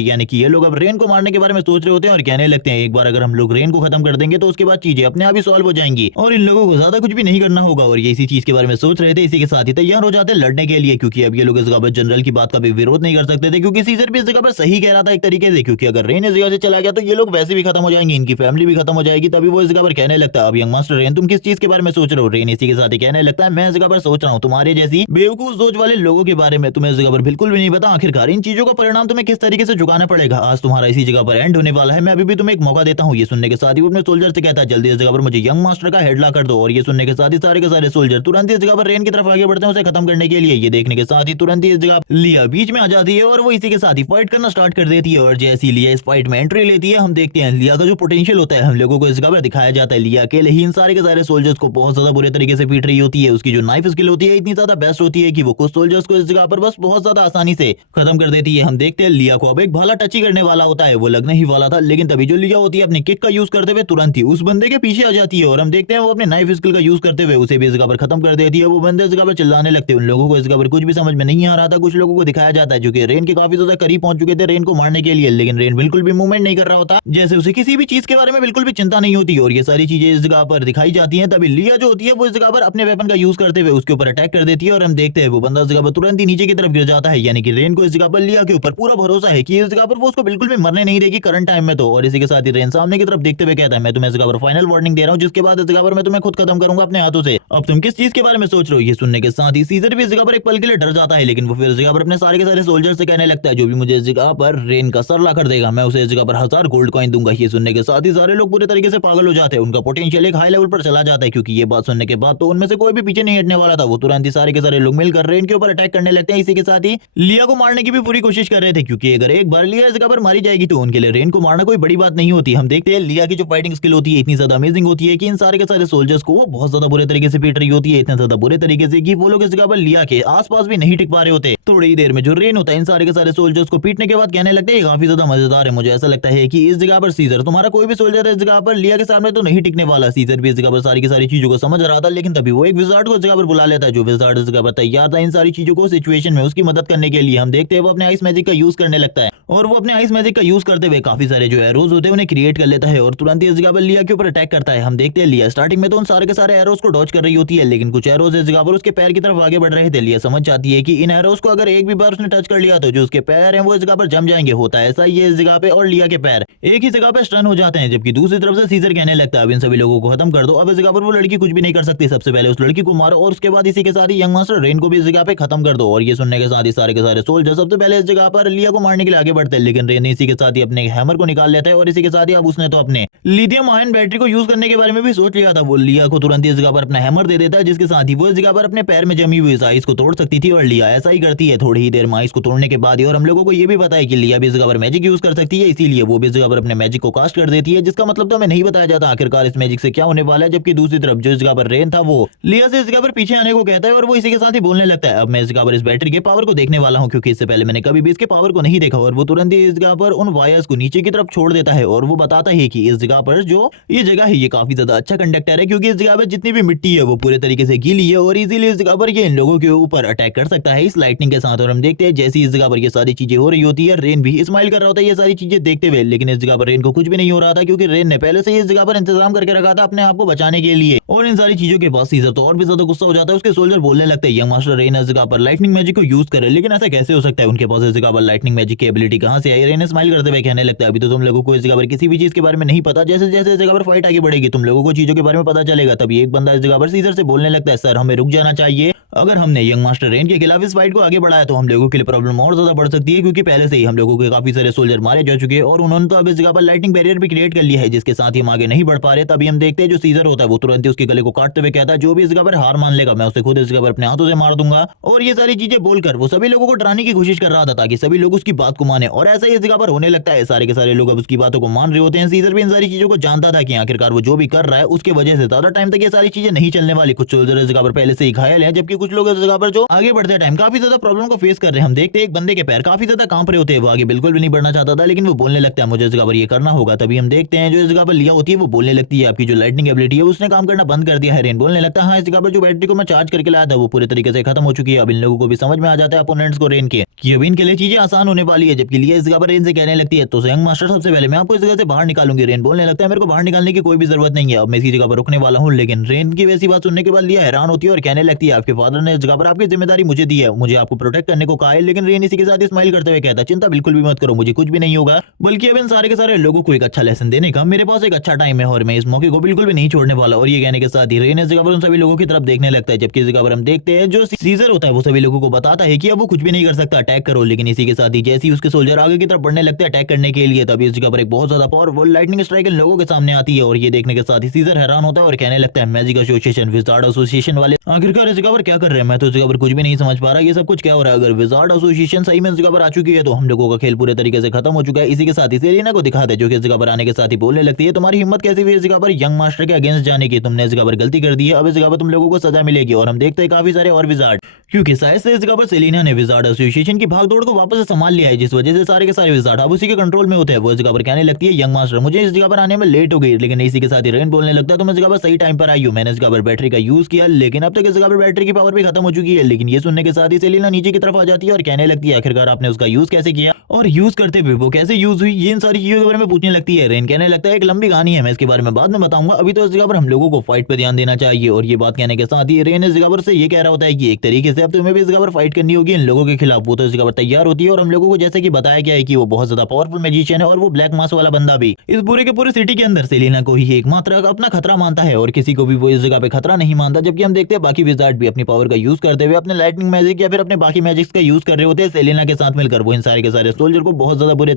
यानी कि ये लोग अब रेन को मारने के बारे में सोच रहे होते हैं और कहने लगते हैं एक बार अगर हम लोग रेन को खत्म कर देंगे तो उसके बाद चीजें अपने आप ही सॉल्व हो जाएंगी और इन लोगों को ज्यादा कुछ भी नहीं करना होगा। और ये इसी चीज के बारे में सोच रहे थे, इसी के साथ ही तैयार हो जाते हैं लड़ने के लिए, क्योंकि अब ये लोग इस जगह पर जनरल की बात का भी विरोध नहीं कर सकते थे क्योंकि सीजर भी इस जगह पर सही कह रहा था एक तरीके से, क्योंकि अगर रेन इस जगह से चला गया तो ये लोग वैसे भी खत्म हो जाएंगे, इनकी फैमिली भी खत्म हो जाएगी। तभी वो इस जगह पर कहने लगता है अब यंग मास्टर रेन तुम किस चीज के बारे में सोच रहे हो। रेन इसी के साथ ही कहने लगता है मैं इस जगह पर सोच रहा हूँ तुम्हारे जैसी बेवकूफ सोच वाले लोगों के बारे में, तुम्हें इस जगह पर बिल्कुल भी नहीं पता आखिरकार इन चीजों का परिणाम तुम्हें किस तरीके से चुकाना पड़ेगा। आज तुम्हारा इसी जगह पर एंड होने वाला है, मैं अभी भी तुम्हें एक मौका देता हूँ। ये सुनने के साथ ही वो अपने सोल्जर से कहता है जल्दी इस जगह पर मुझे यंग मास्टर का हेडला कर दो। और ये सुनने के साथ ही सारे के सारे सोल्जर तुरंत इस जगह पर रेन की तरफ आगे बढ़ते हैं उसे खत्म करने के लिए। ये देखने के साथ ही तुरंत ही इस जगह लिया बीच में आ जाती है और वो इसी के साथ ही फाइट करना स्टार्ट कर देती है। और जैसी लिया इस फाइट में एंट्री लेती है हम देखते हैं लिया का जो पोटेंशियल होता है हम लोगों को इस जगह पर दिखाया जाता है। लिया अकेले ही इन सारे के सारे सोल्जर्स को बहुत ज्यादा बुरे तरीके से पीट रही होती है। उसकी जो नाइफ स्किल होती है इतनी ज्यादा बेस्ट होती है कि वो कुछ सोल्जर्स को इस जगह पर बस बहुत ज्यादा आसानी से खत्म कर देती है। हम देखते हैं लिया को अब एक भाला टची करने वाला होता है, वो लगने ही वाला था लेकिन तभी जो लिया होती है अपनी किक का यूज करते हुए तुरंत ही उस बंदे के पीछे आ जाती है और हम देखते हैं वो अपने नाइफ स्किल का यूज करते हुए उसे भी इस जगह पर खत्म कर देती है। वो बंदे इस जगह पर चिल्लाने लगते हैं, उन लोगों को इस जगह पर कुछ भी समझ में नहीं आ रहा था। कुछ लोगों को दिखाया जाता है जो कि रेन के काफी ज्यादा करीब पहुंच चुके थे रेन को मारने के लिए, लेकिन रेन बिल्कुल भी मूवमेंट नहीं कर रहा होता, जैसे उसे किसी भी चीज के बारे में बिल्कुल भी चिंता नहीं होती। और ये सारी चीजें इस जगह पर दिखाई जाती हैं। तभी लिया जो होती है वो इस जगह पर अपने वेपन का यूज करते हुए उसके ऊपर अटैक कर देती है और हम देखते हैं वो बंदा इस जगह पर तुरंत ही नीचे की तरफ गिर जाता है। यानी कि रेन को इस जगह पर लिया के ऊपर पूरा भरोसा है कि इस जगह पर वो उसको बिल्कुल भी मरने नहीं देगी करंट टाइम में तो। और इसी के साथ ही रेन सामने की तरफ देखते हुए कहता है मैं तुम्हें इस जगह पर फाइनल वार्निंग दे रहा हूँ जिसके बाद इस जगह पर मैं तुम्हें खुद खत्म करूंगा अपने हाथों से। अब तुम किस चीज के बारे में सोच रहे हो। ये सुनने के साथ ही सीजर भी इस जगह पर एक पल के लिए डर जाता है, लेकिन वो फिर इस जगह पर अपने सारे के सारे सोल्जर से कहने लगता है जो भी मुझे इस जगह पर रेन का सर ला कर देगा मैं उसे इस जगह पर 1000 गोल्ड कॉइन दूंगा। ये सुनने के साथ ही सारे लोग पूरे तरीके से पागल हो जाते हैं, उनका पोटेंशियल एक हाई लेवल पर चला जाता है क्योंकि ये बात सुनने के बाद तो उनमें से कोई भी पीछे नहीं हटने वाला था। वो तुरंत ही सारे के सारे लोग मिलकर रेन के ऊपर अटैक करने लगते हैं। इसी के साथ ही लिया को मारने की भी पूरी कोशिश कर रहे थे क्योंकि अगर एक बार लिया इस जगह पर मारी जाएगी तो उनके लिए रेन को मारना कोई बड़ी बात नहीं होती। हम देखते हैं लिया की जो फाइटिंग स्किल होती है इतनी ज्यादा अमेजिंग होती है कि इन सारे के सारे सोल्जर्स को वो बहुत ज्यादा बुरे तरीके से पीट रही होती है, इतने ज्यादा बुरे तरीके से कि वो लोग इस जगह पर लिया के आसपास भी नहीं टिक पा रहे होते। थोड़ी ही देर में जो रेन होता है इन सारे के सारे सोल्जर्स को पीटने के बाद कहने लगते हैं काफी ज्यादा मजेदार है, मुझे ऐसा लगता है कि इस जगह पर सीजर तुम्हारा कोई भी सोल्जर इस जगह पर लिया के सामने तो नहीं टिकने वाला। सीजर भी इस जगह पर सारी की सारी चीजों को समझ रहा था, लेकिन तभी वो एक विजार्ड को इस जगह पर बुला लेता है। जो विजार्ड इस जगह पर तैयार था इन सारी चीजों को सिचुएशन में उसकी मदद करने के लिए। हम देखते हैं वो अपने आइस मैजिक का यूज करने लगता है और वो अपने आइस मैजिक का यूज करते हुए काफी सारे जो एरोज होते हैं उन्हें क्रिएट कर लेता है और तुरंत ही इस जगह पर लिया के ऊपर अटैक करता है। हम देखते हैं लिया स्टार्टिंग में तो उन सारे के सारे एरोज को डॉज कर रही होती है, लेकिन कुछ एरोज इस जगह पर उसके पैर की तरफ आगे बढ़ रहे थे। लिया समझ जाती है कि इन एरोज को अगर एक भी बार उसने टच कर लिया तो जो उसके पैर हैं वो इस जगह पर जम जाएंगे। होता है ऐसा ही है इस जगह पे और लिया के पैर एक ही जगह पे स्टन हो जाते हैं, जबकि दूसरी तरफ से सीजर कहने लगता है अब इन सभी लोगों को खत्म कर दो, अब इस जगह पर वो लड़की कुछ भी नहीं कर सकती, सबसे पहले उस लड़की को मारो और उसके बाद इसी के साथ ही यंग मास्टर रेन को भी इस जगह पे खत्म कर दो। और ये सुनने के साथ ही सारे के सारे सोल्जर सबसे पहले इस जगह पर लिया को मारने के लिए आगे बढ़ते हैं, लेकिन रेन इसी के साथ ही अपने हैमर को निकाल लेता है और इसी के साथ ही अब उसने तो अपने लिथियम आयन बैटरी को यूज करने के बारे में भी सोच लिया था। वो लिया को तुरंत इस जगह पर अपना हैमर दे देता है जिसके साथ ही वो इस जगह पर अपने पैर में जमी हुई आइस को तोड़ सकती थी और लिया ऐसा ही करती है थोड़ी ही देर में आइस को तोड़ने के बाद ही। और हम लोगों को ये भी पता है कि लिया भी इस जगह पर मैजिक यूज कर सकती है, इसीलिए वो भी इस जगह पर अपने मैजिक को कास्ट कर देती है, जिसका मतलब तो हमें नहीं बताया जाता आखिरकार इस मैजिक से क्या होने वाला है। जबकि दूसरी तरफ जो इस जगह पर रेन था वो लिया से इस जगह पर पीछे आने को कहता है और वो इसी के साथ ही बोलने लगता है अब मैं इस जगह पर इस बैटरी के पावर को देखने वाला हूँ, क्योंकि इससे पहले मैंने कभी भी इसके पावर को नहीं देखा। और वो तुरंत ही इस जगह पर उन वायर्स को नीचे की तरफ छोड़ देता है और वो बताता है कि इस जगह पर जो ये जगह है ये काफी ज्यादा अच्छा कंडक्टर है, क्योंकि इस जगह पर जितनी भी मिट्टी है वो पूरे तरीके से गीली है और इजीली इस जगह पर ये इन लोगों के ऊपर अटैक कर सकता है इस लाइटनिंग के साथ। और हम देखते हैं जैसी इस जगह पर ये सारी चीजें हो रही होती है रेन भी स्माइल कर रहा होता है ये सारी चीजें देखते हुए, लेकिन इस जगह पर रेन को कुछ भी नहीं हो रहा था क्योंकि रेन ने पहले से ही इस जगह पर इंतजाम करके रखा था अपने आप को बचाने के लिए। और इन सारी चीजों के बाद सीजर तो और भी ज्यादा गुस्सा हो जाता है, उसके सोल्जर बोलने लगते हैं यंग मास्टर रेन इस जगह पर लाइटनिंग मैजिक को यूज करे, लेकिन ऐसा कैसे हो सकता है, उनके पास इस जगह पर लाइटनिंग मैजिक की एबिलिटी कहां से आई। रेन स्माइल करते हुए कहने लगता है अभी तो तुम लोगों को इस जगह पर किसी भी चीज के बारे में नहीं पता, जैसे जैसे इस जगह पर फाइट आगे बढ़ेगी तुम लोगों को चीजों के बारे में पता चलेगा। तभी एक बंदा इस जगह पर सीजर से बोलने लगता है सर हमें रुक जाना चाहिए, अगर हमने यंग मास्टर रेन के खिलाफ इस फाइट को आगे बढ़ाया तो हम लोगों के लिए प्रॉब्लम और ज्यादा बढ़ सकती है, क्योंकि पहले से ही हम लोगों के काफी सारे सोल्जर मारे जा चुके हैं और उन्होंने तो अब इस जगह पर लाइटिंग बैरियर भी क्रिएट कर लिया है, जिसके साथ ही हम आगे नहीं बढ़ पा रहे। तभी हम देखते हैं जो सीजर होता है वो तुरंत ही उसके गले को काटते हुए कहता है जो भी इस जगह पर हार मान लेगा मैं उसे खुद इस जगह पर अपने हाथों से मार दूंगा। और ये सारी चीजें बोलकर वो सभी लोगों को डराने की कोशिश कर रहा था ताकि सभी लोग उसकी बात को माने, और ऐसा ही इस जगह पर होने लगता है। सारे के सारे लोग अब उसकी बातों को मान रहे होते हैं। सीजर भी इन सारी चीजों को जानता था कि आखिरकार वो जो भी कर रहा है उसके वजह से ज्यादा टाइम तक ये सारी चीजें नहीं चलने वाली। कुछ सोल्जर इस जगह पर पहले से ही घायल है, जबकि कुछ लोग इस जगह पर जो आगे बढ़ते टाइम काफी ज्यादा प्रॉब्लम को फेस कर रहे हैं। हम देखते हैं एक बंदे के पैर काफी ज्यादा कांप रहे होते हैं, वो आगे बिल्कुल भी नहीं बढ़ना चाहता था, लेकिन वो बोलने लगता है मुझे इस जगह पर ये करना होगा। तभी हम देखते हैं जो इस जगह पर लिया होती है वो बोलने लगती है आपकी जो लाइटनिंग एबिलिटी है उसने काम करना बंद कर दिया है। रेन बोलने लगता है हाँ इस जगह पर जो बैटरी को मैं चार्ज करके लाया था वो पूरे तरीके से खत्म हो चुकी है। अब इन लोगों को भी समझ में आ जाता है अपोनेंट्स को रेन के कि अब इनके लिए चीजें आसान होने वाली है। जबकि लिया इस जगह पर रेन से कहने लगती है तो यंग मास्टर सबसे पहले मैं आपको इस जगह से बाहर निकालूंगी। रेन बोलने लगता है मेरे को बाहर निकालने की कोई भी जरूरत नहीं है, अब मैं इसी जगह पर रुकने वाला हूँ। लेकिन रेन की वैसी बात सुनने के बाद लिया हैरान होती है और कहने लगती है आपके फादर ने इस जगह पर आपकी जिम्मेदारी मुझे दी है, मुझे आपको प्रोटेक्ट करने को कहा है। लेकिन रेन इसी के साथ स्माइल करते हुए कहता है चिंता बिल्कुल भी मत करो, मुझे कुछ भी नहीं होगा, बल्कि अब इन सारे के सारे लोगों को एक अच्छा लेसन देने का मेरे पास एक अच्छा टाइम है और मैं इस मौके को बिल्कुल भी नहीं छोड़ने वाला। और ये कहने के साथ ही रेन इस जगह पर उन सभी लोगों की तरफ देखने लगता है। जबकि इस जगह पर हम देखते हैं जो सीजर होता है वो सभी लोगों को बताता है कि अब वो कुछ भी नहीं कर सकता, अटैक करो। लेकिन इसी के साथ ही जैसे ही उसके सोल्जर आगे की तरफ बढ़ने लगते हैं अटैक करने के लिए, तभी इस जगह पर एक बहुत ज्यादा पावरफुल लाइटनिंग स्ट्राइक इन लोगों के सामने आती है। और ये देखने के साथ ही सीजर हैरान होता है और कहने लगता है मैजिक एसोसिएशन विजार्ड एसोसिएशन वाले आखिरकार इस जगह पर क्या कर रहे हैं, मैं तो इस जगह पर कुछ भी नहीं समझ पा रहा, ये सब कुछ क्या हो रहा है। अगर विजार्ड एसोसिएशन सही में इस जगह पर आ चुकी है तो हम लोगों का खेल पूरे तरीके से खत्म हो चुका है। इसी के साथ ही सेलिना को दिखाते हैं जो कि इस जगह पर आने के साथ ही बोलने लगती है तुम्हारी हिम्मत कैसी हुई इस जगह पर यंग मास्टर के अगेंस्ट जाने की, तुमने इस जगह पर गलती कर दी है, अब इस जगह पर तुम लोगों को सजा मिलेगी। और हम देखते हैं काफी सारे और विजार्ड, क्योंकि शायद से इस जगह पर सेलिना ने विजार्ड एसोसिएशन की भागदौड़ को वापस से संभाल लिया है, जिस वजह से सारे के सारे विजार्ड अब उसी के कंट्रोल में होते हैं। वो इस जगह पर कहने लगती है यंग मास्टर मुझे इस जगह पर आने में लेट हो गई, लेकिन इसी के साथ ही रेन बोलने लगता है तुम इस जगह पर सही टाइम पर आई हो, मैंने इस जगह पर बैटरी का यूज किया लेकिन अब तक इस जगह पर बैटरी की पावर भी खत्म हो चुकी है। लेकिन ये सुनने के साथ ही सेलिना नीचे की तरफ आ जाती है और कहने लगती है आखिरकार आपने उसका यूज कैसे किया और यूज करते हुए वो कैसे यूज हुई, ये इन सारी चीजों के बारे में पूछने लगती है। रेन कहने लगता है एक लंबी कहानी है, मैं इसके बारे में बाद में बताऊंगा, अभी तो इस जगह पर हम लोगों को फाइट पे ध्यान देना चाहिए। और ये बात कहने के साथ ही रेन इस जगह पर से ये कह रहा होता है कि एक तरीके से अब तुम्हें भी इस जगह पर फाइट करनी होगी इन लोगों के खिलाफ। वो तो इस जगह पर तैयार होती है और हम लोगों को जैसे कि बताया गया है कि वो बहुत ज्यादा पावरफुल मैजिशियन है और वो ब्लैक मास वाला बंदा भी इस पूरे के पूरे सिटी के अंदर सेलिना को ही एकमात्र अपना खतरा मानता है और किसी को भी वो इस जगह पे खतरा नहीं मानता। जबकि हम देखते हैं बाकी विजार्ड भी अपनी पावर का यूज करते हुए अपने लाइटनिंग मैजिक या फिर अपने बाकी मैजिक्स का यूज कर रहे होते हैं सेलिना के साथ मिलकर। वो इन सारे के सारे सोल्जर को बहुत ज्यादा बुरे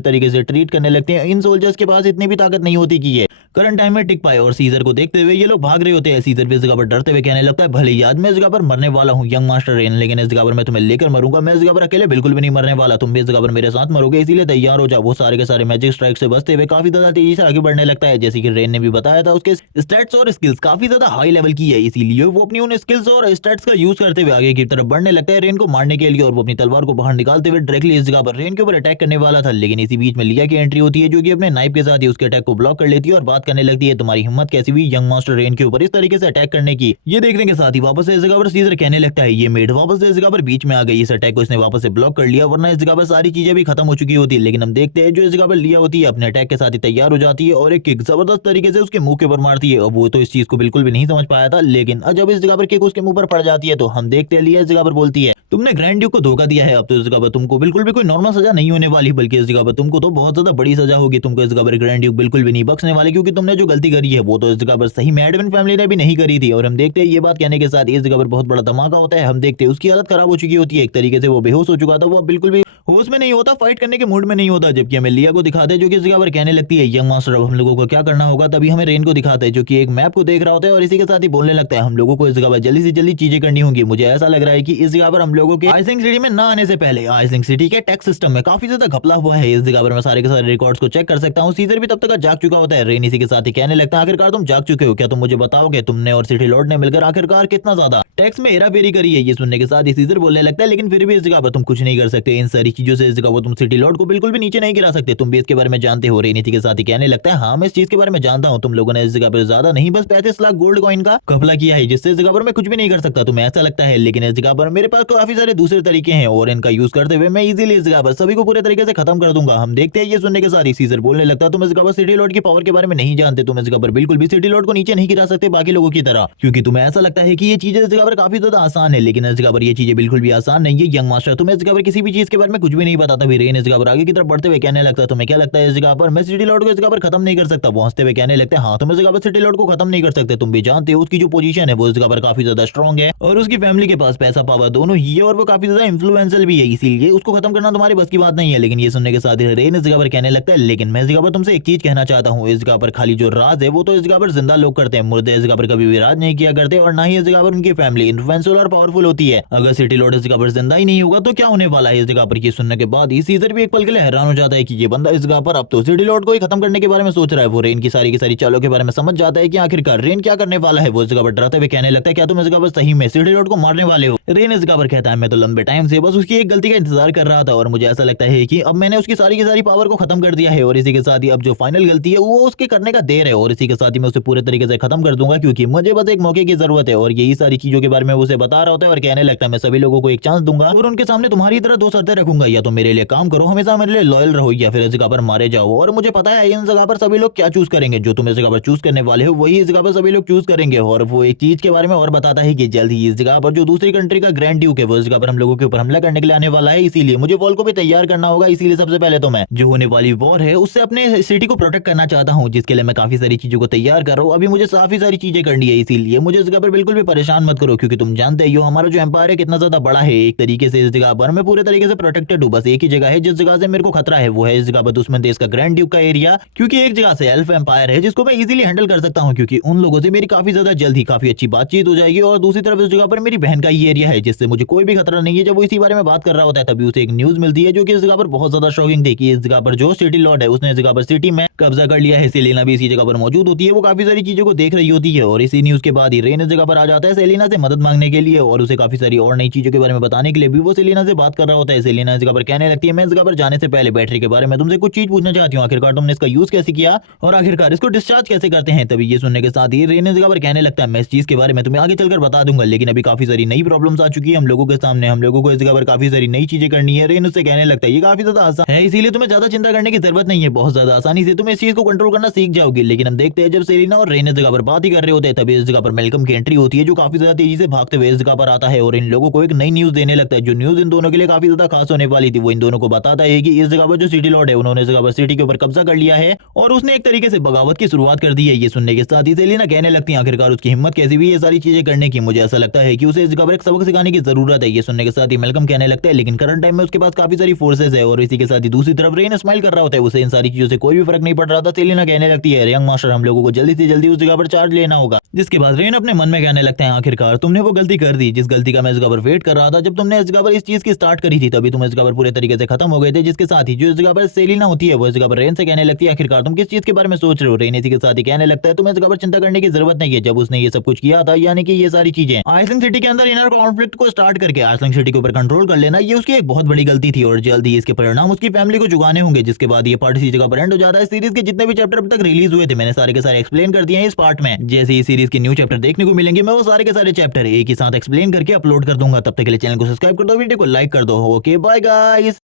तरीके से ट्रीट करने लगते हैं। इन सोल्जर्स के पास इतनी भी ताकत नहीं होती कि ये करंट टाइम में टिक पाए। और सीजर को देखते हुए ये लोग भाग रहे होते हैं। सीजर भी इस जगह पर डरते हुए कहने लगता है भले ही आज मैं इस जगह पर मरने वाला हूँ यंग मास्टर रेन, लेकिन इस जगह पर मैं तुम्हें लेकर मरूंगा, मैं इस जगह पर अकेले बिल्कुल भी नहीं मरने वाला, तुम भी इस जगह पर मेरे साथ मरोगे, इसीलिए तैयार हो जाओ। वो सारे के सारे मैजिक स्ट्राइक से बचते हुए काफी ज्यादा तेजी से आगे बढ़ने लगता है। जैसे कि रेन ने भी बताया था उसके स्टैट्स और स्किल्स काफी ज्यादा हाई लेवल की है, इसीलिए वो अपनी उन स्किल्स और स्टैट्स का यूज करते हुए आगे की तरफ बढ़ने लगता है रेन को मारने के लिए। और वो अपनी तलवार को बाहर निकालते हुए डायरेक्टली इस जगह पर रेन के ऊपर अटैक करने वाला था, लेकिन इसी बीच में लिया की एंट्री होती है जो कि अपने नाइफ के साथ ही उसके अटैक को ब्लॉक कर लेती है और बात करने लगती है तुम्हारी हिम्मत कैसी हुई यंग मास्टर रेन के ऊपर इस तरीके से अटैक करने की। ये देखने के साथ ही वापस से इस जगह पर सीजर कहने लगता है ये मेड वापस से इस जगह पर बीच में आ गई, इस अटैक को इसने वापस से ब्लॉक कर लिया, वरना इस जगह पर सारी चीजें भी खत्म हो चुकी होती है। लेकिन हम देखते हैं जो इस जगह पर लिया होती है अपने अटैक के साथ ही तैयार हो जाती है और एक किक जबरदस्त तरीके से उसके मुंह के ऊपर मारती है। और वो तो इस चीज को बिल्कुल भी नहीं समझ पाया था, लेकिन जब इस जगह पर किक उसके मुंह पर पड़ जाती है तो हम देखते हैं लिया इस जगह पर बोलती है तुमने ग्रैंड ड्यूक को धोखा दिया है, अब तो इस जगह पर तुमको बिल्कुल भी कोई नॉर्मल सजा नहीं होने वाली, बल्कि इस जगह पर तुमको तो बहुत ज्यादा बड़ी सजा होगी। तुमको इस जगह पर ग्रैंड ड्यूक बिल्कुल भी नहीं बख्शने वाले, क्योंकि तुमने जो गलती करी है वो तो इस जगह पर सही में एडविन फैमिली ने भी नहीं करी थी। और हम देखते हैं ये बात कहने के साथ इस जगह पर बहुत बड़ा धमाका होता है। हम देखते हैं उसकी हालत खराब हो चुकी होती है, एक तरीके से वो बेहोश हो चुका था, वो बिल्कुल भी होश में नहीं होता, फाइट करने के मूड में नहीं होता। जबकि हमें लिया को दिखाते हैं जो कि इस जगह पर कहने लगती है यंग मास्टर अब हम लोगों को क्या करना होगा। तभी हमें रेन को दिखाते हैं जो कि एक मैप को देख रहा होता है और इसी के साथ ही बोलने लगता है हम लोगों को इस जगह पर जल्दी से जल्दी चीजें करनी होंगी। मुझे ऐसा लग रहा है कि इस जगह पर हम लोगों के आइसिंग सिटी में ना आने से पहले आइसिंग सिटी के टैक्स सिस्टम में काफी ज्यादा घपला हुआ है। इस जगह पर मैं सारे के सारे रिकॉर्ड्स को चेक कर सकता हूँ। सीजर भी तब तक जाग चुका होता है। रेन इसी के साथ ही कहने लगता है आखिरकार तुम जाग चुके हो, क्या तुम मुझे बताओगे तुमने और सिटी लॉर्ड ने मिलकर आखिरकार कितना ज्यादा टैक्स में हेराफेरी करी है। ये सुनने के साथ ही सीजर बोलने लगता है लेकिन फिर भी इस जगह पर तुम कुछ नहीं कर सकते, इन सारी चीजों से इस जगह पर तुम सिटी लॉर्ड को बिल्कुल भी नीचे नहीं गिरा सकते, तुम भी इसके बारे में जानते हो। रेन इसी के साथ ही कहने लगता है हाँ मैं इस चीज के बारे में जानता हूँ, तुम लोगों ने इस जगह पर ज्यादा नहीं बस 35 लाख गोल्ड कॉइन का घपला किया है, जिससे इस जगह पर मैं कुछ भी नहीं कर सकता, तुम्हें ऐसा लगता है। लेकिन इस जगह पर मेरे पास काफी सारे दूसरे तरीके हैं और इनका यूज करते हुए मैं इजीली इस जगह पर सभी को पूरे तरीके से खत्म कर दूंगा। हम देखते हैं ये सुनने के साथ ही सीजर बोलने लगता है तुम इस जगह पर सिटी लॉर्ड की पावर के बारे में नहीं जानते, तुम इस जगह पर बिल्कुल भी सिटी लॉर्ड को नीचे नहीं गिरा सकते बाकी लोगों की तरह, क्योंकि तुम्हें ऐसा लगता है कि ये चीजें इस जगह जगह पर काफी ज्यादा आसान है, लेकिन इस जगह पर ये चीजें बिल्कुल भी आसान नहीं है। यंग मास्टर तुम्हें इस जगह पर किसी भी चीज के बारे में कुछ भी नहीं बताता। भी रेन इस जगह पर आगे की तरफ बढ़ते हुए कहने लगता है, तुम्हें क्या लगता है इस जगह पर मैं सिटी लॉर्ड को इस जगह पर खत्म नहीं कर सकता? वो हंसते हुए कहने लगते हैं, हाँ तुम इस जगह पर सिटी लॉर्ड को खत्म नहीं कर सकते। तुम भी जानते हो उसकी जो पोजीशन है वो इस जगह पर काफी ज्यादा स्ट्रॉन्ग है और उसकी फैमिली के पास पैसा पावर दोनों ही है और वो काफी ज्यादा इन्फ्लुएंशियल भी है, इसीलिए उसको खत्म करना तुम्हारे बस की बात नहीं है। लेकिन ये सुनने के साथ ही रेन इस जगह पर कहने लगता है, लेकिन मैं इस जगह पर तुमसे एक चीज कहना चाहता हूँ, इस जगह पर खाली जो राज है वो तो इस जगह पर जिंदा लोग करते हैं, मुर्दे इस जगह पर कभी भी राज नहीं किया करते और ना ही इस जगह पर उनकी फैमिली इन्फ्लुएंशियल और पावरफुल होती है। अगर सिटी लॉर्ड इस जगह पर जिंदा ही नहीं होगा तो क्या होने वाला है इस जगह पर? ये सुनने के बाद ही सीजर भी एक पल के लिए हैरान हो जाता है कि ये बंदा इस जगह पर अब तो सिटी लॉर्ड को ही खत्म करने के बारे में सोच रहा है। वो रेन की सारी चालों के बारे में समझ जाता है कि आखिरकार रेन क्या करने वाला है। वो इस जगह पर डराते हुए कहने लगता है, क्या तुम इस जगह पर सही में सिटी लॉर्ड को मारने वाले हो? रेन इस जगह पर कहता है, मैं तो लंबे टाइम से बस उसकी एक गलती का इंतजार कर रहा था और मुझे ऐसा लगता है कि अब मैंने उसकी सारी पावर को खत्म कर दिया है और इसी के साथ ही अब जो फाइनल गलती है वो उसके करने का देर है और इसी के साथ ही मैं उसे पूरे तरीके से खत्म कर दूंगा, क्योंकि मुझे बस एक मौके की जरूरत है। और यही सारी चीजों के बारे में उसे बता रहा होता है और कहने लगता है, मैं सभी लोगों को एक चांस दूंगा और उनके सामने तुम्हारी तरह दो शर्तें रखूंगा, या तो मेरे लिए काम करो, हमेशा मेरे लिए लॉयल रहो, या फिर इस जगह पर मारे जाओ। और मुझे पता है इन जगह पर सभी लोग क्या चूज करेंगे, जो तुम इस जगह पर चूज करने वाले हो वही इस जगह पर सभी लोग चूज करेंगे। और वो एक चीज के बारे में और बताता है कि जल्द ही इस जगह पर जो दूसरी कंट्री का ग्रैंड ड्यूक है वो इस जगह पर हम लोगों के ऊपर हमला करने के लिए आने वाला है, इसीलिए मुझे वॉल को भी तैयार करना होगा। इसीलिए सबसे पहले तो मैं जो होने वाली वॉर है उससे अपने सिटी को प्रोटेक्ट करना चाहता हूँ, जिसके लिए मैं काफी सारी चीजों को तैयार कर रहा हूँ। अभी मुझे काफी सारी चीजें करनी है, इसीलिए मुझे इस जगह पर बिल्कुल भी परेशान मत करो, क्योंकि तुम जानते ही हो हमारा जो एम्पायर है कितना ज्यादा बड़ा है। एक तरीके से इस जगह पर मैं पूरे तरीके से प्रोटेक्टेड हूँ। बस एक ही जगह है जिस जगह से मेरे को खतरा है, वो है इस जगह पर दुश्मन देश का ग्रैंड ड्यूक का एरिया, क्योंकि एक जगह से एल्फ एम्पायर है जिसको मैं इजीली हैंडल कर सकता हूँ, क्योंकि उन लोगों से मेरी काफी ज्यादा जल्दी काफी अच्छी बातचीत हो जाएगी। और दूसरी तरफ इस जगह पर मेरी बहन का ये एरिया है जिससे मुझे कोई भी खतरा नहीं है। जब वो इसी बारे में बात कर रहा होता है तभी उसे एक न्यूज मिलती है जो कि इस जगह पर बहुत ज्यादा शॉकिंग थी, कि इस जगह पर जो सिटी लॉर्ड है उसने इस जगह पर सिटी में कब्जा कर लिया है। सेलिना भी इसी जगह पर मौजूद होती है, वो काफी सारी चीजों को देख रही होती है और इसी न्यूज के बाद ही रेन इस जगह पर आ जाता है सेलिना से मदद मांगने के लिए और उसे काफी सारी और नई चीजों के बारे में बताने के लिए भी वो सेलिना से बात कर रहा होता है। सेलिना इस जगह पर कहने लगती है, मैं इस जगह पर जाने से पहले बैटरी के बारे में तुमसे कुछ चीज पूछना चाहती हूँ, आखिरकार तुमने इसका यूज कैसे किया और आखिरकार इसको डिस्चार्ज कैसे करते हैं? तभी ये सुनने के साथ ही रेन इस जगह पर कहने लगता है, मैं इस चीज के बारे में तुम्हें आगे चलकर बता दूंगा, लेकिन अभी काफी सारी नई प्रॉब्लम्स आ चुकी है हम लोगों के सामने, हम लोगों को इस जगह पर काफी सारी नई चीजें करनी है। रेन उससे कहने लगता है, ये काफी ज्यादा आसान है, इसीलिए तुम्हें ज्यादा चिंता करने की जरूरत नहीं है, बहुत ज्यादा आसानी से तुम इस चीज को कंट्रोल करना सीख जाओगी। लेकिन हम देखते हैं जब सेलिना और रेन इस जगह पर बात ही कर रहे होते हैं तभी इस जगह पर मेलकम की एंट्री होती है, जो काफी ज्यादा तेजी से भागते हुए इस जगह पर आता है और इन लोगों को एक नई न्यूज देने लगता है। जो न्यूज इन दोनों के लिए काफी ज्यादा खास होने वाली थी, वो इन दोनों को बताता है कि इस जगह पर जो सिटी लॉर्ड है उन्होंने इस जगह पर सिटी के ऊपर कब्जा कर लिया है और उसने एक तरीके से बगावत की शुरुआत कर दी है। ये सुनने के साथ ही सेलिना कहने लगती है, आखिरकार उसकी हिम्मत कैसी भी ये सारी चीजें करने की, मुझे ऐसा लगता है कि उसे इस जगह पर एक सबक सिखाने की जरूरत है। ये सुनने के साथ ही मेलकम कहने लगता है, लेकिन करंट टाइम में उसके पास काफी सारी फोर्सेस है और इसी के साथ ही दूसरी तरफ रेन स्माइल कर रहा होता है, उसे इन सारी चीजों से कोई भी फर्क नहीं पड़ रहा था। सेलिना कहने लगती है, यंग मास्टर हम लोगों को जल्दी से जल्दी उस जगह पर चार्ज लेना होगा, जिसके बाद रेन अपने मन में कहने लगते हैं, आखिरकार तुमने वो गलती कर दी जिस गलती का मैं इस जगह पर वेट कर रहा था। जब तुमने इस जगह पर इस चीज की स्टार्ट करी थी तभी तुम इस जगह पर पूरे तरीके से खत्म हो गए थे, जिसके साथ ही जो इस जगह पर सेलिना होती है वो इस जगह पर रेन से कहने लगती है, आखिरकार तुम किस चीज के बारे में सोच रहे हो? रेन इसी के साथ ही कहने लगता है, तुम्हें इस जगह पर चिंता करने की जरूरत नहीं है, जब उसने ये सब कुछ किया था यानी कि ये सारी चीजें आइसलैंड सिटी के अंदर इनर कॉन्फ्लिक्ट को स्टार्ट करके आइसलैंड सिटी के ऊपर कंट्रोल कर लेना, ये उसकी एक बहुत बड़ी गलती थी और जल्द ही इसके परिणाम उसकी फैमिली को चुकाने होंगे। जिसके बाद ये पार्ट इसी जगह पर एंड हो जाता है। सीरीज के जितने भी चैप्टर अब तक रिलीज हुए थे मैंने सारे के सारे एक्सप्लेन कर दिए हैं इस पार्ट में। जैसे ही सीरीज के न्यू चैप्टर देखने को मिलेंगे मैं वो सारे के सारे चैप्टर एक ही साथ एक्सप्लेन करके अपलोड कर दूंगा। तब तक के लिए चैनल को सब्सक्राइब कर दो, वीडियो को लाइक कर दो। Okay bye guys.